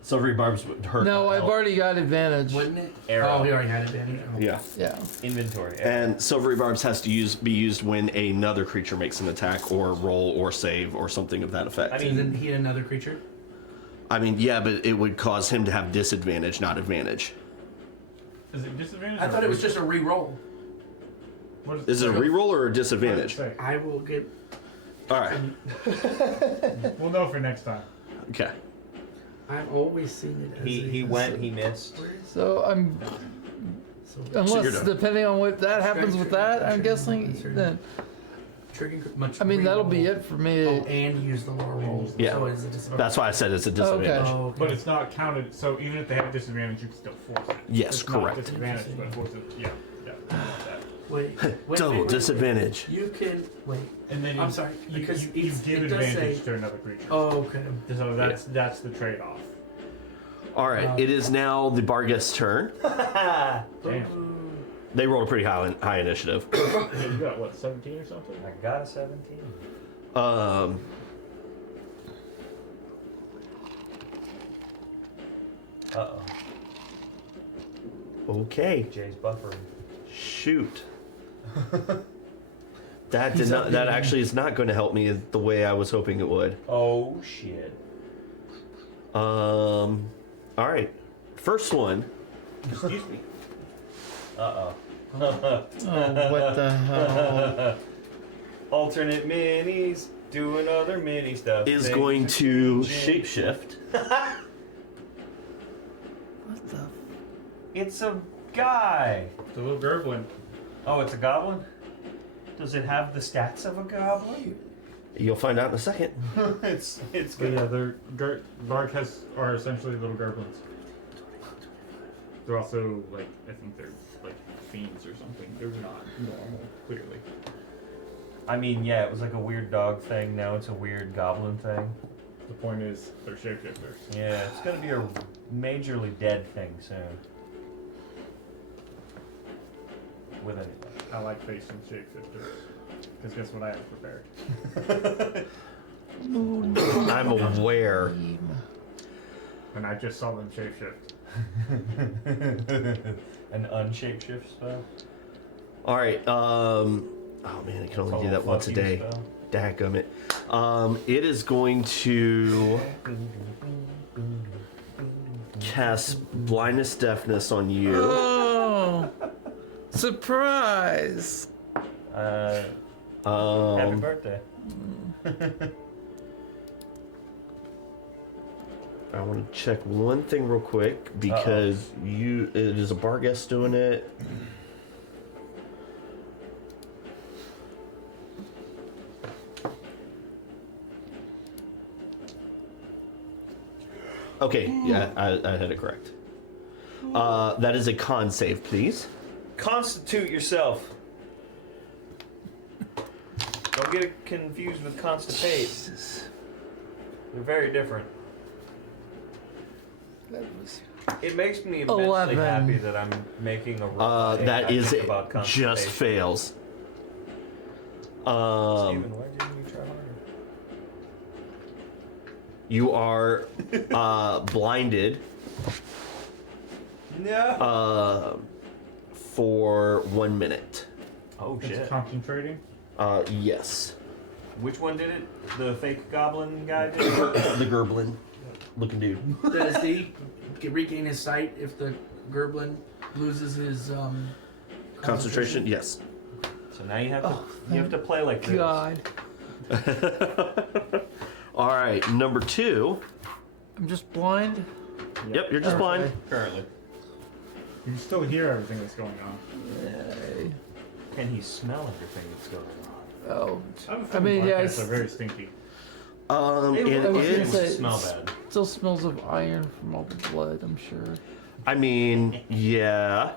Silvery barbs would hurt. No, I've out. already got advantage. Wouldn't it? Arrow. Oh, we already had advantage. Oh. Yeah. Yeah. Inventory. Arrow. And silvery barbs has to be used when another creature makes an attack or roll or save or something of that effect. I So mean, then he had another creature. I mean, yeah, but it would cause him to have disadvantage, not advantage. Is it disadvantage? I or thought it was just a re-roll. What Is it a reroll or a disadvantage? What does it I will get. All right. say? We'll know for next time. Okay. I've always seen it as he a- went, he missed. Where is So I'm so unless you're done. depending on what that happens with that, I'm guessing then triggering much. I mean that'll be re-roll. it for me. Oh, and use the lower rolls. Yeah. So it's a disadvantage. That's why I said it's a disadvantage. Okay. Oh, okay. But it's not counted, so even if they have disadvantage, you can still force it. Yes, It's correct. Not disadvantage, but force it. Yeah. Wait. Double wait. disadvantage. You can wait. And then you, I'm sorry, you, because you it's- give it does advantage say- to another creature. Oh, okay. So that's the trade-off. All right. It is now the Barghest's turn. Damn. They rolled a pretty high initiative. Yeah, you got what, 17 or something? I got a 17. Uh-oh. Okay. Jay's buffering. Shoot. That did He's not. That updating. actually is not going to help me the way I was hoping it would. Oh, shit. All right. First one. Excuse me. Uh-oh. Oh, what the hell? Alternate minis, doing other mini stuff. Is Things going are to changing. shapeshift. What the? It's a guy. It's a little gerblin. Oh, it's a goblin? Does it have the stats of a goblin? You'll find out in a second. it's But yeah, they're Bark are essentially little gerblins. They're also like, I think they're like fiends or something. They're not normal, clearly. I mean, yeah, it was like a weird dog thing. Now it's a weird goblin thing. The point is, they're shapeshifters. Yeah, it's gonna be a majorly dead thing soon. With anybody. I like facing shapeshifters. Because guess what I have prepared? I'm aware. And I just saw them shapeshift. An unshapeshift spell. All right. Oh man, I can only do that once a day. Dadgummit. It is going to cast blindness, deafness on you. Oh, surprise! Happy birthday. I want to check one thing real quick because it is a bar guest doing it. Okay, yeah, I had it correct. That is a con save, please. Constitute yourself. Don't get it confused with constipate. They're very different. It makes me immensely 11. happy that I'm making a robot. That is think it. about Just constipation. fails. Steven, why didn't you try harder? You are blinded No. for 1 minute. Oh It's shit. concentrating. Yes. Which one did it? The fake goblin guy did it? The Gerblin looking dude. Does he regain his sight if the Gerblin loses his Concentration? Yes. So now you have to play like this. God, All right, number 2. I'm just blind. Yep, you're just blind. Currently. You can still hear everything that's going on. Can he smell everything that's going on? Oh, I have a I feeling mean, yeah, black cats are very stinky. It was gonna is. say- Smell bad. still smells of iron from all the blood. I'm sure. I mean, yeah.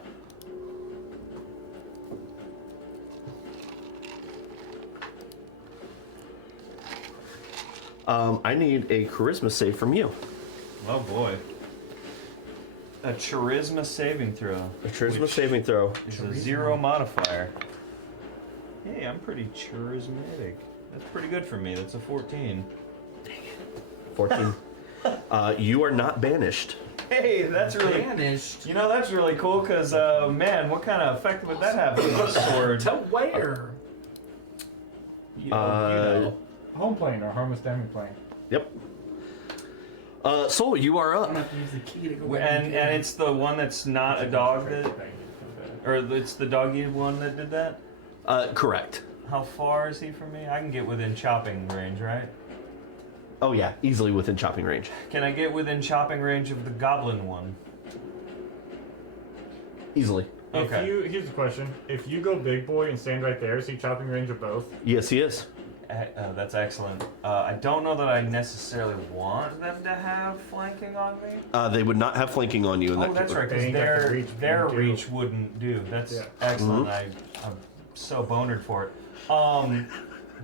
I need a charisma save from you. Oh boy. A charisma saving throw. A charisma which saving throw. is a 0 modifier. Hey, I'm pretty charismatic. That's pretty good for me. That's a 14. 14. You are not banished. Hey, that's really. vanished. You know, that's really cool because, man, what kind of effect would that have on the sword? To where? You know. Home plane or harmless damage plane. Yep. Soul, you are I'm up. gonna have to use the key to go And it's the one that's not a dog that, or it's the doggy one that did that. Correct. How far is he from me? I can get within chopping range, right? Oh yeah, easily within chopping range. Can I get within chopping range of the goblin one? Easily. Okay. Here's the question: if you go big boy and stand right there, is he chopping range of both? Yes, he is. That's excellent. I don't know that I necessarily want them to have flanking on me. They would not have flanking on you in that Oh, that's case. right, They because ain't got the their reach reach wouldn't do. That's Yeah. excellent. I'm so bonered for it.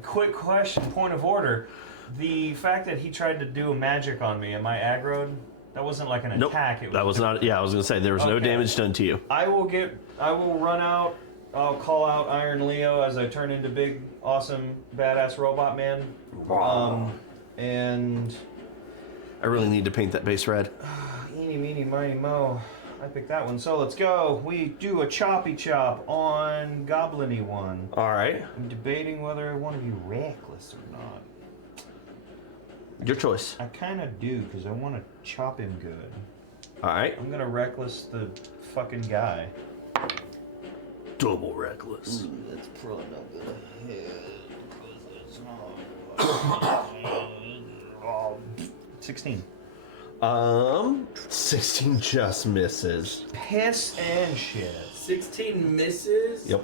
Quick question, point of order. The fact that he tried to do a magic on me, am I aggroed? That wasn't like an Nope. attack. It was That was not. Yeah, I was gonna say there was no Okay. damage done to you. I will run out. I'll call out Iron Leo as I turn into big, awesome, badass robot man. And I really need to paint that base red. eeny, meeny, miny, mo. I picked that one. So let's go. We do a choppy chop on Goblin-y one. All right, I'm debating whether I want to be reckless or not. your choice. I kind of do because I want to chop him good. All right, I'm gonna reckless the fucking guy. double reckless. That's probably not gonna hit. 16. 16 just misses. Piss and shit. 16 misses? Yep.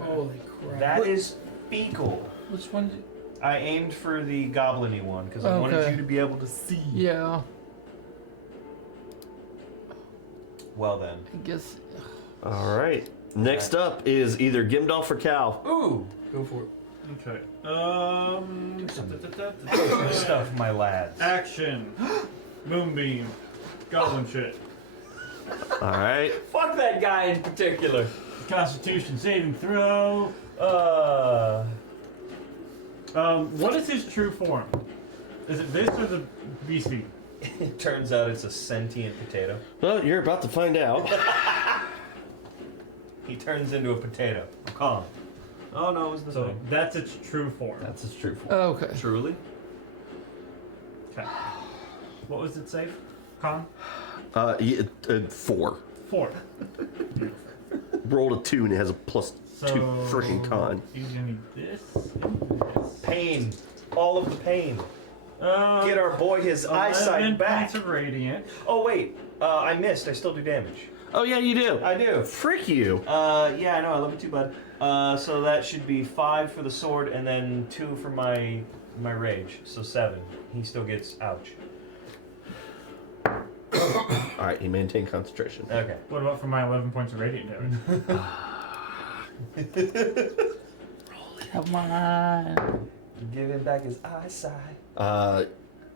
Holy crap. That is fecal. Which one? Did, I aimed for the goblin-y one because I wanted Okay. you to be able to see. yeah, Well then. I guess. All right. Next up is either Gimdolf or Cal. Ooh. Go for it. Okay. Good stuff, my lads. Action. Moonbeam. Goblin shit. All right. Fuck that guy in particular. Constitution saving throw. What is his true form? Is it this or the beastie? It turns out it's a sentient potato. Well, you're about to find out. He turns into a potato. Calm. Oh no, it was the So thing. that's its true form. That's his true form. Oh, okay. Truly? Okay. What was it say? Con? 4. 4. Rolled a 2 and it has a plus So 2 freaking con. He's gonna need this and this. Pain. All of the pain. Uh, Get our boy his 11 eyesight back. points of radiant. Oh wait, I missed. I still do damage. Oh yeah, you do. I do. Frick you. Yeah, I know. I love you too, bud. So that should be 5 for the sword, and then 2 for my rage. So 7. He still gets ouch. All right, he maintained concentration. Okay. What about for my 11 points of radiant damage? Come on. Give him back his eyesight.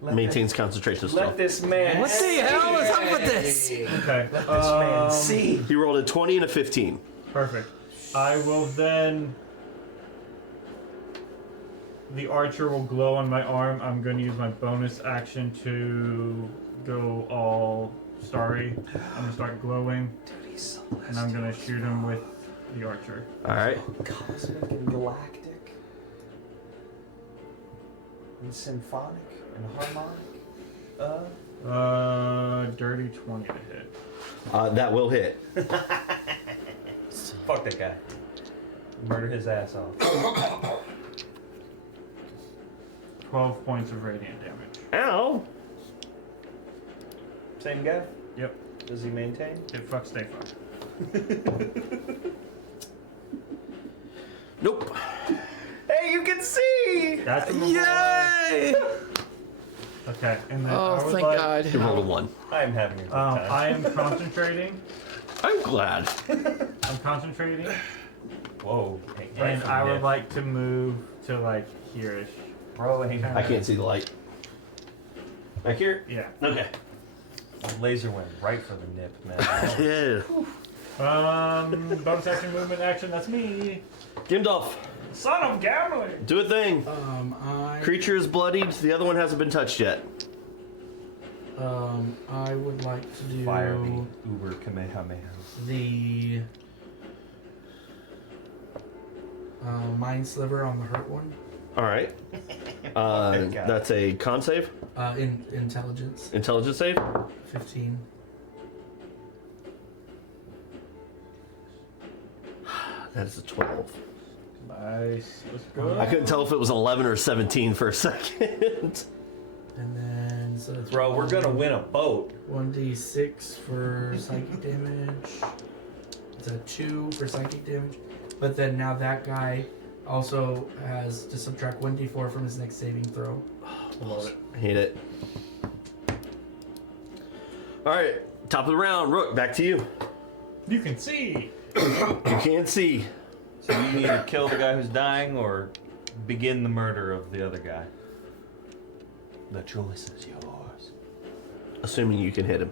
Maintains concentration still. Let this man. What the hell is up with this? Okay. Let this man see. He rolled a 20 and a 15. Perfect. I will then. The archer will glow on my arm. I'm going to use my bonus action to go all starry. I'm going to start glowing, Dude, he's and I'm going to shoot him with the archer. All right. cosmic and galactic and symphonic and harmonic. Dirty 20 to hit. That will hit. Fuck that guy. Murder his ass off. 12 points of radiant damage. Ow. Same guy? Yep. Does he maintain? Hit fuck, stay fuck. Nope. Hey, you can see! That's a Yay! Okay, and then Oh, I would thank like, God. He rolled a 1. I'm having a good time. I am concentrating. I'm glad. I'm concentrating, Whoa. Hey, and I would like to move to like here-ish. Bro, hey, I can't see the light. Back here? Yeah. Okay. Laser went right for the nip, man. Yeah. Bonus action, movement action. That's me. Gimdolf, Son of gambling. do a thing. I Creature is bloodied. The other one hasn't been touched yet. I would like to do Fire me, Uber Kamehameha. the mind sliver on the hurt one. All right. that guy. That's a con save. In intelligence, Intelligence save. 15. That is a 12. Nice. Let's go. I couldn't tell if it was 11 or 17 for a second. And then so it's Bro, we're gonna win a boat. 1d6 for psychic damage. It's a 2 for psychic damage. But then now that guy also has to subtract 1d4 from his next saving throw. Love it. Hate it. All right. Top of the round. Rook, back to you. You can see. You can't see. So you either kill the guy who's dying or begin the murder of the other guy. The choice is yours. Assuming you can hit him.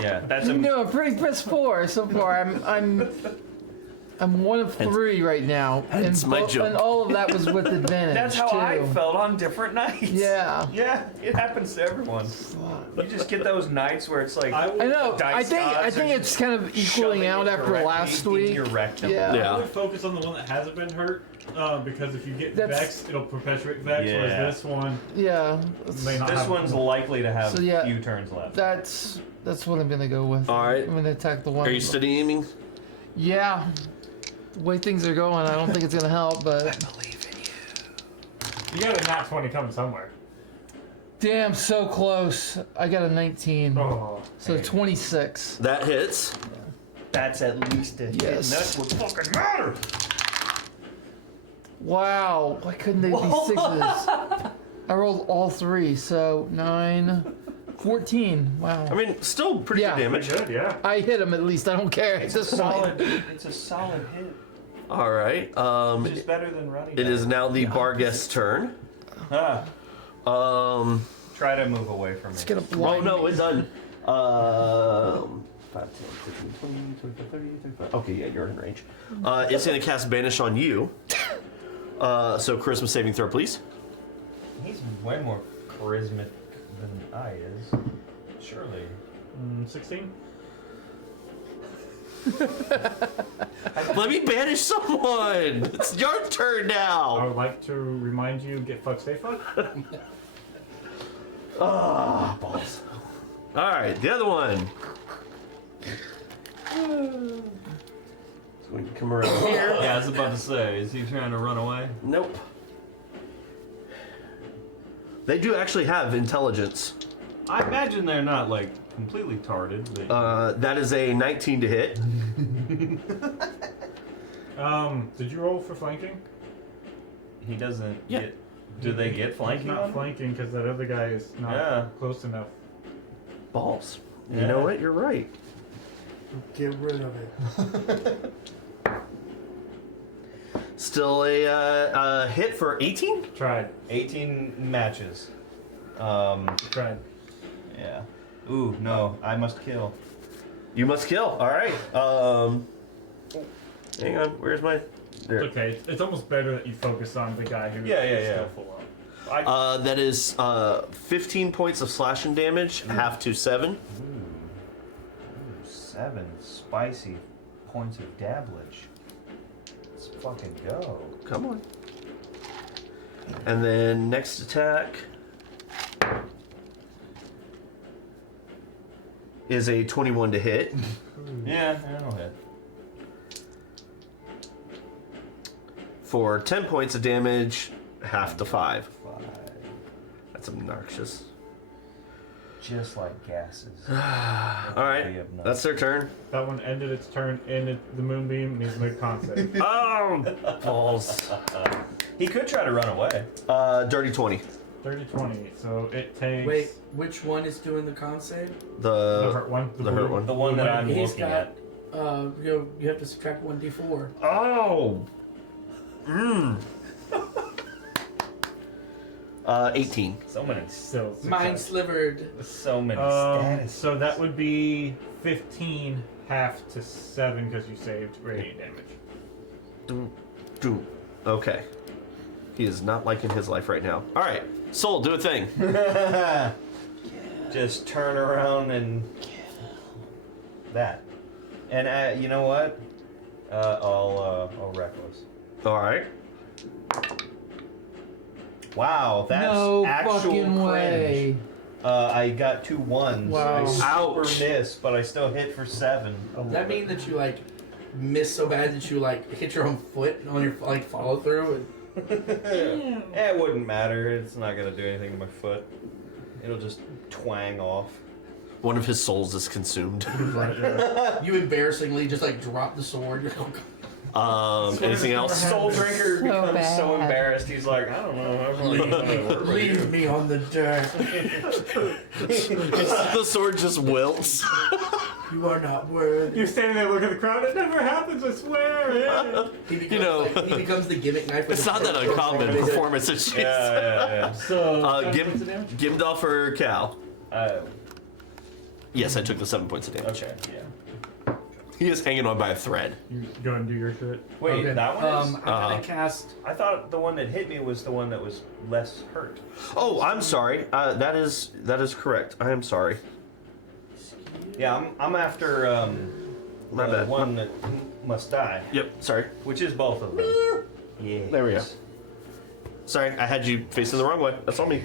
Yeah, that's a No, I'm pretty piss poor so far. I'm 1 of 3 right now, That's my joke. and all of that was with advantage. That's how too. I felt on different nights. Yeah. Yeah, it happens to everyone. You just get those nights where it's like I know. Dice I gods think are it's kind of equaling shoving out it after directly last in week. your rectum. Yeah. Yeah. I would focus on the one that hasn't been hurt, because if you get That's- Vex, it'll perpetuate Vex, Yeah. whereas this one Yeah. may not This have one's likely to have So, yeah. few turns left. That's what I'm gonna go with. All right. I'm gonna attack the one. Are you steady aiming? Yeah. The way things are going, I don't think it's gonna help, but You got a nat 20 coming somewhere. damn, so close. I got a 19, Oh. so 26. That hits. That's at least a hit. Yes. And that's what fucking matters. Wow, why couldn't they be 6s? I rolled all 3, so 9, 14. Wow. I mean, still pretty Yeah. good damage. Good, yeah. I hit him at least. I don't care. It's It's a just fine. solid. It's a solid hit. All right. Which is better than running. It is now the Barghest's turn. Ah, Um. try to move away from It's it. gonna Oh blind no, me. it's done. 5, 10, 15, 20, 25, 30, 35. Okay, yeah, you're in range. It's going to cast Banish on you. So charisma saving throw, please. He's way more charismatic than I is. Surely. 16. Let me banish someone. It's your turn I now. would like to remind you, get fucked, stay fucked. Ah, balls. All right, the other one. So we can come around here. Yeah, I was about to say, is he trying to run away? Nope. They do actually have intelligence. I imagine they're not like completely tarded. But... That is a 19 to hit. Did you roll for flanking? he doesn't Yeah. get. Do they get He's flanking? not on him? flanking because that other guy is not Yeah. close enough. Balls. You Yeah. know what? You're right. Get rid of it. Still a hit for 18? Tried. 18 matches. Tried. Yeah. Ooh, no, I must kill. You must kill. All right. Hang on. Where's my? There. It's okay. It's almost better that you focus on the guy who Yeah, yeah, is yeah. still full on. That is 15 points of slashing damage, half to 7. Ooh, 7 spicy points of dabblage. Let's fucking go. Come on. And then next attack is a 21 to hit. Yeah, that'll hit. For 10 points of damage, half to 5. 5. That's obnoxious. Just like gases. Alright, that's their turn. That one ended its turn in the moonbeam. Needs to make a con save. Oh! Balls. He could try to run away. Dirty 20. 30-20. So it takes Wait, which one is doing the con save? the hurt one. the hurt one. The one that I'm He's looking got. at. You have to subtract 1d4. Oh! 18. So many, Still Mine success. slivered. so many status. So that would be 15 half to 7 because you saved radiant damage. Doom. Okay. He is not liking his life right now. Alright, Soul, do a thing. Just turn around and that. And you know what? I'll reckless. Alright. Wow, that's No actual fucking cringe. way. I got 2 1s. Wow. I super Ouch. missed, but I still hit for 7. Does that mean that you like miss so bad that you like hit your own foot on your like follow through? It wouldn't matter. It's not gonna do anything to my foot. It'll just twang off. One of his souls is consumed. You embarrassingly just like drop the sword. You're like, oh, Anything else? Soul Drinker So becomes so bad. embarrassed. He's like, I don't know. God. Leave me on the dirt. The sword just wilts. You are not worthy. You're standing there looking at the crowd. It never happens, I swear. He becomes, You know, like, he becomes the gimmick knife. with It's the not that sword. uncommon performance at shit. Yeah. So Gimdolf or Cal? Oh, Yes, I took the 7 points of damage. okay, yeah. He is hanging on by a thread. you go and do your shit. Wait, Okay, that one is? I'm gonna cast. I thought the one that hit me was the one that was less hurt. Oh, I'm sorry. That is correct. I am sorry. Yeah, I'm after My the bad. one that must die, Yep, sorry. which is both of them. Yeah. There we go. Sorry, I had you facing the wrong way. That's on me.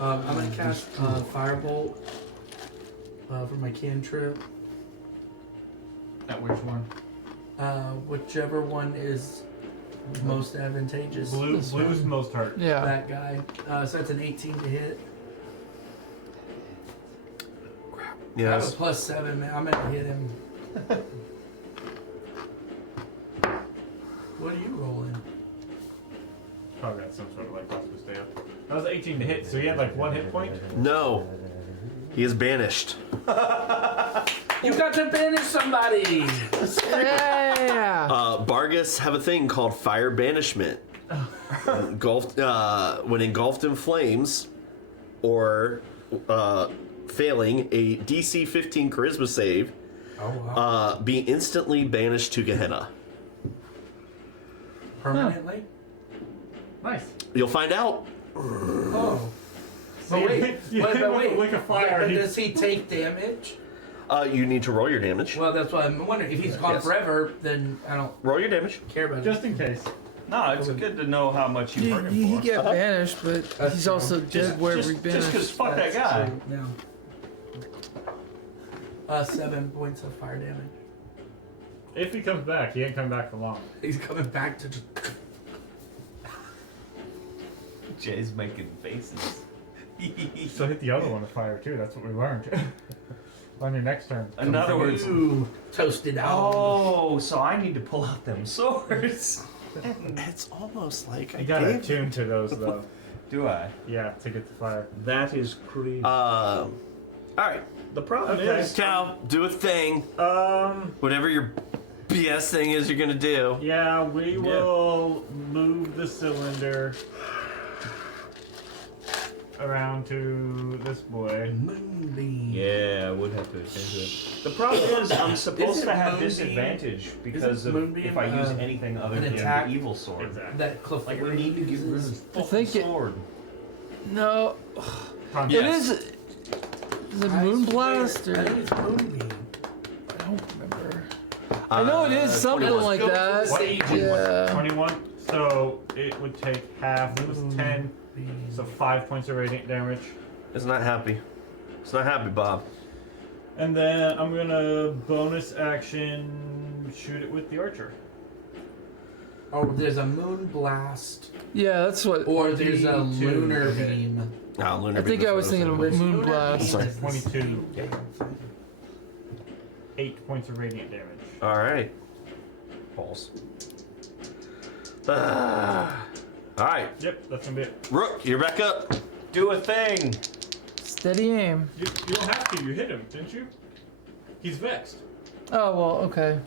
I'm gonna cast Firebolt for my cantrip. At which one? Whichever one is most advantageous. Blue's most hurt. Yeah. That guy. So that's an 18 to hit. I have a Yes. +7, man. I'm gonna hit him. What are you rolling? Probably got some sort of like possible stay up. That was 18 to hit, so he had like 1 hit point. No. He is banished. You got to banish somebody. Yeah. Bargus have a thing called fire banishment. When engulfed in flames, or failing a DC 15 Charisma save, Oh wow. be instantly banished to Gehenna. Permanently? Nice. You'll find out. Oh. So But wait, you but hit him with wait. a lick of fire. But he- does he take damage? You need to roll your damage. Well, that's what I'm wondering. If he's gone Yes. forever, then I don't Roll your damage. care about Just in case. No, it's good to know how much you hurt him He for. got banished, but That's he's true. also dead wherever he Just banished. because fuck that That's guy. true. No. 7 points of fire damage. If he comes back, he ain't coming back for long. He's coming back to just. Jay's making faces. So hit the other one with fire too. That's what we learned. On your next turn. In other words, Ooh, toasted out. oh, so I need to pull out them swords. It's almost like I You gotta gave attune to those though. Do I? Yeah, to get the fire. That is crazy. all right. The problem Okay. is, Cal, do a thing. Whatever your BS thing is you're gonna do. Yeah, we will move the cylinder around to this boy. Moonbeam. yeah, I would have to attend to it. The problem is I'm supposed Isn't to have Moonbeam- disadvantage because of Moonbeam, if I use uh, anything other an than attack? the evil sword. Exactly. That Cliff Like we need to get rid of this fucking think it- sword. No, Contact. it is the Moonblast, I or think it's Moonbeam. I don't remember. I know it is something 21. like Go that. for Sage. Yeah. 21. So it would take half. It was 10. So 5 points of radiant damage. It's not happy. It's not happy, Bob. And then I'm gonna bonus action shoot it with the archer. Oh, there's a Moonblast. Yeah, that's what. Or there's a 22. Lunar Beam. Oh, Lunar I think Beam I was thinking of Which Lunar Moonblast. Beam Sorry. is the 22. same. 8 points of radiant damage. All right. Pulse. All right. Yep, that's gonna be it. Rook, you're back up. Do a thing. Steady aim. You don't have to. You hit him, didn't you? He's vexed. Oh well, okay.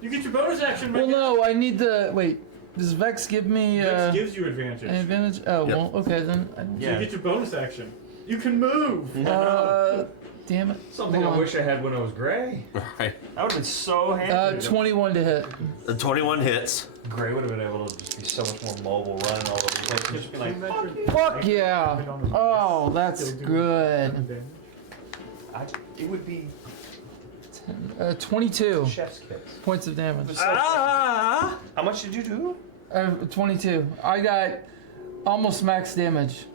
You get your bonus action. Well, Megan. no, I need the wait. Does Vex give me Vex gives you advantage. an advantage? Oh Yep. well, okay then. I don't- So you get your bonus action. You can move. Damn it. Something Hold I on. wish I had when I was gray. All right. That would have been so handy. 21 to hit. The 21 hits. Gray would have been able to just be so much more mobile, running all over the place. Just be like, fuck you. Fuck yeah. Oh, that's good. It would be 22 chef's kiss. points of damage. How much did you do? 22. I got almost max damage.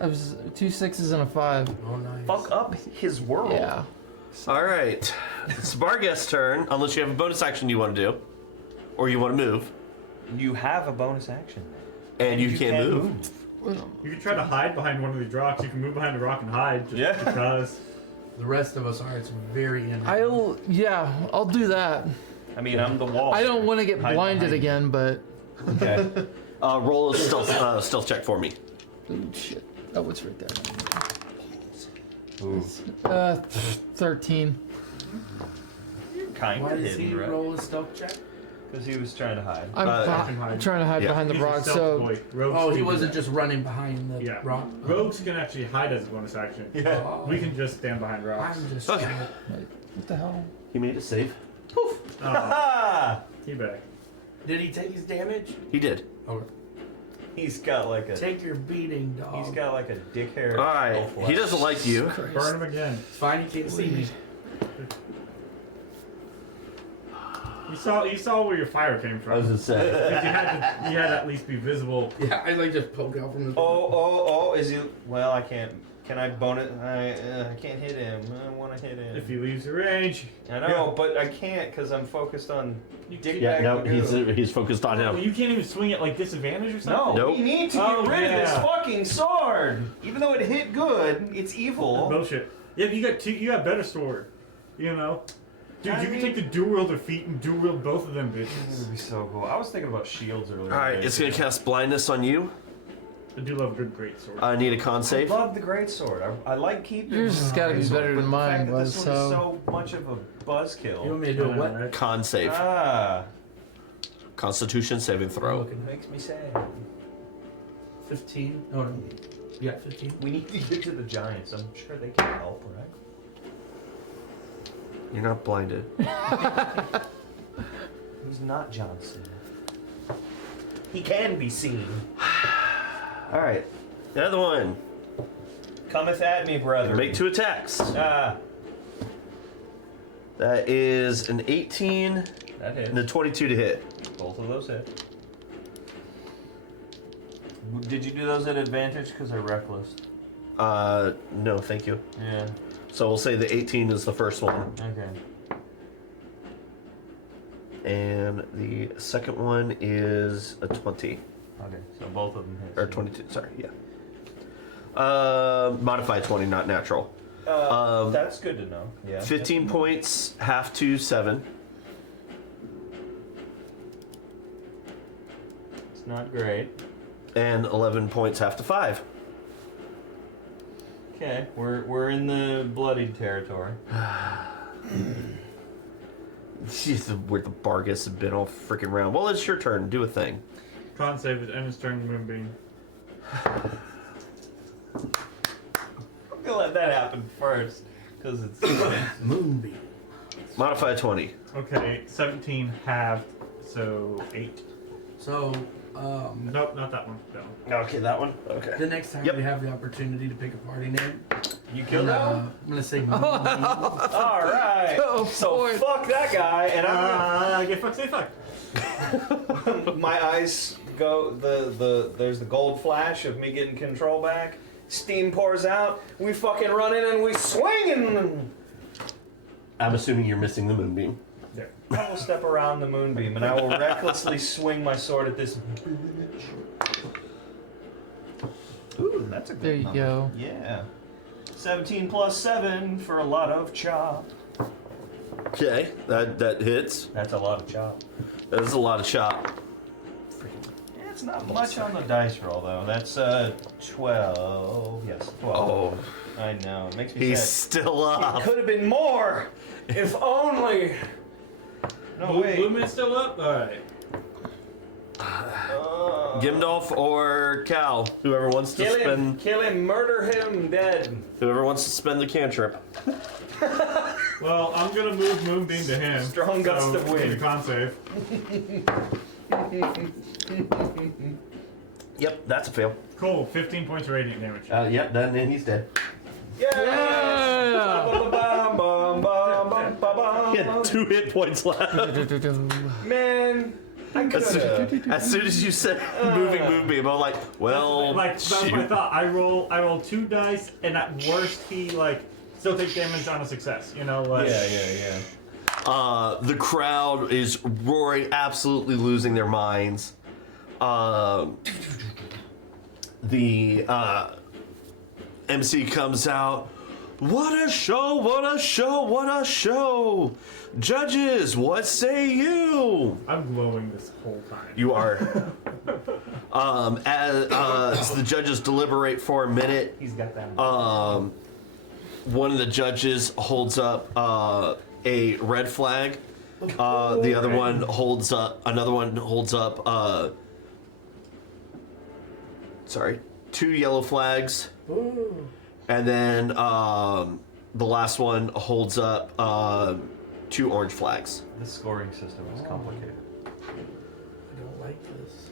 It was 2 6s and a 5. Oh, nice. Fuck up his world. Yeah. All right. It's Barghest's turn, unless you have a bonus action you want to do, or you want to move, You have a bonus action. and you can't move. You can try to hide behind one of these rocks. You can move behind a rock and hide. Just Yeah. Because. The rest of us are. It's very interesting. I'll do that. I mean, I'm the wall. I don't want to get Hide blinded behind. again, but Okay. Roll a stealth check for me. ooh, shit. Oh, it's right there. Ooh. 13. Kind Why of does he hidden, right? roll a stealth check? Because he was trying to hide. I'm hide. trying to hide Yeah. behind the He's a rock, stealth so boy. Rogues Oh, he can do wasn't that. just running behind the Yeah. rock. Rogues can actually hide as a bonus action. Yeah. Oh, We can just stand behind rocks. I'm just. Okay. what the hell? He made a save. Oh, Ah! teabag. Did he take his damage? He did. Oh, He's got like a. take your beating, dog. He's got like a dick hair. All right. He doesn't like you. Burn him again. It's fine. You can't see me. You saw where your fire came from. gonna say. Because you had to at least be visible. Yeah, I like just poke out from the. Oh, is he? Well, I can't. Can I bone it? I can't hit him. I want to hit him. If he leaves your range. I know, but I can't because I'm focused on dick Yeah, bag no, Magoo. he's focused on Well, him. you can't even swing it like disadvantage or No, something? Nope. we need to get Oh, rid of this yeah. fucking sword. Even though it hit good, it's evil. Bullshit. Yeah, but you got better sword. You know? Dude, I you mean- can take the dual wielder feet and dual wield both of them This bitches. would be so cool. I was thinking about shields earlier. All right, today, it's gonna too. cast blindness on you. I do love a good great sword. I need a con I save. love the great sword. I like keeping. Yours has gotta be great sword, better but than the mine fact that was, This one is so- so much of a You buzzkill. want me to do a what? Right? Con save. Ah, Constitution saving throw. it makes me sad. 15. Oh no. Yeah, 15. We need to get to the Giants. I'm sure they can help, right? You're not blinded. He's not Johnson. He can be seen. All right. The other one. Cometh at me, brother. Make 2 attacks. Ah, That is an 18 that hit. and a 22 to hit. Both of those hit. Did you do those at advantage? Because they're reckless. No, thank you. Yeah. So we'll say the 18 is the first one. Okay. And the second one is a 20. Okay. So both of them hit. Or 22, sorry, yeah. Modified 20, not natural. That's good to know. Yeah. 15 points, half to 7. It's not great. And 11 points, half to 5. Okay. We're in the bloodied territory. Jeez, where the Bargus have been all freaking around. Well, it's your turn. Do a thing. Con save it, and his turn Moonbeam. I'm gonna let that happen first, because it's Moonbeam. Modify 20. Okay, 17 halved, so 8. So, Nope, not that one. No. Okay, that one? Okay. the next time Yep. we have the opportunity to pick a party name, you killed that one. I'm gonna say Moonbeam. All right. Go So for it. fuck that guy, and I'm Get fucked, say fuck. gonna, my eyes go there's the gold flash of me getting control back. Steam pours out. We fucking run in and we swing and I'm assuming you're missing the moonbeam. There. I will step around the moonbeam and I will recklessly swing my sword at this bitch. Ooh, that's a good There you number. go. Yeah. 17 plus 7 for a lot of chop. Okay, that hits. That's a lot of chop. That is a lot of shot. Yeah, it's not much on the dice roll though. That's 12. Yes, 12. Oh, I know. It makes me he's sad. still It up. could have been more, if only. No way. Lumen's still up? Alright. Gimdolf or Cal, whoever wants to spend, Kill him, murder him, dead. whoever wants to spend the cantrip. Well, I'm gonna move Moonbeam to him. Strong guts so to win. need a con save. Yep, that's a fail. Cool, 15 points of radiant damage. Yep, then he's dead. Yeah. He had 2 hit points left. Man, I could have. As soon as you said moving moonbeam, I'm like, well, That's my shoot. thought. I roll 2 dice, and at worst he still takes damage on a success. You know, Yeah. The crowd is roaring, absolutely losing their minds. The MC comes out. What a show! What a show! What a show! Judges, what say you? I'm glowing this whole time. You are. As the judges deliberate for a minute, He's got that. one of the judges holds up a red flag. The other one holds up. Another one holds up. Sorry, 2 yellow flags, and then the last one holds up 2 orange flags. This scoring system is complicated. I don't like this.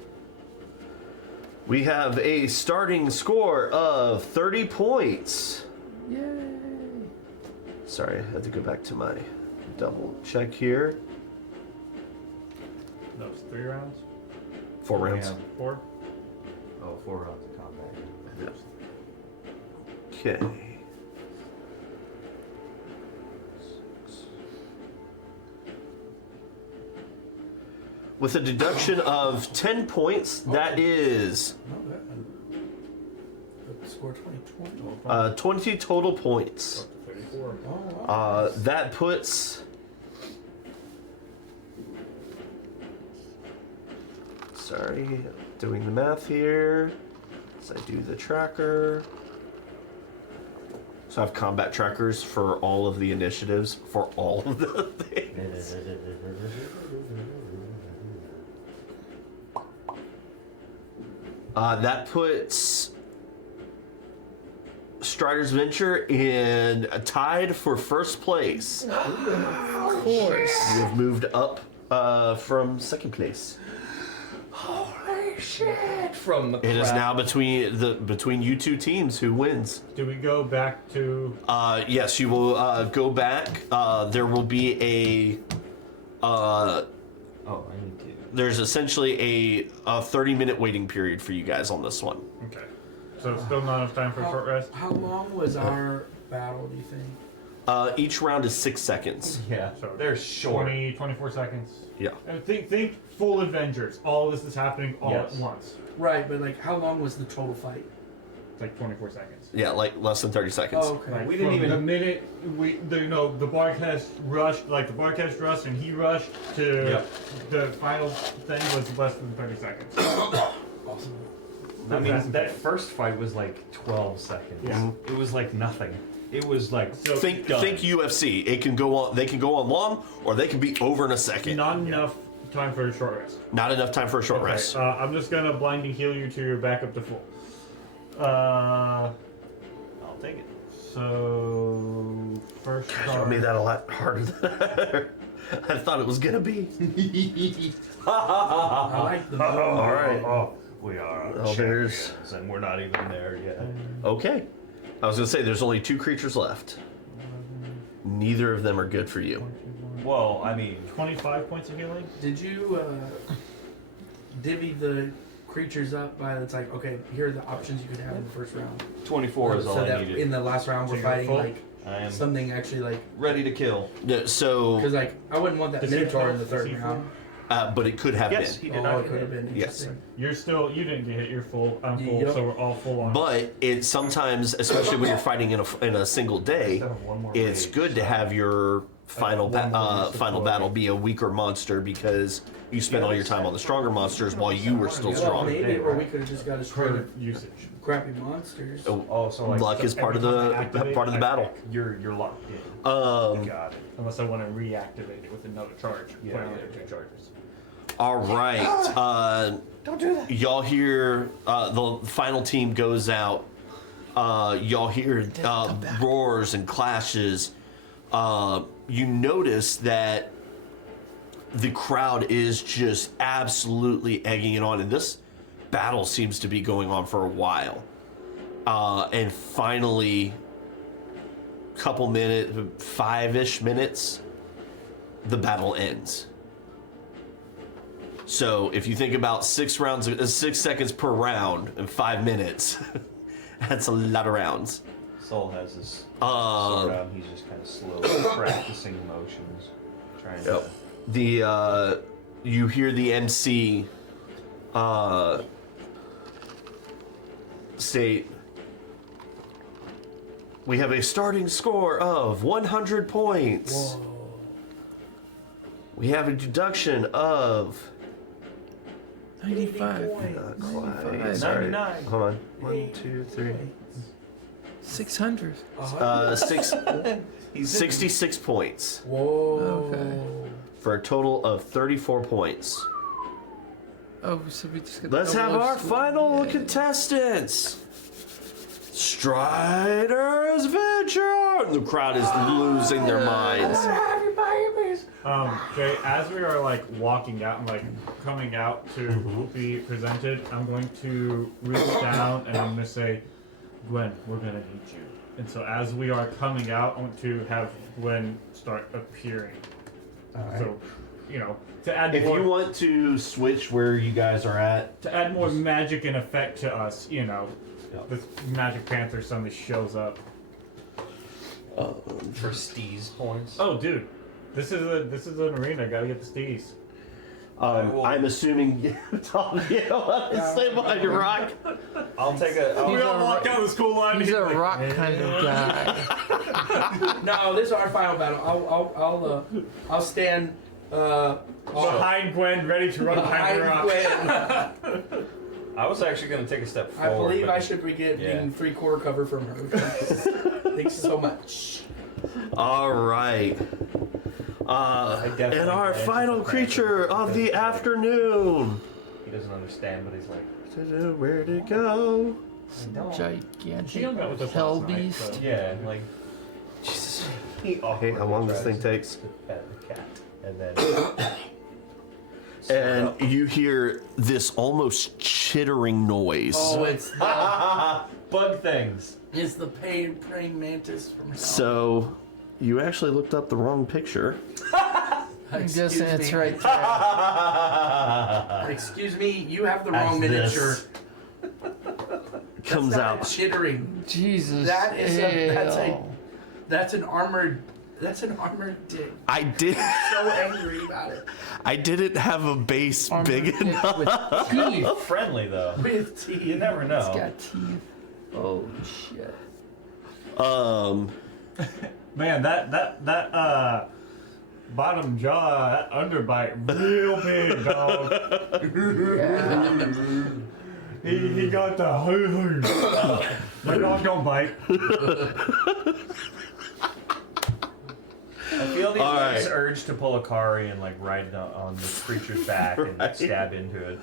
We have a starting score of 30 points. Yay. Sorry, I had to go back to my double check here. That was 3 rounds? 4 rounds. Yeah. 4? Oh, 4 rounds of combat. Okay. With a deduction of 10 points, that is Not bad. Score 20. 20 total points. 34. Oh, wow. That puts. Sorry, doing the math here. As I do the tracker. So I have combat trackers for all of the initiatives, for all of the things. That puts Strider's Venture in tied for first place. Of course. You have moved up from second place. Holy shit! From the It is now between you two teams who wins. Do we go back to? Yes, you will go back. There will be Oh, I need to. there's essentially a 30-minute waiting period for you guys on this one. Okay. So still not enough time for a short rest. How long was our battle, do you think? Each round is 6 seconds. Yeah, So they're short. 24 seconds. Yeah. And think full Avengers. All this is happening all Yes. at once. Right, but like, how long was the total fight? It's like 24 seconds. Yeah, like less than 30 seconds. Oh, okay. Like We didn't from even- the minute the broadcast rushed, like the broadcast rushed and he rushed to Yep. the final thing was less than 30 seconds. Awesome. I mean, that first fight was like 12 seconds. Yeah. It was like nothing. It was like So Think done. UFC. It can go on. They can go on long, or they can be over in a second. not enough time for a short rest. Not enough time for a short Okay, rest. I'm just gonna blinding heal you to back up to full. I'll take it. So first Gosh, card. I made that a lot harder than I thought it was gonna be. I like the move. All right. Oh, we are Oh, there's- champions, and we're not even there yet. Okay. I was gonna say there's only 2 creatures left. Neither of them are good for you. Well, I mean, 25 points of healing. Did you divvy the creatures up by, it's like, okay, here are the options you could have in the first round. 24 is all so I that needed. in the last round So we're you're fighting full? like I am something actually like, ready to kill. Yeah, so, because like I wouldn't want that Is he Minotaur in the full? Is third he full? round. but it could have Yes, been. he did Oh, not it get could have hit. been Yes. interesting. You didn't get hit. You're full. I'm full. Yep. So we're all full on. But it sometimes, especially when you're fighting in a single day, Instead of one more it's rage. good to have your final one more use of final blood. battle be a weaker monster because you spent all your time on the stronger monsters while you were still Well, strong. maybe, or we could have just got a straight per usage. crappy monsters. Oh, so like Luck is part of the battle. you're locked in. Um, Got it. Unless I want to reactivate it with another charge. Yeah, Put on yeah, the 2 charges. all right. Don't do that. Y'all hear the final team goes out. Y'all hear roars and clashes. You notice that the crowd is just absolutely egging it on, and this battle seems to be going on for a while. And finally, couple minutes, 5-ish minutes, the battle ends. So if you think about 6 seconds per round and 5 minutes, that's a lot of rounds. Soul has his sword out. He's just kind of slowly practicing motions, trying to. The you hear the MC say, "We have a starting score of 100 points. Whoa. We have a deduction of 95. not quite. 95. Sorry. 99. Hold on. 1, 2, 3. 600. 66 points Whoa. Okay. for a total of 34 points. Oh, so we just got Let's have double our up. final Yeah. contestants. Strider's Venture! And the crowd is losing their minds. Jay, as we are like walking out and like coming out to be presented, I'm going to reach down and I'm going to say, Gwen, we're going to need you. And so as we are coming out, I want to have Gwen start appearing. So, to add If more, you want to switch where you guys are at, to add more magic and effect to us, this Magic Panther suddenly shows up. For Steve's points. Oh, dude, this is an arena. Gotta get the steez. I'm assuming Tom, you don't want to stay behind your rock. I'll take a. We I'll, all walk out this cool line. He's a rock kind of guy. No, this is our final battle. I'll stand behind Gwen, ready to run behind her behind up. Gwen. I was actually going to take a step I forward. believe but- I should be getting Yeah. free core cover from her. Thanks so much. All right. definitely And our edge final the creature Panther. of the afternoon. He doesn't understand, but he's like, Where'd it go? I don't. Gigantic She hung out with us hell last night, beast. so- Yeah, like Jesus. he Hey, how long this thing takes? to pet the cat, and then And you hear this almost chittering noise. Oh, it's bug things. the praying mantis from hell. So, you actually looked up the wrong picture. I'm Excuse guessing it's me. right there. Excuse me, you have the wrong As miniature. this comes That's not out. chittering. Jesus. That is ew. that's an armored dick. I did. So angry about it. I didn't have a base Armored big dick enough. with teeth. Friendly though. With teeth. You never know. It's got teeth. Oh shit. Man, that bottom jaw, that underbite, real big, dog. He got the hoo. My dog don't bite. I feel the All immense right. urge to pull a Kari and like ride on the creature's back and Right. stab into it.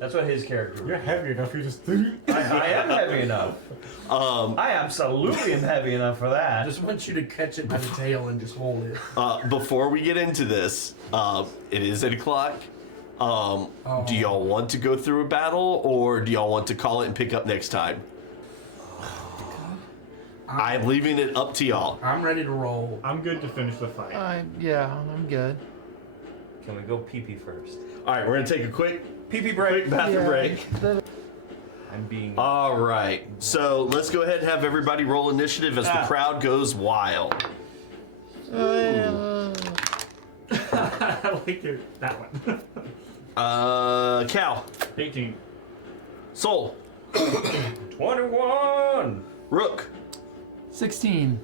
That's what his character You're would heavy enough, you just. do. I am heavy enough. I absolutely am heavy enough for I that. just want you to catch it by the tail and just hold it. Before we get into this, it is 8 o'clock. Do y'all want to go through a battle, or do y'all want to call it and pick up next time? I'm leaving it up to y'all. I'm ready to roll. I'm good to finish the fight. Yeah, I'm good. Can we go pee-pee first? All right, we're gonna take a quick Pee-pee break. bathroom break. I'm being... All right, so let's go ahead and have everybody roll initiative as the crowd goes wild. I like that one. Cal, 18. Soul, 21! Rook, 16.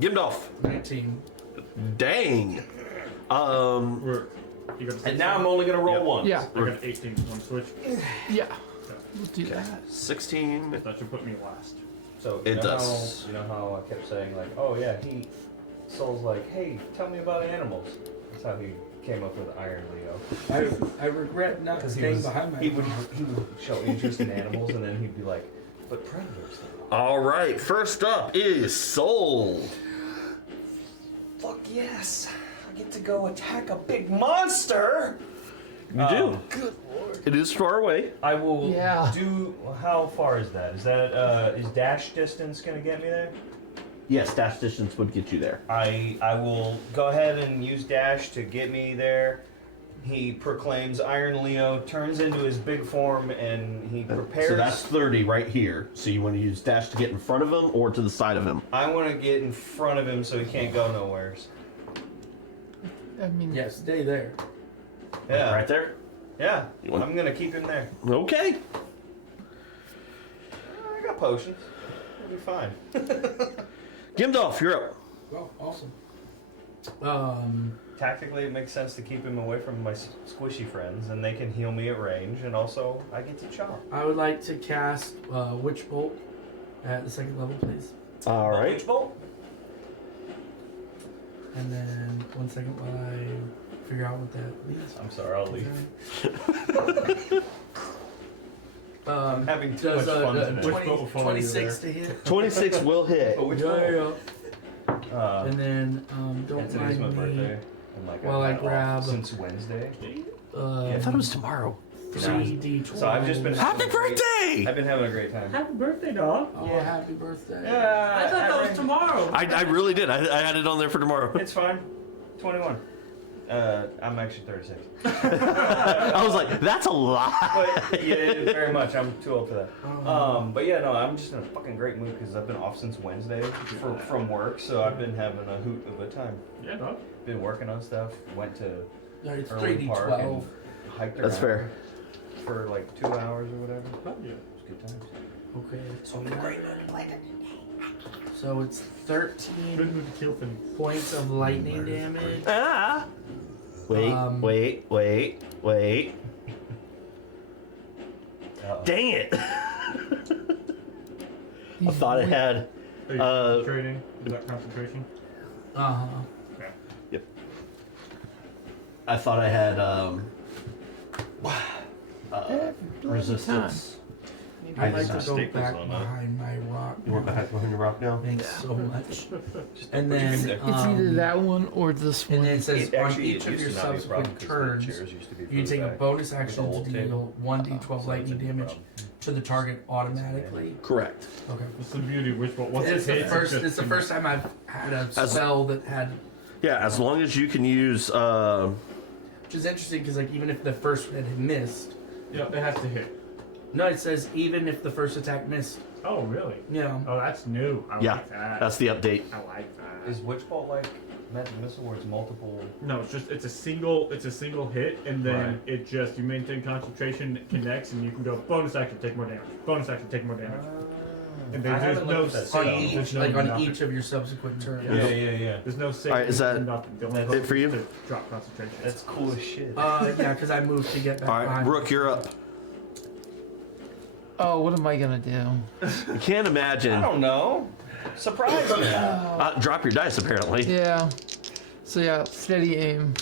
Gimdolf. 19. Dang. You got And now I'm only gonna roll one. Yeah. I got 18. One switch. Yeah. We'll do that. 16. That should put me last. So It you know does. How, you know how I kept saying like, oh yeah, Soul's like, hey, tell me about animals. That's how he came up with Iron Leo. I regret not staying behind my he would show interest in animals, and then he'd be like, but predators. Though. All right, first up is Soul. Fuck yes, I get to go attack a big monster. You do. Good lord. It is far away. I will Yeah. do. How far is that? Is that is dash distance gonna get me there? Yes, dash distance would get you there. I will go ahead and use dash to get me there. He proclaims Iron Leo, turns into his big form, and he prepares. So that's 30 right here. So you want to use dash to get in front of him or to the side of him? I want to get in front of him so he can't go nowhere. I mean, Yeah, stay there. Yeah. Right there? Yeah. You want- I'm gonna keep him there. Okay. I got potions. It'll be fine. Gimdolf, you're up. Oh, awesome. Tactically, it makes sense to keep him away from my squishy friends, and they can heal me at range, and also I get to chop. I would like to cast Witch Bolt at the second level, please. All right. Witch bolt? And then 1 second while I figure out what that means. I'm sorry, I'll leave. I'm having too does much fun today. Witch Bolt will follow you 26 to hit. 26 will hit. Oh, which And then don't today's my mind me. birthday. And like While I've I had off grab- since Wednesday. I thought it was tomorrow. 3d12. So I've just been Happy having a great- birthday! I've been having a great time. Happy birthday, dog. Oh, Yeah. happy birthday. Yeah, I thought that was tomorrow. I really did. I had it on there for tomorrow. It's fine. 21. I'm actually 36. I was like, that's a lot. But yeah, very much. I'm too old for that. But yeah, no, I'm just in a fucking great mood because I've been off since Wednesday from work, so I've been having a hoot of a time. Yeah, dog. Been working on stuff. Went to No, it's Early Park 3d12. and hiked around That's fair. for like 2 hours or whatever. Oh, yeah. It was good times. Okay, so it's 13 Good mood to kill things. points of lightning damage. Ah. Wait, wait. Uh-oh. Dang it. I thought it had. Are you concentrating? Is that concentration? Uh-huh. I thought I had resistance. I like to go Staples back on that. behind my rock. You want back behind the rock now? Thanks so much. And then It's either that one or this one. and then it says It on actually, each it of used your to not be a problem subsequent 'cause the turns, chairs used to be you further take a back. bonus With the action old to table. deal 1d12 So it's lightning a new damage problem. to the target automatically. Correct. Okay. What's the beauty of Wishbolt? Once It's it the hits, first. just It's the first time I've had a As- spell that had, Yeah, as long as you can use. which is interesting because like even if the first one had missed, Yeah, it has to hit. no, it says even if the first attack missed. Oh, really? Yeah. Oh, that's new. I Yeah, like that. that's the update. I like that. Is Witch Bolt like Magic Missile where it's multiple? No, it's a single hit, and then Right. it just you maintain concentration, it connects, and you can go bonus action, take more damage. Bonus action, take more damage. And I there's haven't no looked at that save. On each, There's no like on nothing. each of your subsequent turns. Yeah. There's no save. Alright, is there's that nothing. The only it hope for is you? to drop concentration. That's cool as shit. Yeah, because I moved to get back All right, behind. Brooke, you're up. Oh, what am I gonna do? You can't I imagine. don't know. Surprise me. Drop your dice, apparently. Yeah. So yeah, steady aim.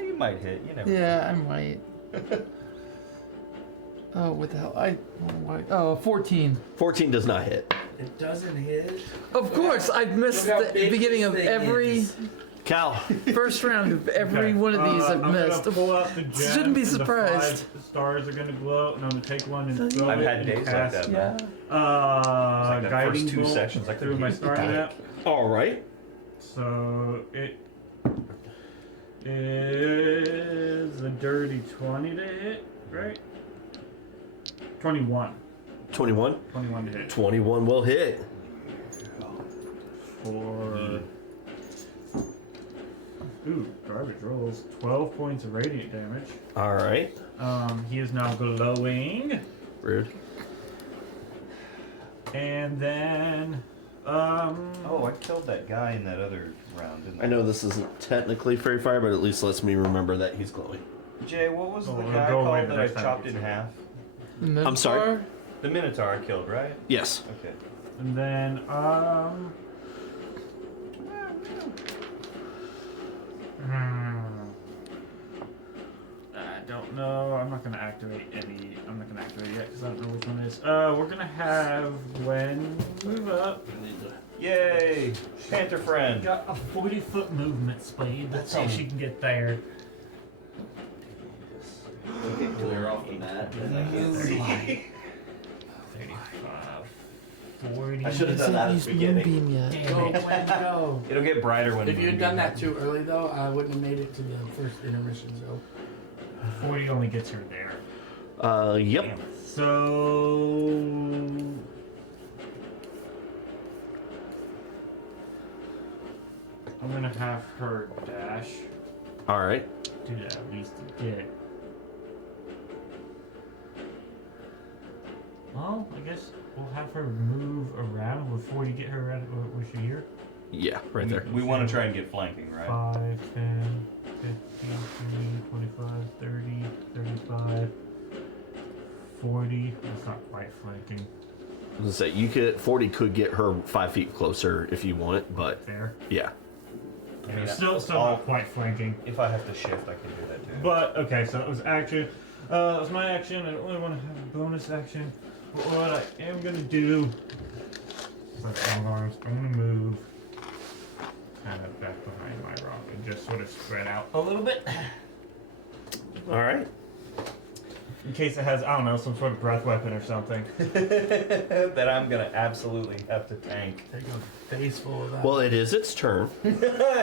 You might hit. You never. Yeah, I might. Oh, what the hell? Oh, 14. 14 does not hit. It doesn't hit. Of course, I've missed Look how the big beginning this of thing every is. Cal, first round of every Okay, one of these I've I'm missed. Gonna pull out the gem, Shouldn't be and surprised. The 5 stars are gonna glow, and I'm gonna take one and throw I've it had and days like cast, that. Yeah. Like the guiding first 2 bolt sessions, I through couldn't my keep star it. map. all right. So it is a dirty 20 to hit, right? 21. 21. 21 to hit. 21 will hit. For garbage rolls. 12 points of radiant damage. All right. He is now glowing. Rude. And then Oh, I killed that guy in that other round, didn't I? I know this isn't technically fairy fire, but at least lets me remember that he's glowing. Jay, what was Oh, the it'll guy go away called the that I next time chopped you in see it. half? I'm sorry? Minotaur? The Minotaur I killed, right? Yes. Okay. And then I don't know. I'm not gonna activate any. I'm not gonna activate it yet because I don't know which one it is. We're gonna have Gwen move up. Yay! Panther friend. Got a 40-foot movement speed. Let's see if she can get there. Clear off the mat. And I can't see. 40. I should have done Hasn't that at used the beginning. Moonbeam yet. Go, Gwen, go. It'll get brighter when. If you had done that too early, though, I wouldn't have made it to the first intermission. So 40 only gets her there. Yep. So I'm gonna have her dash. All right. Do that at least a bit. Well, I guess we'll have her move around. Would 40 get her around? Was she here? Yeah, right there. We want to try and get flanking, right? 5, 10, 15, 20, 25, 30, 35, 40. That's not quite flanking. I was gonna say you could 40 could get her 5 feet closer if you want, but There. yeah. I mean, Still I'll- not quite flanking. If I have to shift, I can do that too. But, okay, so it was action. That was my action. I don't really want to have a bonus action. But what I am going to do is long arms. I'm going to move kind of back behind my rock and just sort of spread out a little bit. All right. In case it has, I don't know, some sort of breath weapon or something. That I'm gonna absolutely have to tank. take a face full of that. Well, it is its turn.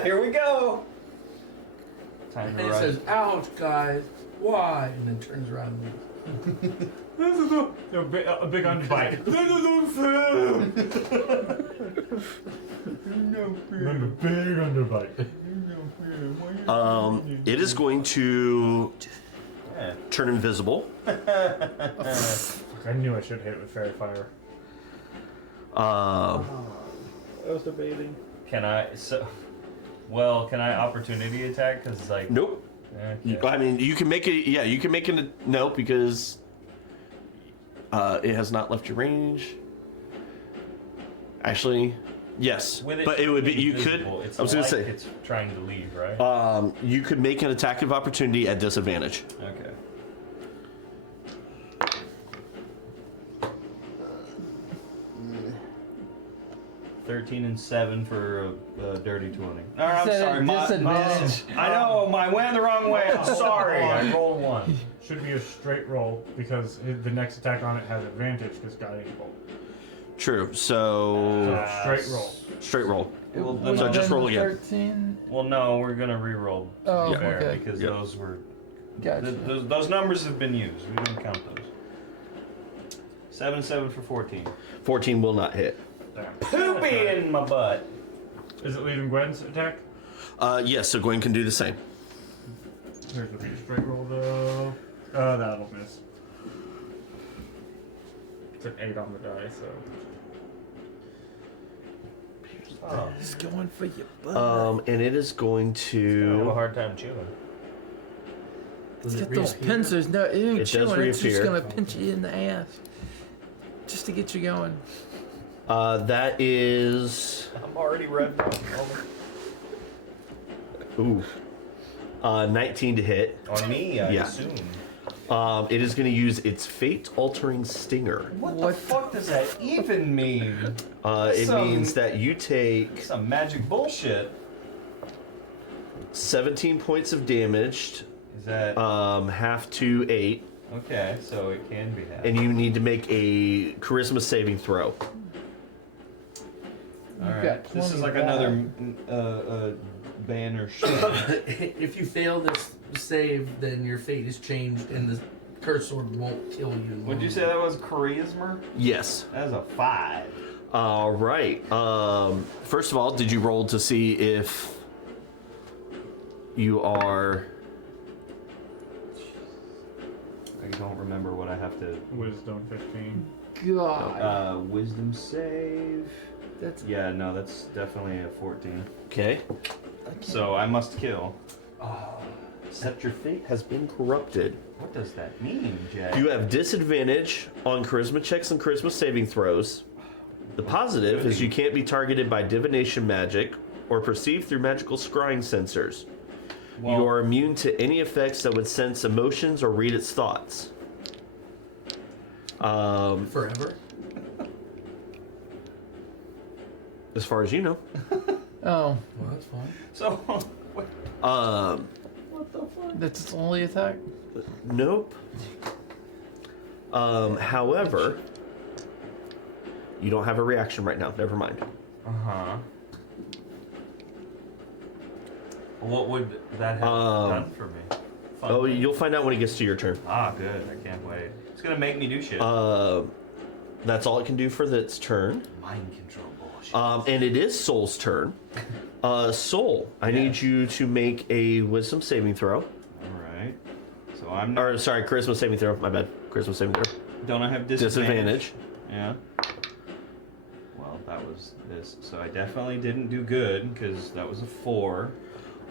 Here we go. Time and to it ride. says, "Ouch, guys, why?" And then turns around and leaves. This is a big underbite. This is unfair! Remember, big underbite. It is going to Yeah. turn invisible. I knew I should hit it with fairy fire. Uh, I was debating. Can I? Can I opportunity attack? Cause like. nope. Okay. I mean, you can make it. Yeah, you can make it. No, because it has not left your range. Actually, Yes, With but it would be you could. visible, it's I was gonna like say it's trying to leave, right? you could make an attack of opportunity at disadvantage. Okay. $13 and 7 for a dirty 20. All right, I'm Said sorry. disadvantage. I know. I went the wrong way. I'm sorry. I rolled 1. Should be a straight roll because the next attack on it has advantage because guiding bolt. True. So So straight roll. straight roll. Well, Would So it just been roll again. 13? well, no, we're gonna re-roll. To Oh, be fair, okay. because Yep. those were Gotcha. those numbers have been used. We don't count those. 7 and 7 for 14. 14 will not hit. Damn. Poopy in my butt. Is it leaving Gwen's attack? Yes. So Gwen can do the same. Here's the straight roll though. That'll miss. It's an 8 on the die, so. Oh. He's going for your butt. And it is going I have a to. hard time chewing. Let's Does it get those reappear? pincers. No, it ain't It does chewing. It's just reappear. gonna pinch you in the ass, just to get you going. That is. I'm already revved up. Ooh. 19 to hit. On me, I Yeah. assume. It is going to use its fate-altering stinger. What the What? fuck does that even mean? It Some- means that you take Some magic bullshit. 17 points of damage, Is that half to 8, okay? So it can be half. and you need to make a charisma saving throw. All You've right. got This is 20 like another banner shit. If you fail this save, then your fate is changed, and the curse sword won't kill you. Would you say that was charisma? Yes. That was a 5. All right. First of all, did you roll to see if you are? I don't remember what I have to. Wisdom 15. God, Wisdom save. that's Yeah, no, that's definitely a 14. Okay. So I must kill. Except your fate has been corrupted. What does that mean, Jay? You have disadvantage on charisma checks and charisma saving throws. The positive is you can't be targeted by divination magic or perceived through magical scrying sensors. Well- You are immune to any effects that would sense emotions or read its thoughts. Forever? As far as you know. oh, Well, that's fine. So, what the fuck? that's its only attack. Nope. However, you don't have a reaction right now. Never mind. Uh-huh. What would that have done for me? Fun Oh, thing? you'll find out when it gets to your turn. Ah, good. I can't wait. It's gonna make me do shit. That's all it can do for its turn. Mind control bullshit. And it is Soul's turn. Soul, I need you to make a wisdom saving throw. All right. So I'm not. Or, sorry, charisma saving throw. My bad. Charisma saving throw. Don't I have disadvantage? Disadvantage. Yeah. Well, that was this. So I definitely didn't do good because that was a 4.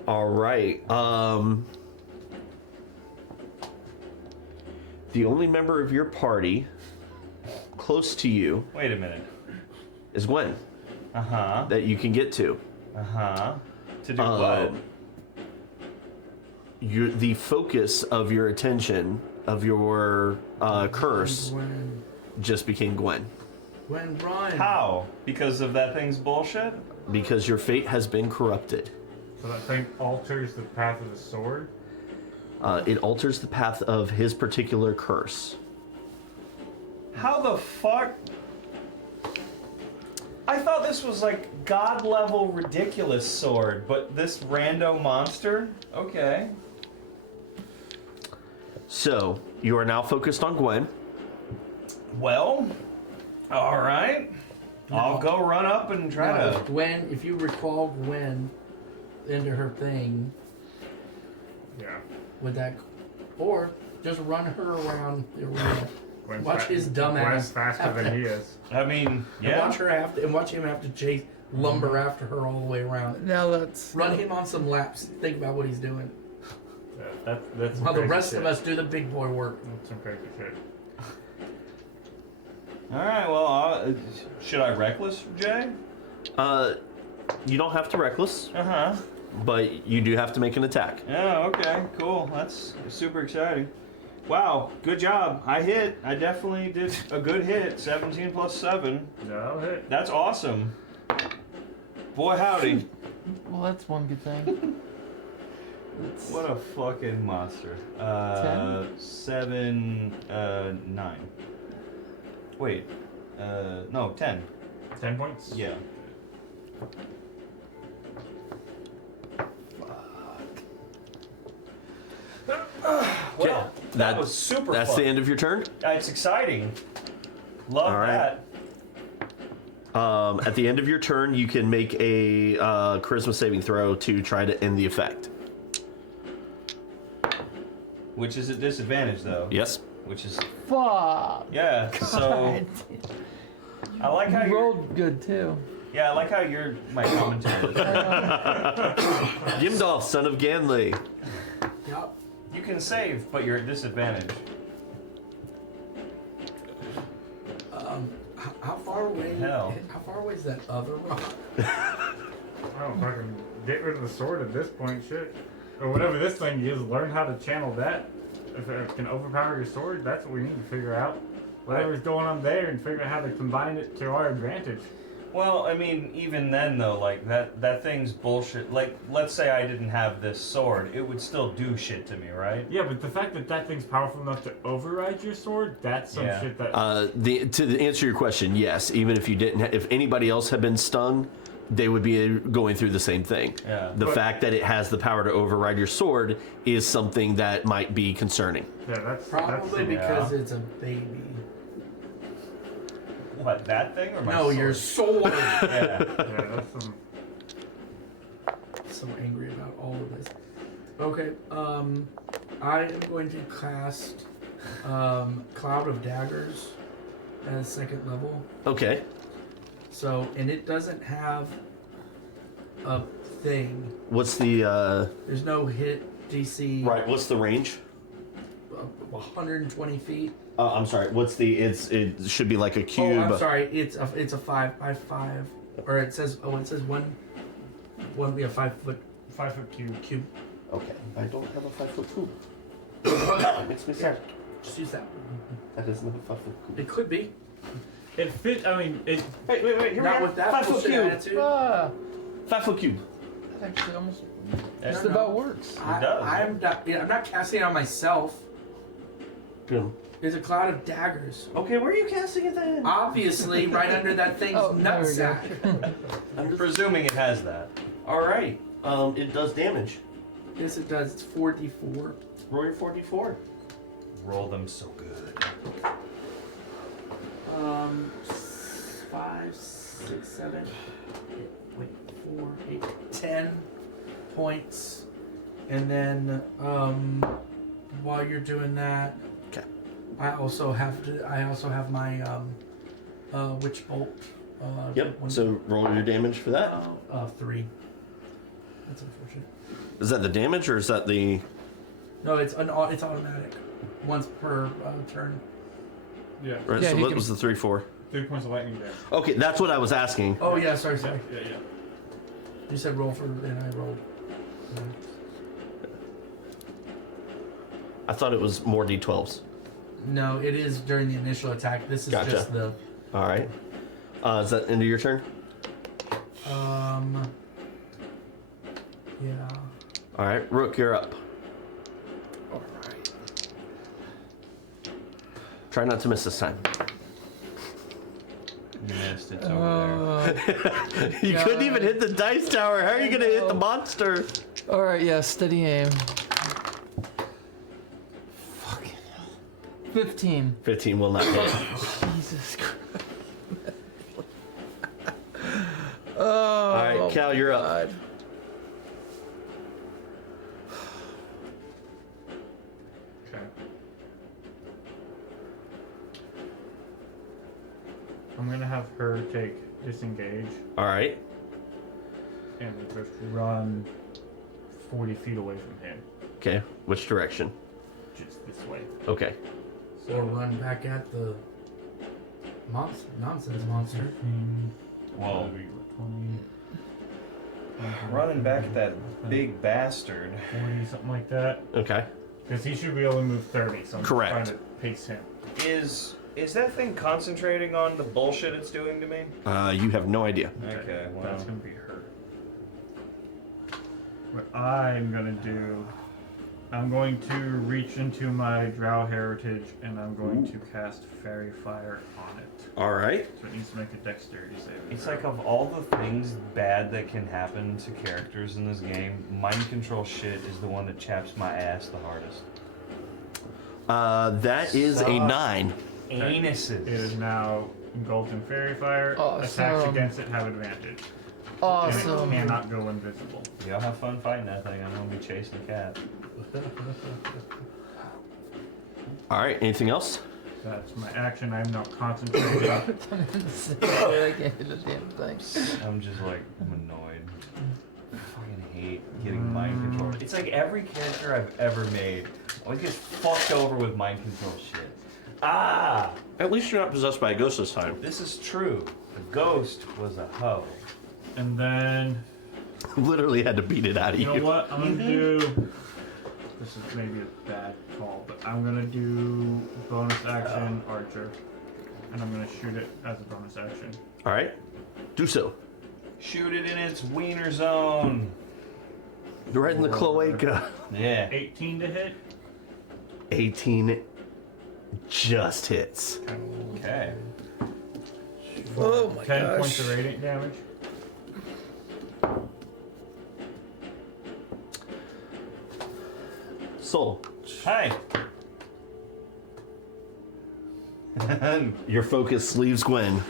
All right. The only member of your party close to you Wait a minute. is Gwen Uh huh. that you can get to. Uh huh. To do what? The focus of your attention of your curse Gwen, just became Gwen Gwen, run. How? Because of that thing's bullshit? because your fate has been corrupted. So that thing alters the path of the sword. It alters the path of his particular curse. How the fuck? I thought this was like god level ridiculous sword, but this rando monster? Okay. So you are now focused on Gwen. Well, alright. I'll go run up and try No, to. Gwen, if you recall Gwen into her thing, Yeah. with that, or just run her around the arena. Gwen's Watch his dumb Gwen's ass faster have than to- he is. I mean, And yeah. watch her have to, and watch him have to chase, lumber after her all the way around. Now that's Run him on some laps. Think about what he's doing. Yeah, that's some While the crazy rest shit. of us do the big boy work. That's some crazy shit. Alright, well, should I reckless, Jay? You don't have to reckless, Uh-huh. but you do have to make an attack. Yeah, okay, cool. That's super exciting. Wow, good job. I hit. I definitely did a good hit. 17 plus 7. No hit. That's awesome. Boy, howdy. Well, that's one good thing. It's- What a fucking monster. 7, 9. Wait, no, 10. 10 points? Yeah. Well, that was super That's fun. the end of your turn. It's exciting. Love All right. that. At the end of your turn, you can make a charisma saving throw to try to end the effect. Which is a disadvantage, though. Yes. Which is, Fuck. yeah, so I like how You you're, rolled good too. yeah, I like how you're my commentary. Gimdolf, son of Ganley. Yep. You can save, but you're at disadvantage. How far away? Hell. How far away is that other rock? I don't fucking get rid of the sword at this point, shit. Or whatever this thing is, learn how to channel that. If it can overpower your sword, that's what we need to figure out. Whatever's going on there and figure out how to combine it to our advantage. Well, I mean, even then, though, like, that thing's bullshit. Like, let's say I didn't have this sword, it would still do shit to me, right? Yeah, but the fact that that thing's powerful enough to override your sword, that's some Yeah. shit that... To answer your question, yes. Even if you didn't, if anybody else had been stung, they would be going through the same thing. Yeah. The But- fact that it has the power to override your sword is something that might be concerning. yeah, that's... Probably because it's a baby. What, that thing or my No, sword? your sword. Yeah. Yeah, that's some... So angry about all of this. Okay, I am going to cast Cloud of Daggers as second level. Okay. So, and it doesn't have a thing. What's the There's no hit DC. right? What's the range? 120 feet. I'm sorry. What's the? It should be like a Oh, cube. I'm sorry. It's a 5x5, or it says one 5 foot 5 foot cube. cube. Okay. I don't have a 5 foot cube. That makes me sad. Just use that. That is not a 5 foot cube. It could be. It fit, I mean, it... Wait, here Not we with are. that 5 foot bullshit cube. attitude. 5 foot cube. That actually almost Yeah. just No. about works. I'm not casting it on myself. Yeah. There's a cloud of daggers. Okay, where are you casting it then? Obviously, right under that thing's Oh, there we go. nutsack. I'm presuming it has that. Alright. It does damage. Yes, it does. It's 4d4. Roll your 4d4. Roll them so good. 5, 6, 7, 4, 8, 10 points. And then, while you're doing that, Okay. I also have my witch bolt. Yep. one- So roll your damage for that. 3. That's unfortunate. Is that the damage or is that the? No, it's automatic. Once per turn. Yeah. Right. Yeah, so he what can- was the 3 4? 3 points of lightning damage. Okay, that's what I was asking. Oh yeah, sorry. Yeah. You said roll for, and I rolled. I thought it was more d12s. No, it is during the initial attack. This is Gotcha. just the. All right. Is that end of your turn? Yeah. All right, Rook, you're up. All right. Try not to miss this time. You missed. It's over You couldn't even hit the dice tower. How are you gonna hit the know. monster? All right, yeah, steady aim. Fucking hell. 15. 15 will not hit. Jesus Christ. Oh. All right, Cal, you're up. God. Okay. I'm gonna have her take disengage All right. and just run 40 feet away from him. Okay. Which direction? Just this way. Okay. Or run back at the nonsense monster. Well, 20, Running back at that big bastard. 40, something like that. Okay. Because he should be able to move 30, so I'm Correct. trying to pace him. Is that thing concentrating on the bullshit it's doing to me? You have no idea. Okay, well. That's going to be her. What I'm going to do, I'm going to reach into my Drow heritage and I'm going to cast Fairy Fire on it. All right. So it needs to make a dexterity save. It's like of all the things bad that can happen to characters in this game, mind control shit is the one that chaps my ass the hardest. That is a 9. Anuses. It is now engulfed in Fairy Fire. Awesome. Attacks against it have advantage. And Awesome. it cannot go invisible. Y'all have fun fighting that thing. I'm gonna be chasing a cat. All right. Anything else? That's my action. I am now concentrating. I can't hit a damn thing. I'm just like, I'm annoyed. I fucking hate getting mind control. It's like every character I've ever made always gets fucked over with mind control shit. Ah! At least you're not possessed by a ghost this time. This is true. The ghost was a hoe. And then, Literally had to beat it out of you you. know what? I'm going to do. This is maybe a bad call, but I'm going to do bonus action Archer. And I'm going to shoot it as a bonus action. All right. Do so. Shoot it in its wiener zone. Right in the cloaca. Yeah. 18 to hit. 18 just hits. Okay. Oh my 10 gosh. points of radiant damage. Soul. Hi. Your focus leaves Gwen.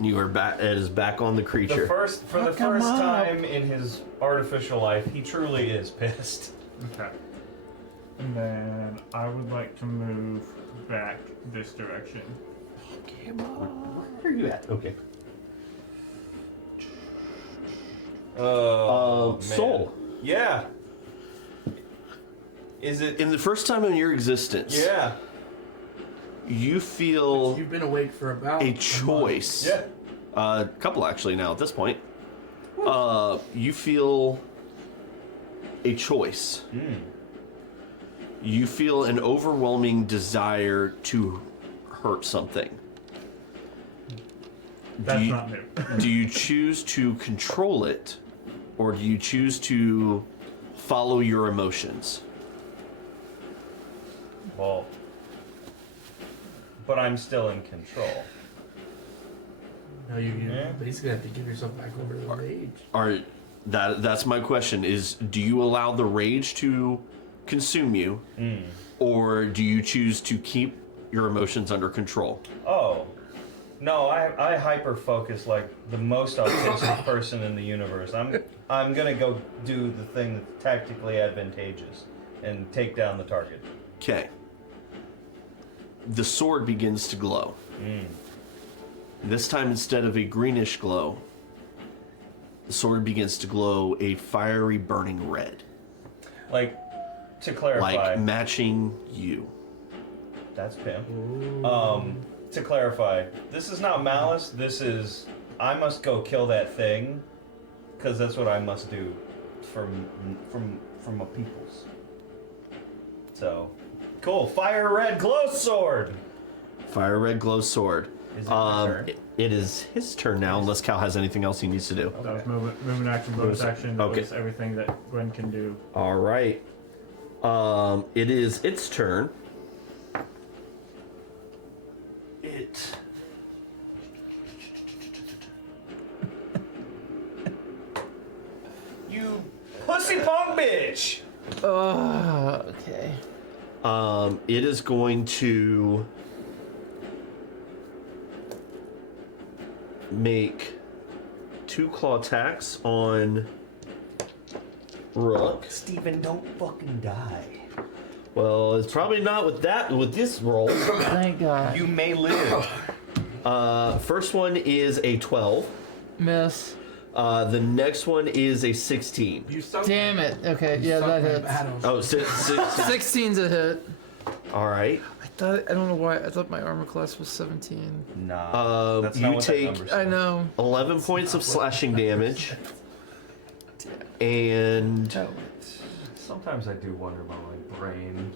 You are back. It is back on the creature. For the first time in his artificial life, he truly is pissed. Okay. And then I would like to move back this direction. Where are you at? Okay. Oh, man. Soul. Yeah. Is it? In the first time in your existence, Yeah. you feel You've been awake for about a month. choice. Yeah. A couple actually now at this point. You feel a choice. Mm. You feel an overwhelming desire to hurt something. That's do you, not new. do you choose to control it, or do you choose to follow your emotions? Well, but I'm still in control. No, you Yeah. basically have to give yourself back over to the rage. That's my question, is do you allow the rage to consume you, or do you choose to keep your emotions under control? Oh. No, I hyper focus like the most autistic person in the universe. I'm gonna go do the thing that's tactically advantageous and take down the target. Okay. The sword begins to glow. This time, instead of a greenish glow, the sword begins to glow a fiery burning red. Like, to clarify, Like matching you. that's pimp. To clarify, this is not malice. This is I must go kill that thing, because that's what I must do from my peoples. So, cool. Fire red glow sword. Fire red glow sword. Is it my turn? It is his turn now, unless Cal has anything else he needs to do. That was movement action, bonus action. That Okay. was everything that Gwen can do. All right. It is its turn. You pussy punk bitch. Okay. It is going to make 2 claw attacks on Rook. Steven, don't fucking die. Well, it's probably not with this roll. Thank God. You may live. First one is a 12. Miss. The next one is a 16. You suck. Damn it. Okay, You yeah, suck that my hits. battles. Oh, 16. 16's a hit. All right. I I don't know why. I thought my armor class was 17. Nah. That's you not what that take- number says. I know. 11 points of slashing damage, and Oh, Sometimes I do wonder about my brain.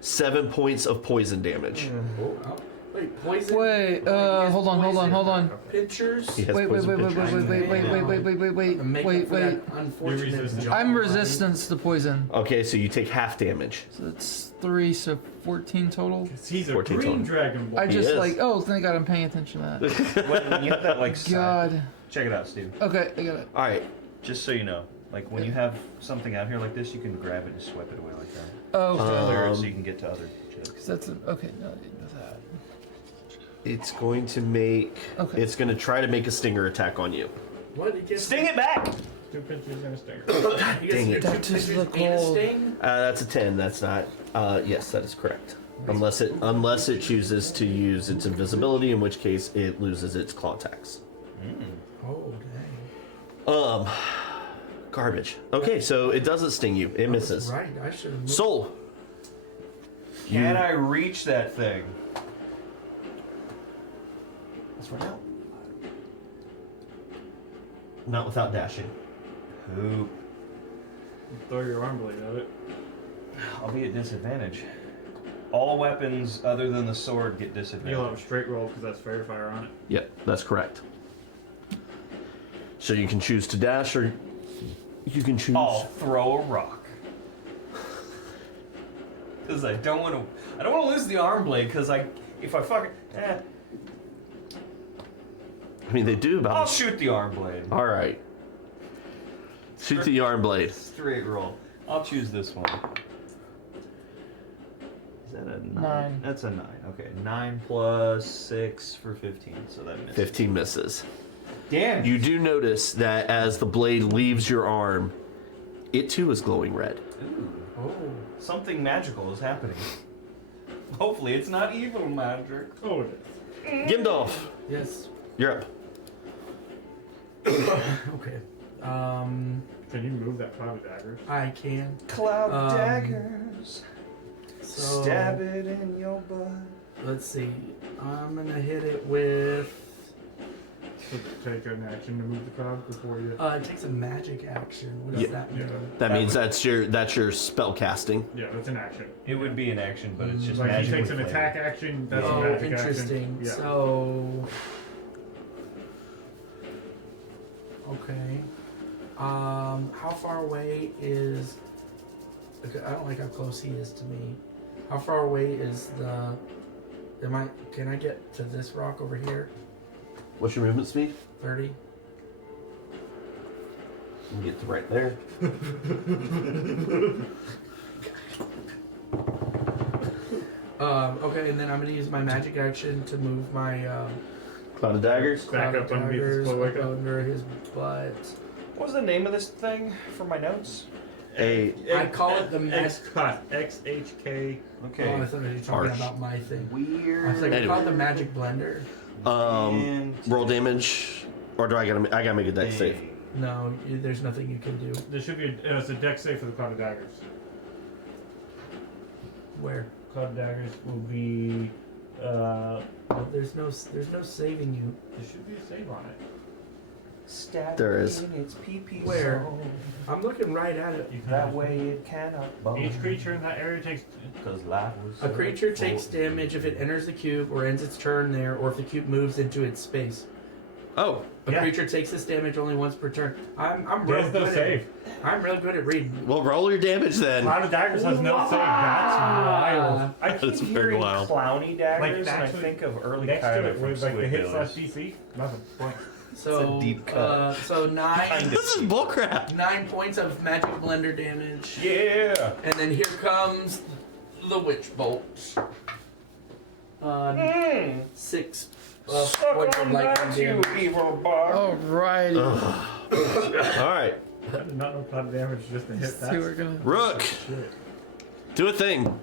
7 points of poison damage. Oh, wait, poison. wait. Hold on. Pictures. He has Wait. poison pitchers. Wait. Unfortunate. resistant. job. I'm resistance to poison. Okay, so you take half damage. So that's 3, so 14 total. 'Cause he's a 14 green total. dragon boy. I just is. like, oh, thank God I'm paying attention to that. When you have that like side, God. check it out, Steve. Okay, I got it. All right. Just so you know, like when you have something out here like this, you can grab it and swipe it away like that. Oh, okay. Clear it so you can get to other shit. Because that's an, okay. No, I didn't know that. It's going to make. Okay. It's going to try to make a stinger attack on you. What? It gets, Sting it back! 2 pinches and a stinger. You Dang get it. two That is pictures the and a goal. sting? That's a 10. That's not. Yes, that is correct. Unless it chooses to use its invisibility, in which case it loses its claw attacks. Oh, dang. Garbage. Okay, so it doesn't sting you. It misses. Right, I should have moved. Soul. Can I reach that thing? Let's run out. Not without dashing. Poop. Throw your arm blade at it. I'll be at disadvantage. All weapons other than the sword get You'll have a disadvantage. straight roll because that's fair fire on it. Yep, that's correct. So you can choose to dash, or you can choose. I'll throw a rock. Cause I don't want to lose the arm blade. Cause if I fucking, I mean, they do I'll about. shoot the arm blade. All right. Shoot the arm blade. Straight roll. I'll choose this one. Is that a 9? 9. That's a 9. Okay, 9 plus 6 for 15. So that misses. 15 misses. Damn. You do notice that as the blade leaves your arm, it too is glowing red. Ooh, Oh. something magical is happening. Hopefully, it's not evil magic. Oh, it is. Gimdolf, Yes. you're up. Okay. Can you move that cloud of daggers? I can. Cloud daggers. So, Stab it in your butt. let's see. I'm gonna hit it with. So take an action to move the cloud before you. It takes a magic action. What does Yeah. that mean? That means that's your spell casting. Yeah, that's an action. It would be an action, but it's just Like he magically takes an flavored. attack action. That's a Oh, magic interesting. action. Yeah. So. Okay. How far away is? Okay, I don't like how close he is to me. How far away is the? Can I get to this rock over here? What's your movement speed? 30. You can get to right there. Okay, and then I'm gonna use my magic action to move my Cloud of daggers. Back up underneath his daggers cloaca. up under his butt. What was the name of this thing for my notes? A I call it the XHK. Okay. Oh, I thought you were talking Harsh. about my thing. I was Weird. like, I Anyway. call it the magic blender. roll damage, or do I gotta make a dex save? No, there's nothing you can do. There should be it's a dex save for the cloud of daggers. Where? Cloud of daggers will be. Well, there's no saving you. There should be a save on it. Stab There it is. in its pee-pee Where? zone. I'm looking right at it. You can That way it cannot bone. Each creature in that area takes. Because life was A creature so takes damage if it enters the cube or ends its turn there, or if the cube moves into its space. Oh, A Yeah. creature takes this damage only once per turn. I'm real There's no good save. I'm real good at reading. well, roll your damage then. Cloud of daggers has no save. That's wild. I keep That's very hearing wild. clowny daggers, Like, and I actually, think of early Next to Kyler it, from with like the hit slash Squidbillies. DC, nothing. Blank. So It's a deep cut. so nine This is bullcrap. 9 points of magic blender damage. Yeah! And then here comes the witch bolt. 6 Suck points of on lightning that, you damage. evil bug! Alrighty. All right, I did not know cloud damage just to hit See, we're that. gonna. Rook, do a thing.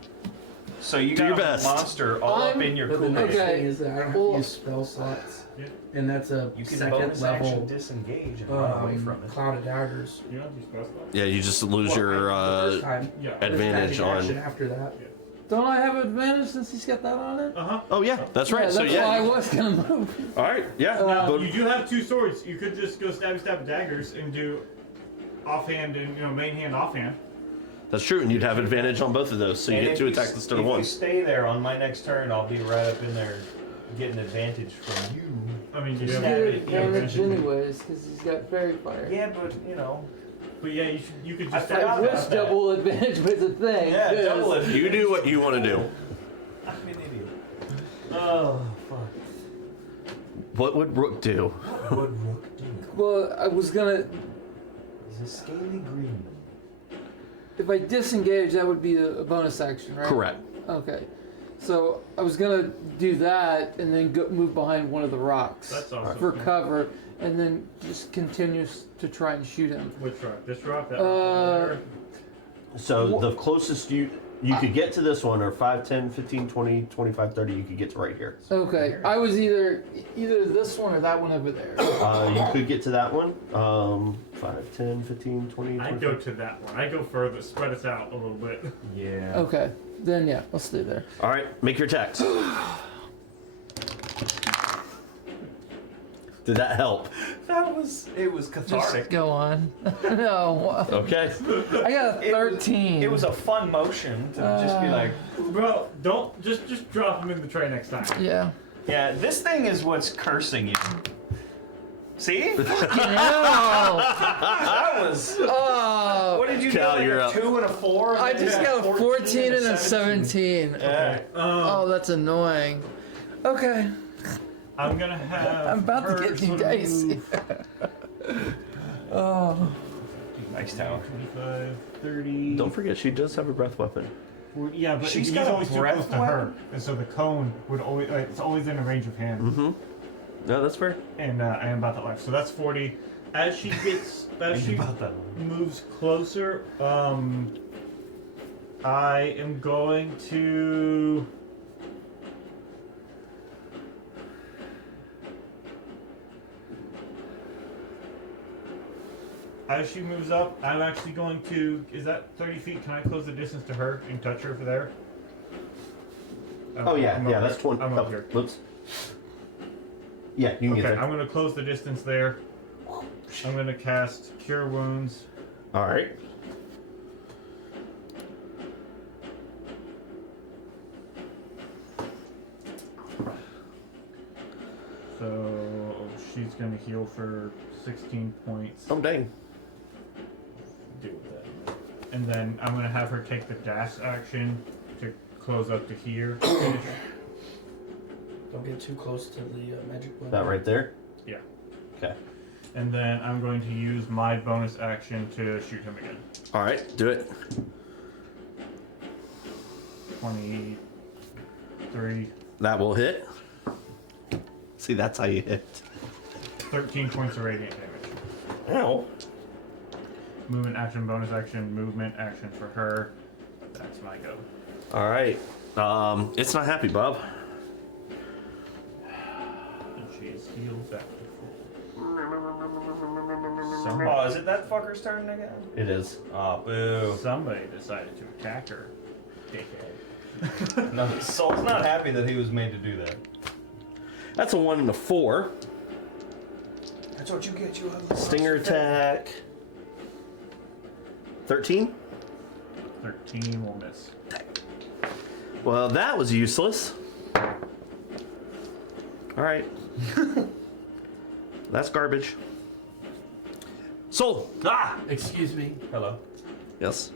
So you Do got your a best. monster all up in your But the Kool-Aid. nice Okay. thing is that I don't have Well- to use spell slots. Yeah. And that's a You can second bonus action level disengage and run away from it. Cloud of Daggers. You don't have to spell stuff. Yeah, you just lose Well, your the first time. Yeah. advantage There's magic on. action after that. Don't I have advantage since he's got that on it? Oh yeah, that's right. Yeah, So that's yeah. why I was gonna move. All right. Yeah. Now, go- you do have 2 swords. You could just go stab daggers and do offhand and main hand offhand. That's true, and you'd have advantage on both of those, so you And get if 2 attacks instead of If 1. you stay there on my next turn, I'll be right up in there getting advantage from you. I mean, you He's have got advantage. advantage anyways, because he's got fairy fire. Yeah, but But yeah, you could just I forgot I about wish that. double advantage was a thing. Yeah, 'cause- double it. You do what you want to do. I'm an idiot. Oh, fuck. What would Rook do? What would Rook do? Well, I was gonna. He's a scaly green. If I disengage, that would be a bonus action, right? Correct. Okay. So I was gonna do that and then move behind one of the rocks That's awesome. for cover, and then just continue to try and shoot him. Which rock? This rock? That Uh, rock? So the closest you could get to this one are 5, 10, 15, 20, 25, 30. You could get to right here. Okay. I was either this one or that one over there. You could get to that one. 5, 10, 15, 20, I 25. go to that one. I go further. Spread us out a little bit. Yeah. Okay. Then yeah, I'll stay there. All right, make your attacks. Did that help? It was cathartic. Just go on. No. Okay. I got a 13. It was a fun motion to just be like, Bro, don't just drop him in the tray next time. Yeah. yeah, this thing is what's cursing you. See? No. That was. Oh. What did you Cal, get? you're Like up. a 2 and a 4? I just got a 14 and a 17. Yeah. Oh, that's annoying. Okay. I'm gonna have. I'm about to her get you sort of dicey. move Oh. Nice tower. 25, 30. Don't forget, she does have a breath weapon. Well, yeah, but She's he's got a always too breath close to her, weapon? and so the cone would always it's always in a range of hand. Mm-hmm. No, that's fair. And I am about that life, so that's 40. As she gets, as she About that one. moves closer, I am going to. As she moves up, I'm actually going to. Is that 30 feet? Can I close the distance to her and touch her for there? Oh yeah, I'm yeah, over that's here. 20. I'm Oh, up here. whoops. Yeah, you can Okay, get there. I'm going to close the distance there. I'm going to cast Cure Wounds. All right. So she's going to heal for 16 points. Oh dang. Deal with that. And then I'm going to have her take the dash action to close up to here. Finish. Don't get too close to the magic blender. That right there. Yeah. Okay. And then I'm going to use my bonus action to shoot him again. All right, do it. 23, That will hit. See, that's how you hit. 13 points of radiant damage. Ow. Movement action, bonus action, movement action for her. That's my go. All right. It's not happy, Bob. And she's healed back to full. Oh, is it that fucker's turn again? It is. Oh, boo. Somebody decided to attack her. Dickhead. No, Soul's not happy that he was made to do that. That's a 1 and a 4. That's what you get, you ugly Stinger attack. 13. 13 will miss. Well, that was useless. All right. That's garbage. Soul. Ah! Excuse me. Hello. Yes.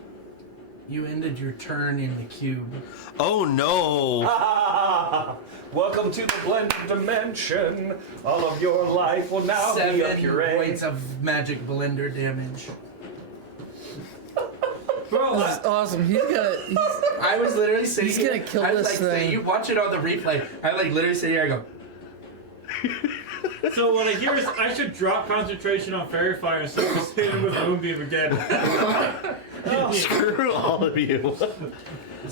You ended your turn in the cube. Oh no. Ah! Welcome to the blended dimension. All of your life will now be a 7 puree. points of magic blender damage. Bro, That's awesome. I was literally sitting He's gonna here, kill I was this like, thing. You watch it on the replay. I like literally sit here. I go. so what I hear is I should drop concentration on fairy fire and start just hit him with moonbeam again. Oh, screw all of you.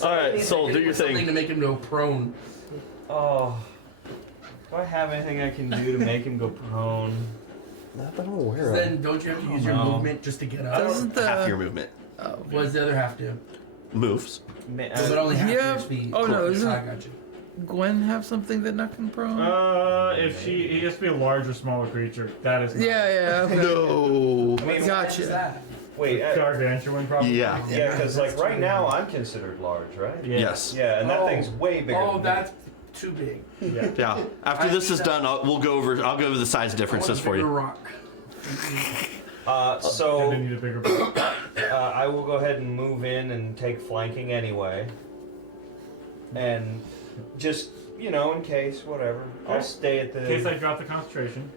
All right, Soul, do your Something thing. to make him go prone. Oh. Do I have anything I can do to make him go prone? Not that I'm aware of. Then don't you have to use your no. movement just to get up? Doesn't Half your movement. Oh, What does the other half do? moves. But only half Yeah. your speed. Oh, no, Yes, isn't I it- got you. Gwen have something that knock him prone? If he has to be a large or smaller creature. That is not yeah. Okay. No. I mean, Gotcha. What's that? wait, gargantuan probably. Yeah. yeah, because like right now I'm considered large, right? Yeah. Yes. Yeah, and that Oh. thing's way bigger. Oh, than me. that's too big. Yeah. Yeah. After this is done, I'll go over the size differences for Bigger you. rock. And So they need a bigger boat. I will go ahead and move in and take flanking anyway, and just in case, whatever. I'll Okay. stay at the. In case I drop the concentration.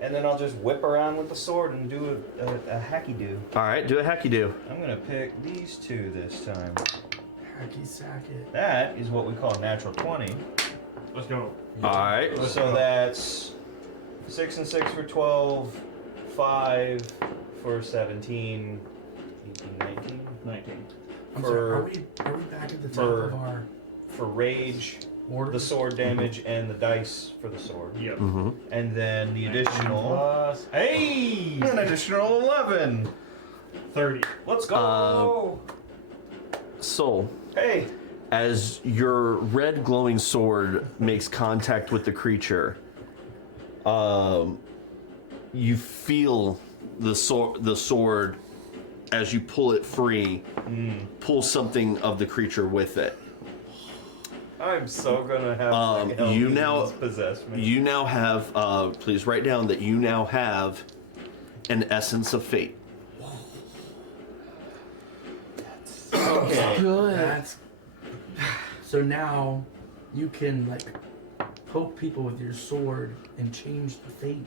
And then I'll just whip around with the sword and do a hacky do. All right, do a hacky do. I'm gonna pick these two this time. Hacky sack it. That is what we call a natural 20. Let's go. All right. So that's 6 and 6 for 12, 5 for 17, 18, 19. 19. I'm For- sorry, are we back at the top for- of our For rage, order? the sword damage, and the dice for the sword. Yep. Mm-hmm. And then the additional. Plus, hey! An additional 11. 30. Let's go! Soul, Hey! as your red glowing sword makes contact with the creature, you feel the sword as you pull it free, pull something of the creature with it. I'm so gonna have you now- possess me. You now have, please write down that you now have an essence of fate. Okay. Good. That's so now you can like poke people with your sword and change the fate.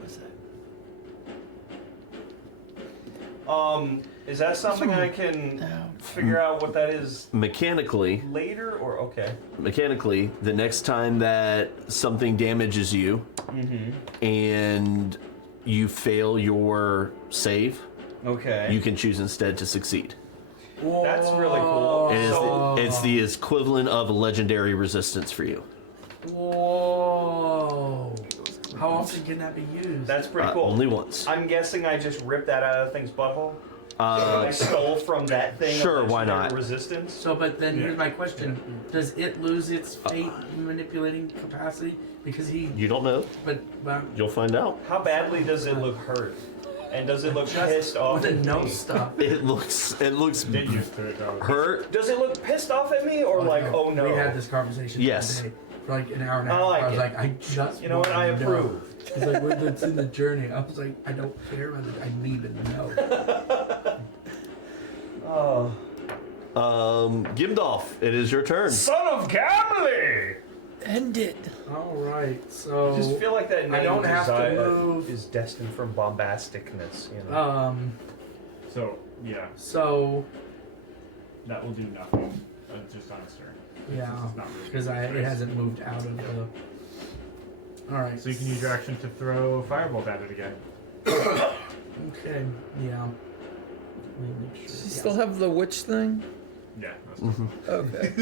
What's that? Is that something I can figure out what that is Mechanically, later, or okay? the next time that something damages you and you fail your save, Okay. you can choose instead to succeed. That's really cool. It is So- it's the equivalent of a legendary resistance for you. Whoa! How often can that be used? That's pretty cool. Only once. I'm guessing I just ripped that out of the thing's butthole. I stole from that thing. sure, of why legendary not? Resistance. So, but then Yeah. here's my question: does it lose its fate manipulating capacity because he? You don't know. But You'll find out. How badly does it look hurt? And does it look pissed off with at the no me? stuff. It looks Get used to it, though. hurt. Does it look pissed off at me, or like, oh no? We had this conversation. Yes. The other day for like an hour and a I half. like I was it. like, I just. You know what? I want to know. approve. He's like, we're it's in the journey. I was like, I don't care whether I need to know. Oh. Gimdolf, it is your turn. Son of Gamley! End it. All right, so I just feel like that name I don't have to Josiah move. is destined for bombasticness. You know? So, yeah, so that will do nothing. Just on its turn. yeah, It's not really because it hasn't moved out of the. All right, So you can use your action to throw a firebolt at it again. Okay, yeah. Let me make sure. Does he still have the witch thing? Yeah. That's Okay.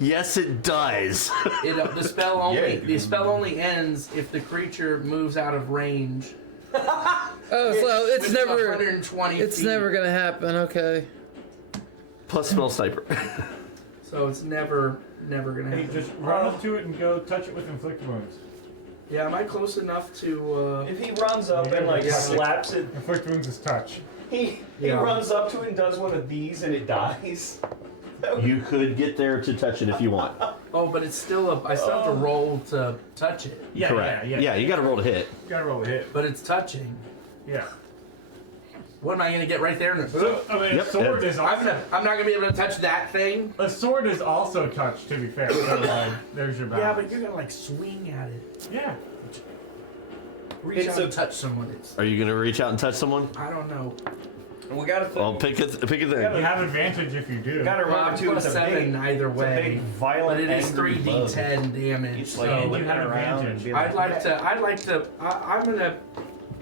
Yes, it does. The spell only Yeah. the spell only ends if the creature moves out of range. Oh, so it's Which is never. 120 It's feet. never gonna happen. Okay. Plus spell sniper. So it's never gonna Hey, happen. just run up to it and go touch it with inflict wounds. Yeah, am I close enough to? If he runs up and like Yeah. slaps it, Inflict wounds is touch. he Yeah. runs up to it and does one of these and it dies. You could get there to touch it if you want. Oh, but it's still I still have to roll to touch it. Yeah, Correct. yeah. You got to roll to hit. You gotta roll a hit. But it's touching. Yeah. What am I gonna get right there? So, I mean, Yep, a sword is I'm also not gonna be able to touch that thing. a sword is also touch. To be fair, so there's your balance. Yeah, but you're gonna like swing at it. Yeah. Reach It's out a- and touch someone. Are you gonna reach out and touch someone? I don't know. We gotta Well, pick a You thing. have advantage if you do. gotta Well, remember I'm too. plus It's a 7 big, either it's a big, way, violent, but it is angry bug. 3d10 damage. It's So like you whipping have around and advantage. being I'd like to.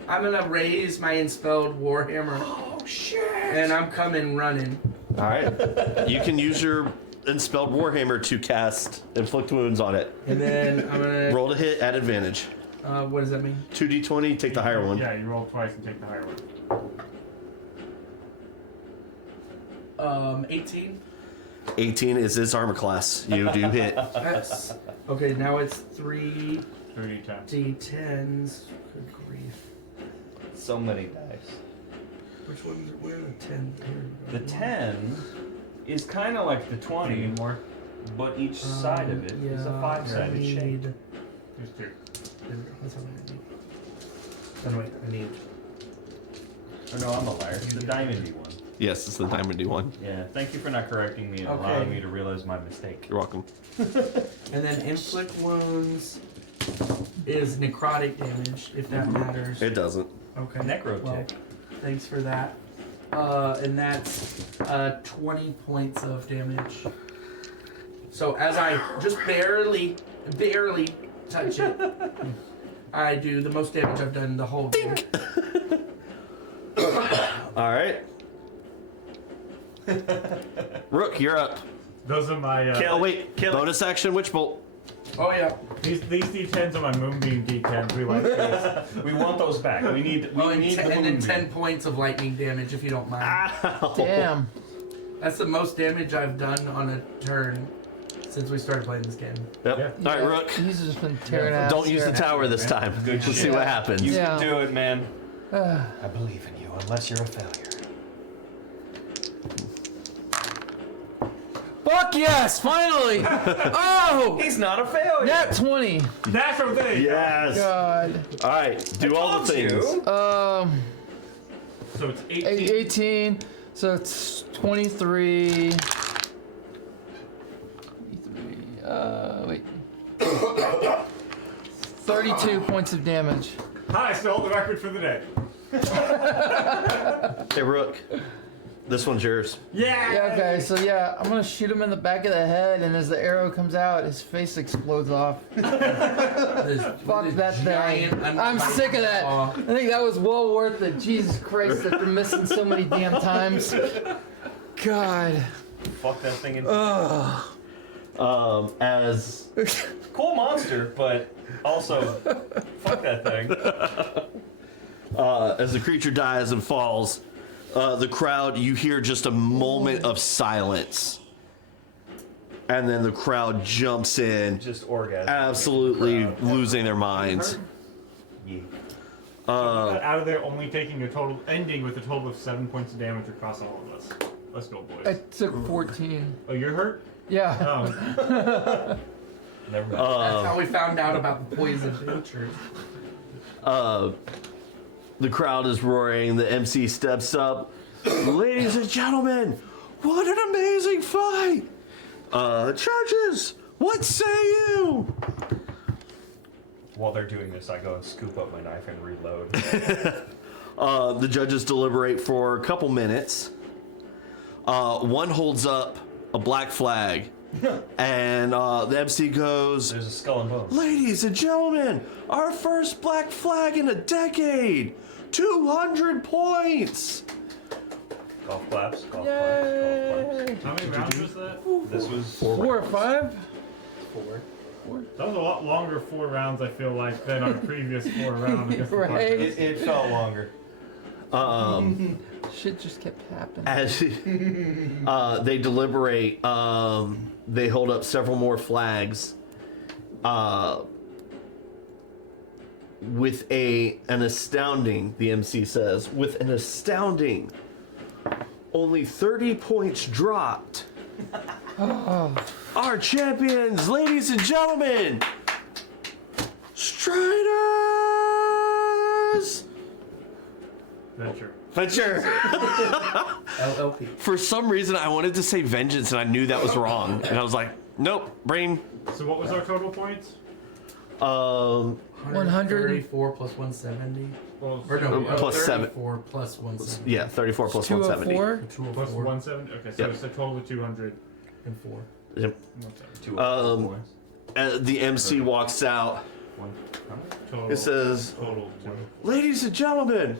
I'm gonna raise my Enspelled Warhammer, Oh shit! and I'm coming running. All right. You can use your Enspelled Warhammer to cast Inflict Wounds on it. And then I'm gonna Roll to hit at advantage. What does that mean? 2d20, take the higher one. Yeah, you roll twice and take the higher one. 18. 18 is his armor class. You do hit. That's okay. Now it's 3 3d10. d10s. Good grief. So many dice. Which ones? Where are the 10? The 10 is kind of like the 20, more. but each side of it is a 5-sided shape. There's 2. There we go. That's all I need. Oh, wait, I need. Oh no, I'm a liar. It's the diamondy one. Yes, it's the diamondy one. Yeah, thank you for not correcting me and Okay. allowing me to realize my mistake. You're welcome. And then inflict wounds is necrotic damage, if that matters. It doesn't. Okay. Necro Well, tick. thanks for that. And that's 20 points of damage. So as I just barely touch it, I do the most damage I've done the whole game. All right. Rook, you're up. Those are my. Oh wait, bonus action witch bolt. Oh yeah. These D10s are my Moonbeam D10s. We like these. We want those back. We need Oh, and, the and then moonbeam. 10 points of lightning damage if you don't mind. Ow. Damn. That's the most damage I've done on a turn since we started playing this game. Yep. Yeah. All right, Rook. He's just been tearing ass. Don't use the here. tower this time. Good Let's see shit. what happens. You Yeah. can do it, man. Uh, I believe in you, unless you're a failure. Fuck yes! Finally! Oh! He's not a failure. Nat 20. Natural thing! Yes. God. All right, do all the things. So it's 18. 18. So it's 23. 23. Wait. 32 points of damage. Hi, I still hold the record for the day. Hey, Rook. This one's yours. Yeah! Yeah, okay, so yeah, I'm gonna shoot him in the back of the head, and as the arrow comes out, his face explodes off. Fuck that thing. I'm sick of that. I think that was well worth it. Jesus Christ, after missing so many damn times. God. Fuck that thing in. As Cool monster, but also fuck that thing. as the creature dies and falls, the crowd, you hear just a moment of silence. And then the crowd jumps in, Just orgasm. absolutely losing their minds. Yeah. Out of there, only taking a total, ending with a total of 7 points of damage across all of us. Let's go, boys. I took 14. Oh, you're hurt? Yeah. Oh. Never mind. That's how we found out about the poison tincture. The crowd is roaring. The MC steps up. Ladies and gentlemen, what an amazing fight! Judges, what say you? While they're doing this, I go and scoop up my knife and reload. The judges deliberate for a couple minutes. One holds up a black flag, and the MC goes, There's a skull and bones. "Ladies and gentlemen, our first black flag in a decade! 200 points!" Golf claps. Golf Yay. claps. How many rounds was that? This was 4 or 5? 4. That was a lot longer 4 rounds, I feel like, than our previous 4 rounds. against the Right. Buccaneers. It felt longer. Shit just kept happening. As they deliberate, they hold up several more flags. With an astounding, the MC says, with an astounding, only 30 points dropped. Our champions, ladies and gentlemen, Striders! Venture. Venture. LLP. For some reason, I wanted to say vengeance, and I knew that was wrong. And I was like, nope, brain. So what was our total points? 134 plus 170. Well, Or no, Plus 34 plus 170. Yeah, 34 plus 170. 204? plus 204 170? Okay, so Yep. it's a total of 200. and 4. Yep. 170. 2 The MC walks out. Total. It says, Total. "Ladies and gentlemen,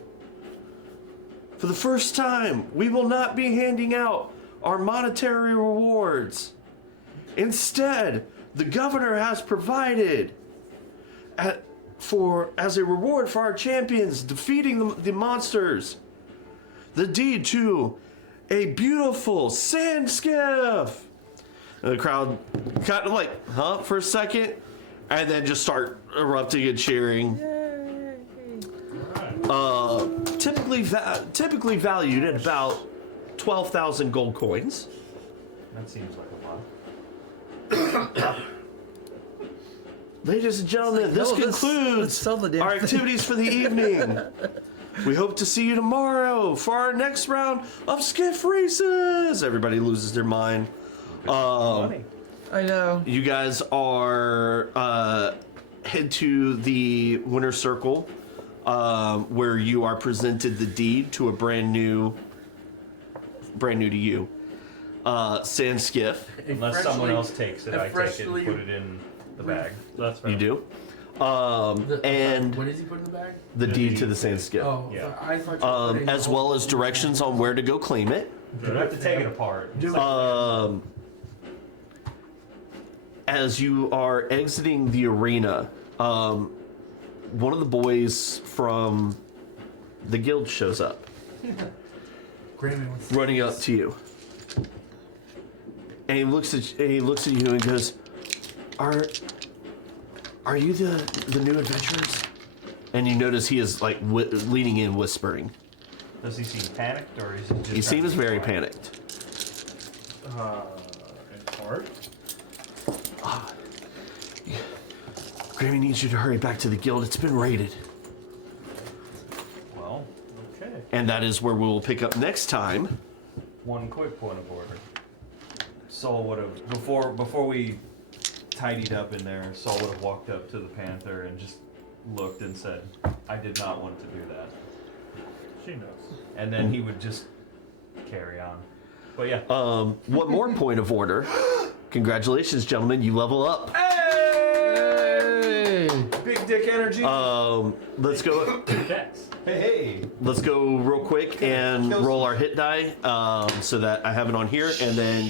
for the first time, we will not be handing out our monetary rewards. Instead, the governor has provided as a reward for our champions defeating the monsters, the deed to a beautiful sand skiff. And the crowd kind of like, huh, for a second, and then just start erupting and cheering. Typically valued at about 12,000 gold coins. That seems like a lot. Ladies and gentlemen, this concludes let's sell the damn our thing. activities for the evening. We hope to see you tomorrow for our next round of skiff races. Everybody loses their mind. Money. I know. You guys are head to the winner's circle, where you are presented the deed to a brand new to you sand skiff. Unless someone else takes it, I take it and put it in the bag. That's right. You do. And what does he put in the bag? the deed to the sand skiff. Oh, Yeah. I thought you were putting As the well whole- as directions on where to go claim it. You have to take it apart. As you are exiting the arena, one of the boys from the guild shows up, Grammy wants running up to you, and he looks at you and goes, "Are you the new adventurers?" And you notice he is like leaning in, whispering. Does he seem panicked, or is he just? He seems very panicked. In part. Grammy needs you to hurry back to the guild. It's been raided. Well, Okay. And that is where we will pick up next time. one quick point of order. Saul would have before we tidied up in there. Saul would have walked up to the Panther and just looked and said, "I did not want to do that," She knows. and then he would just carry on. But yeah. One more point of order. Congratulations, gentlemen. You level up. Hey! Big dick energy. Let's go. Dex. Hey. Let's go real quick and roll our hit die, so that I have it on here, and then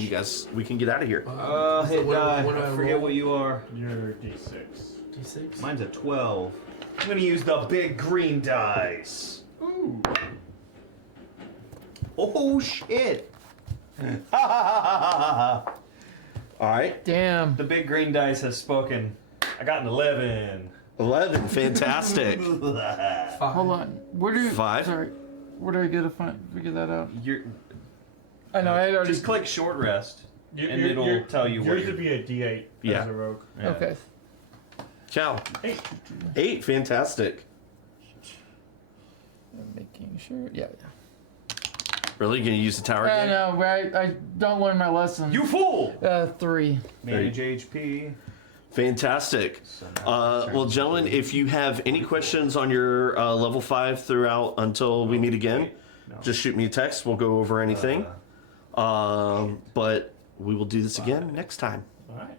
we can get out of here. Hit what do die. I I forget roll? what you are. You're D6. D6. Mine's a 12. I'm gonna use the big green dice. Ooh. Oh shit! All right. Damn. The big green dice has spoken. I got an 11. 11, fantastic. Hold on. Where do 5. Sorry. Where do I get to figure that out? You're, I know. I had already. just click short rest, and it'll tell you what Yours you're. would be a D8 Yeah. as a rogue. Yeah. Okay. Cal. 8. 8, fantastic. I'm making sure. Yeah. Really? You gonna use the tower I again? know, right? I don't learn my lesson. You fool! 3. Manage HP. Fantastic. So now Well, gentlemen, if you have any questions on your level 5 throughout until we meet again, No. just shoot me a text. We'll go over anything. But we will do this again next time. Alright.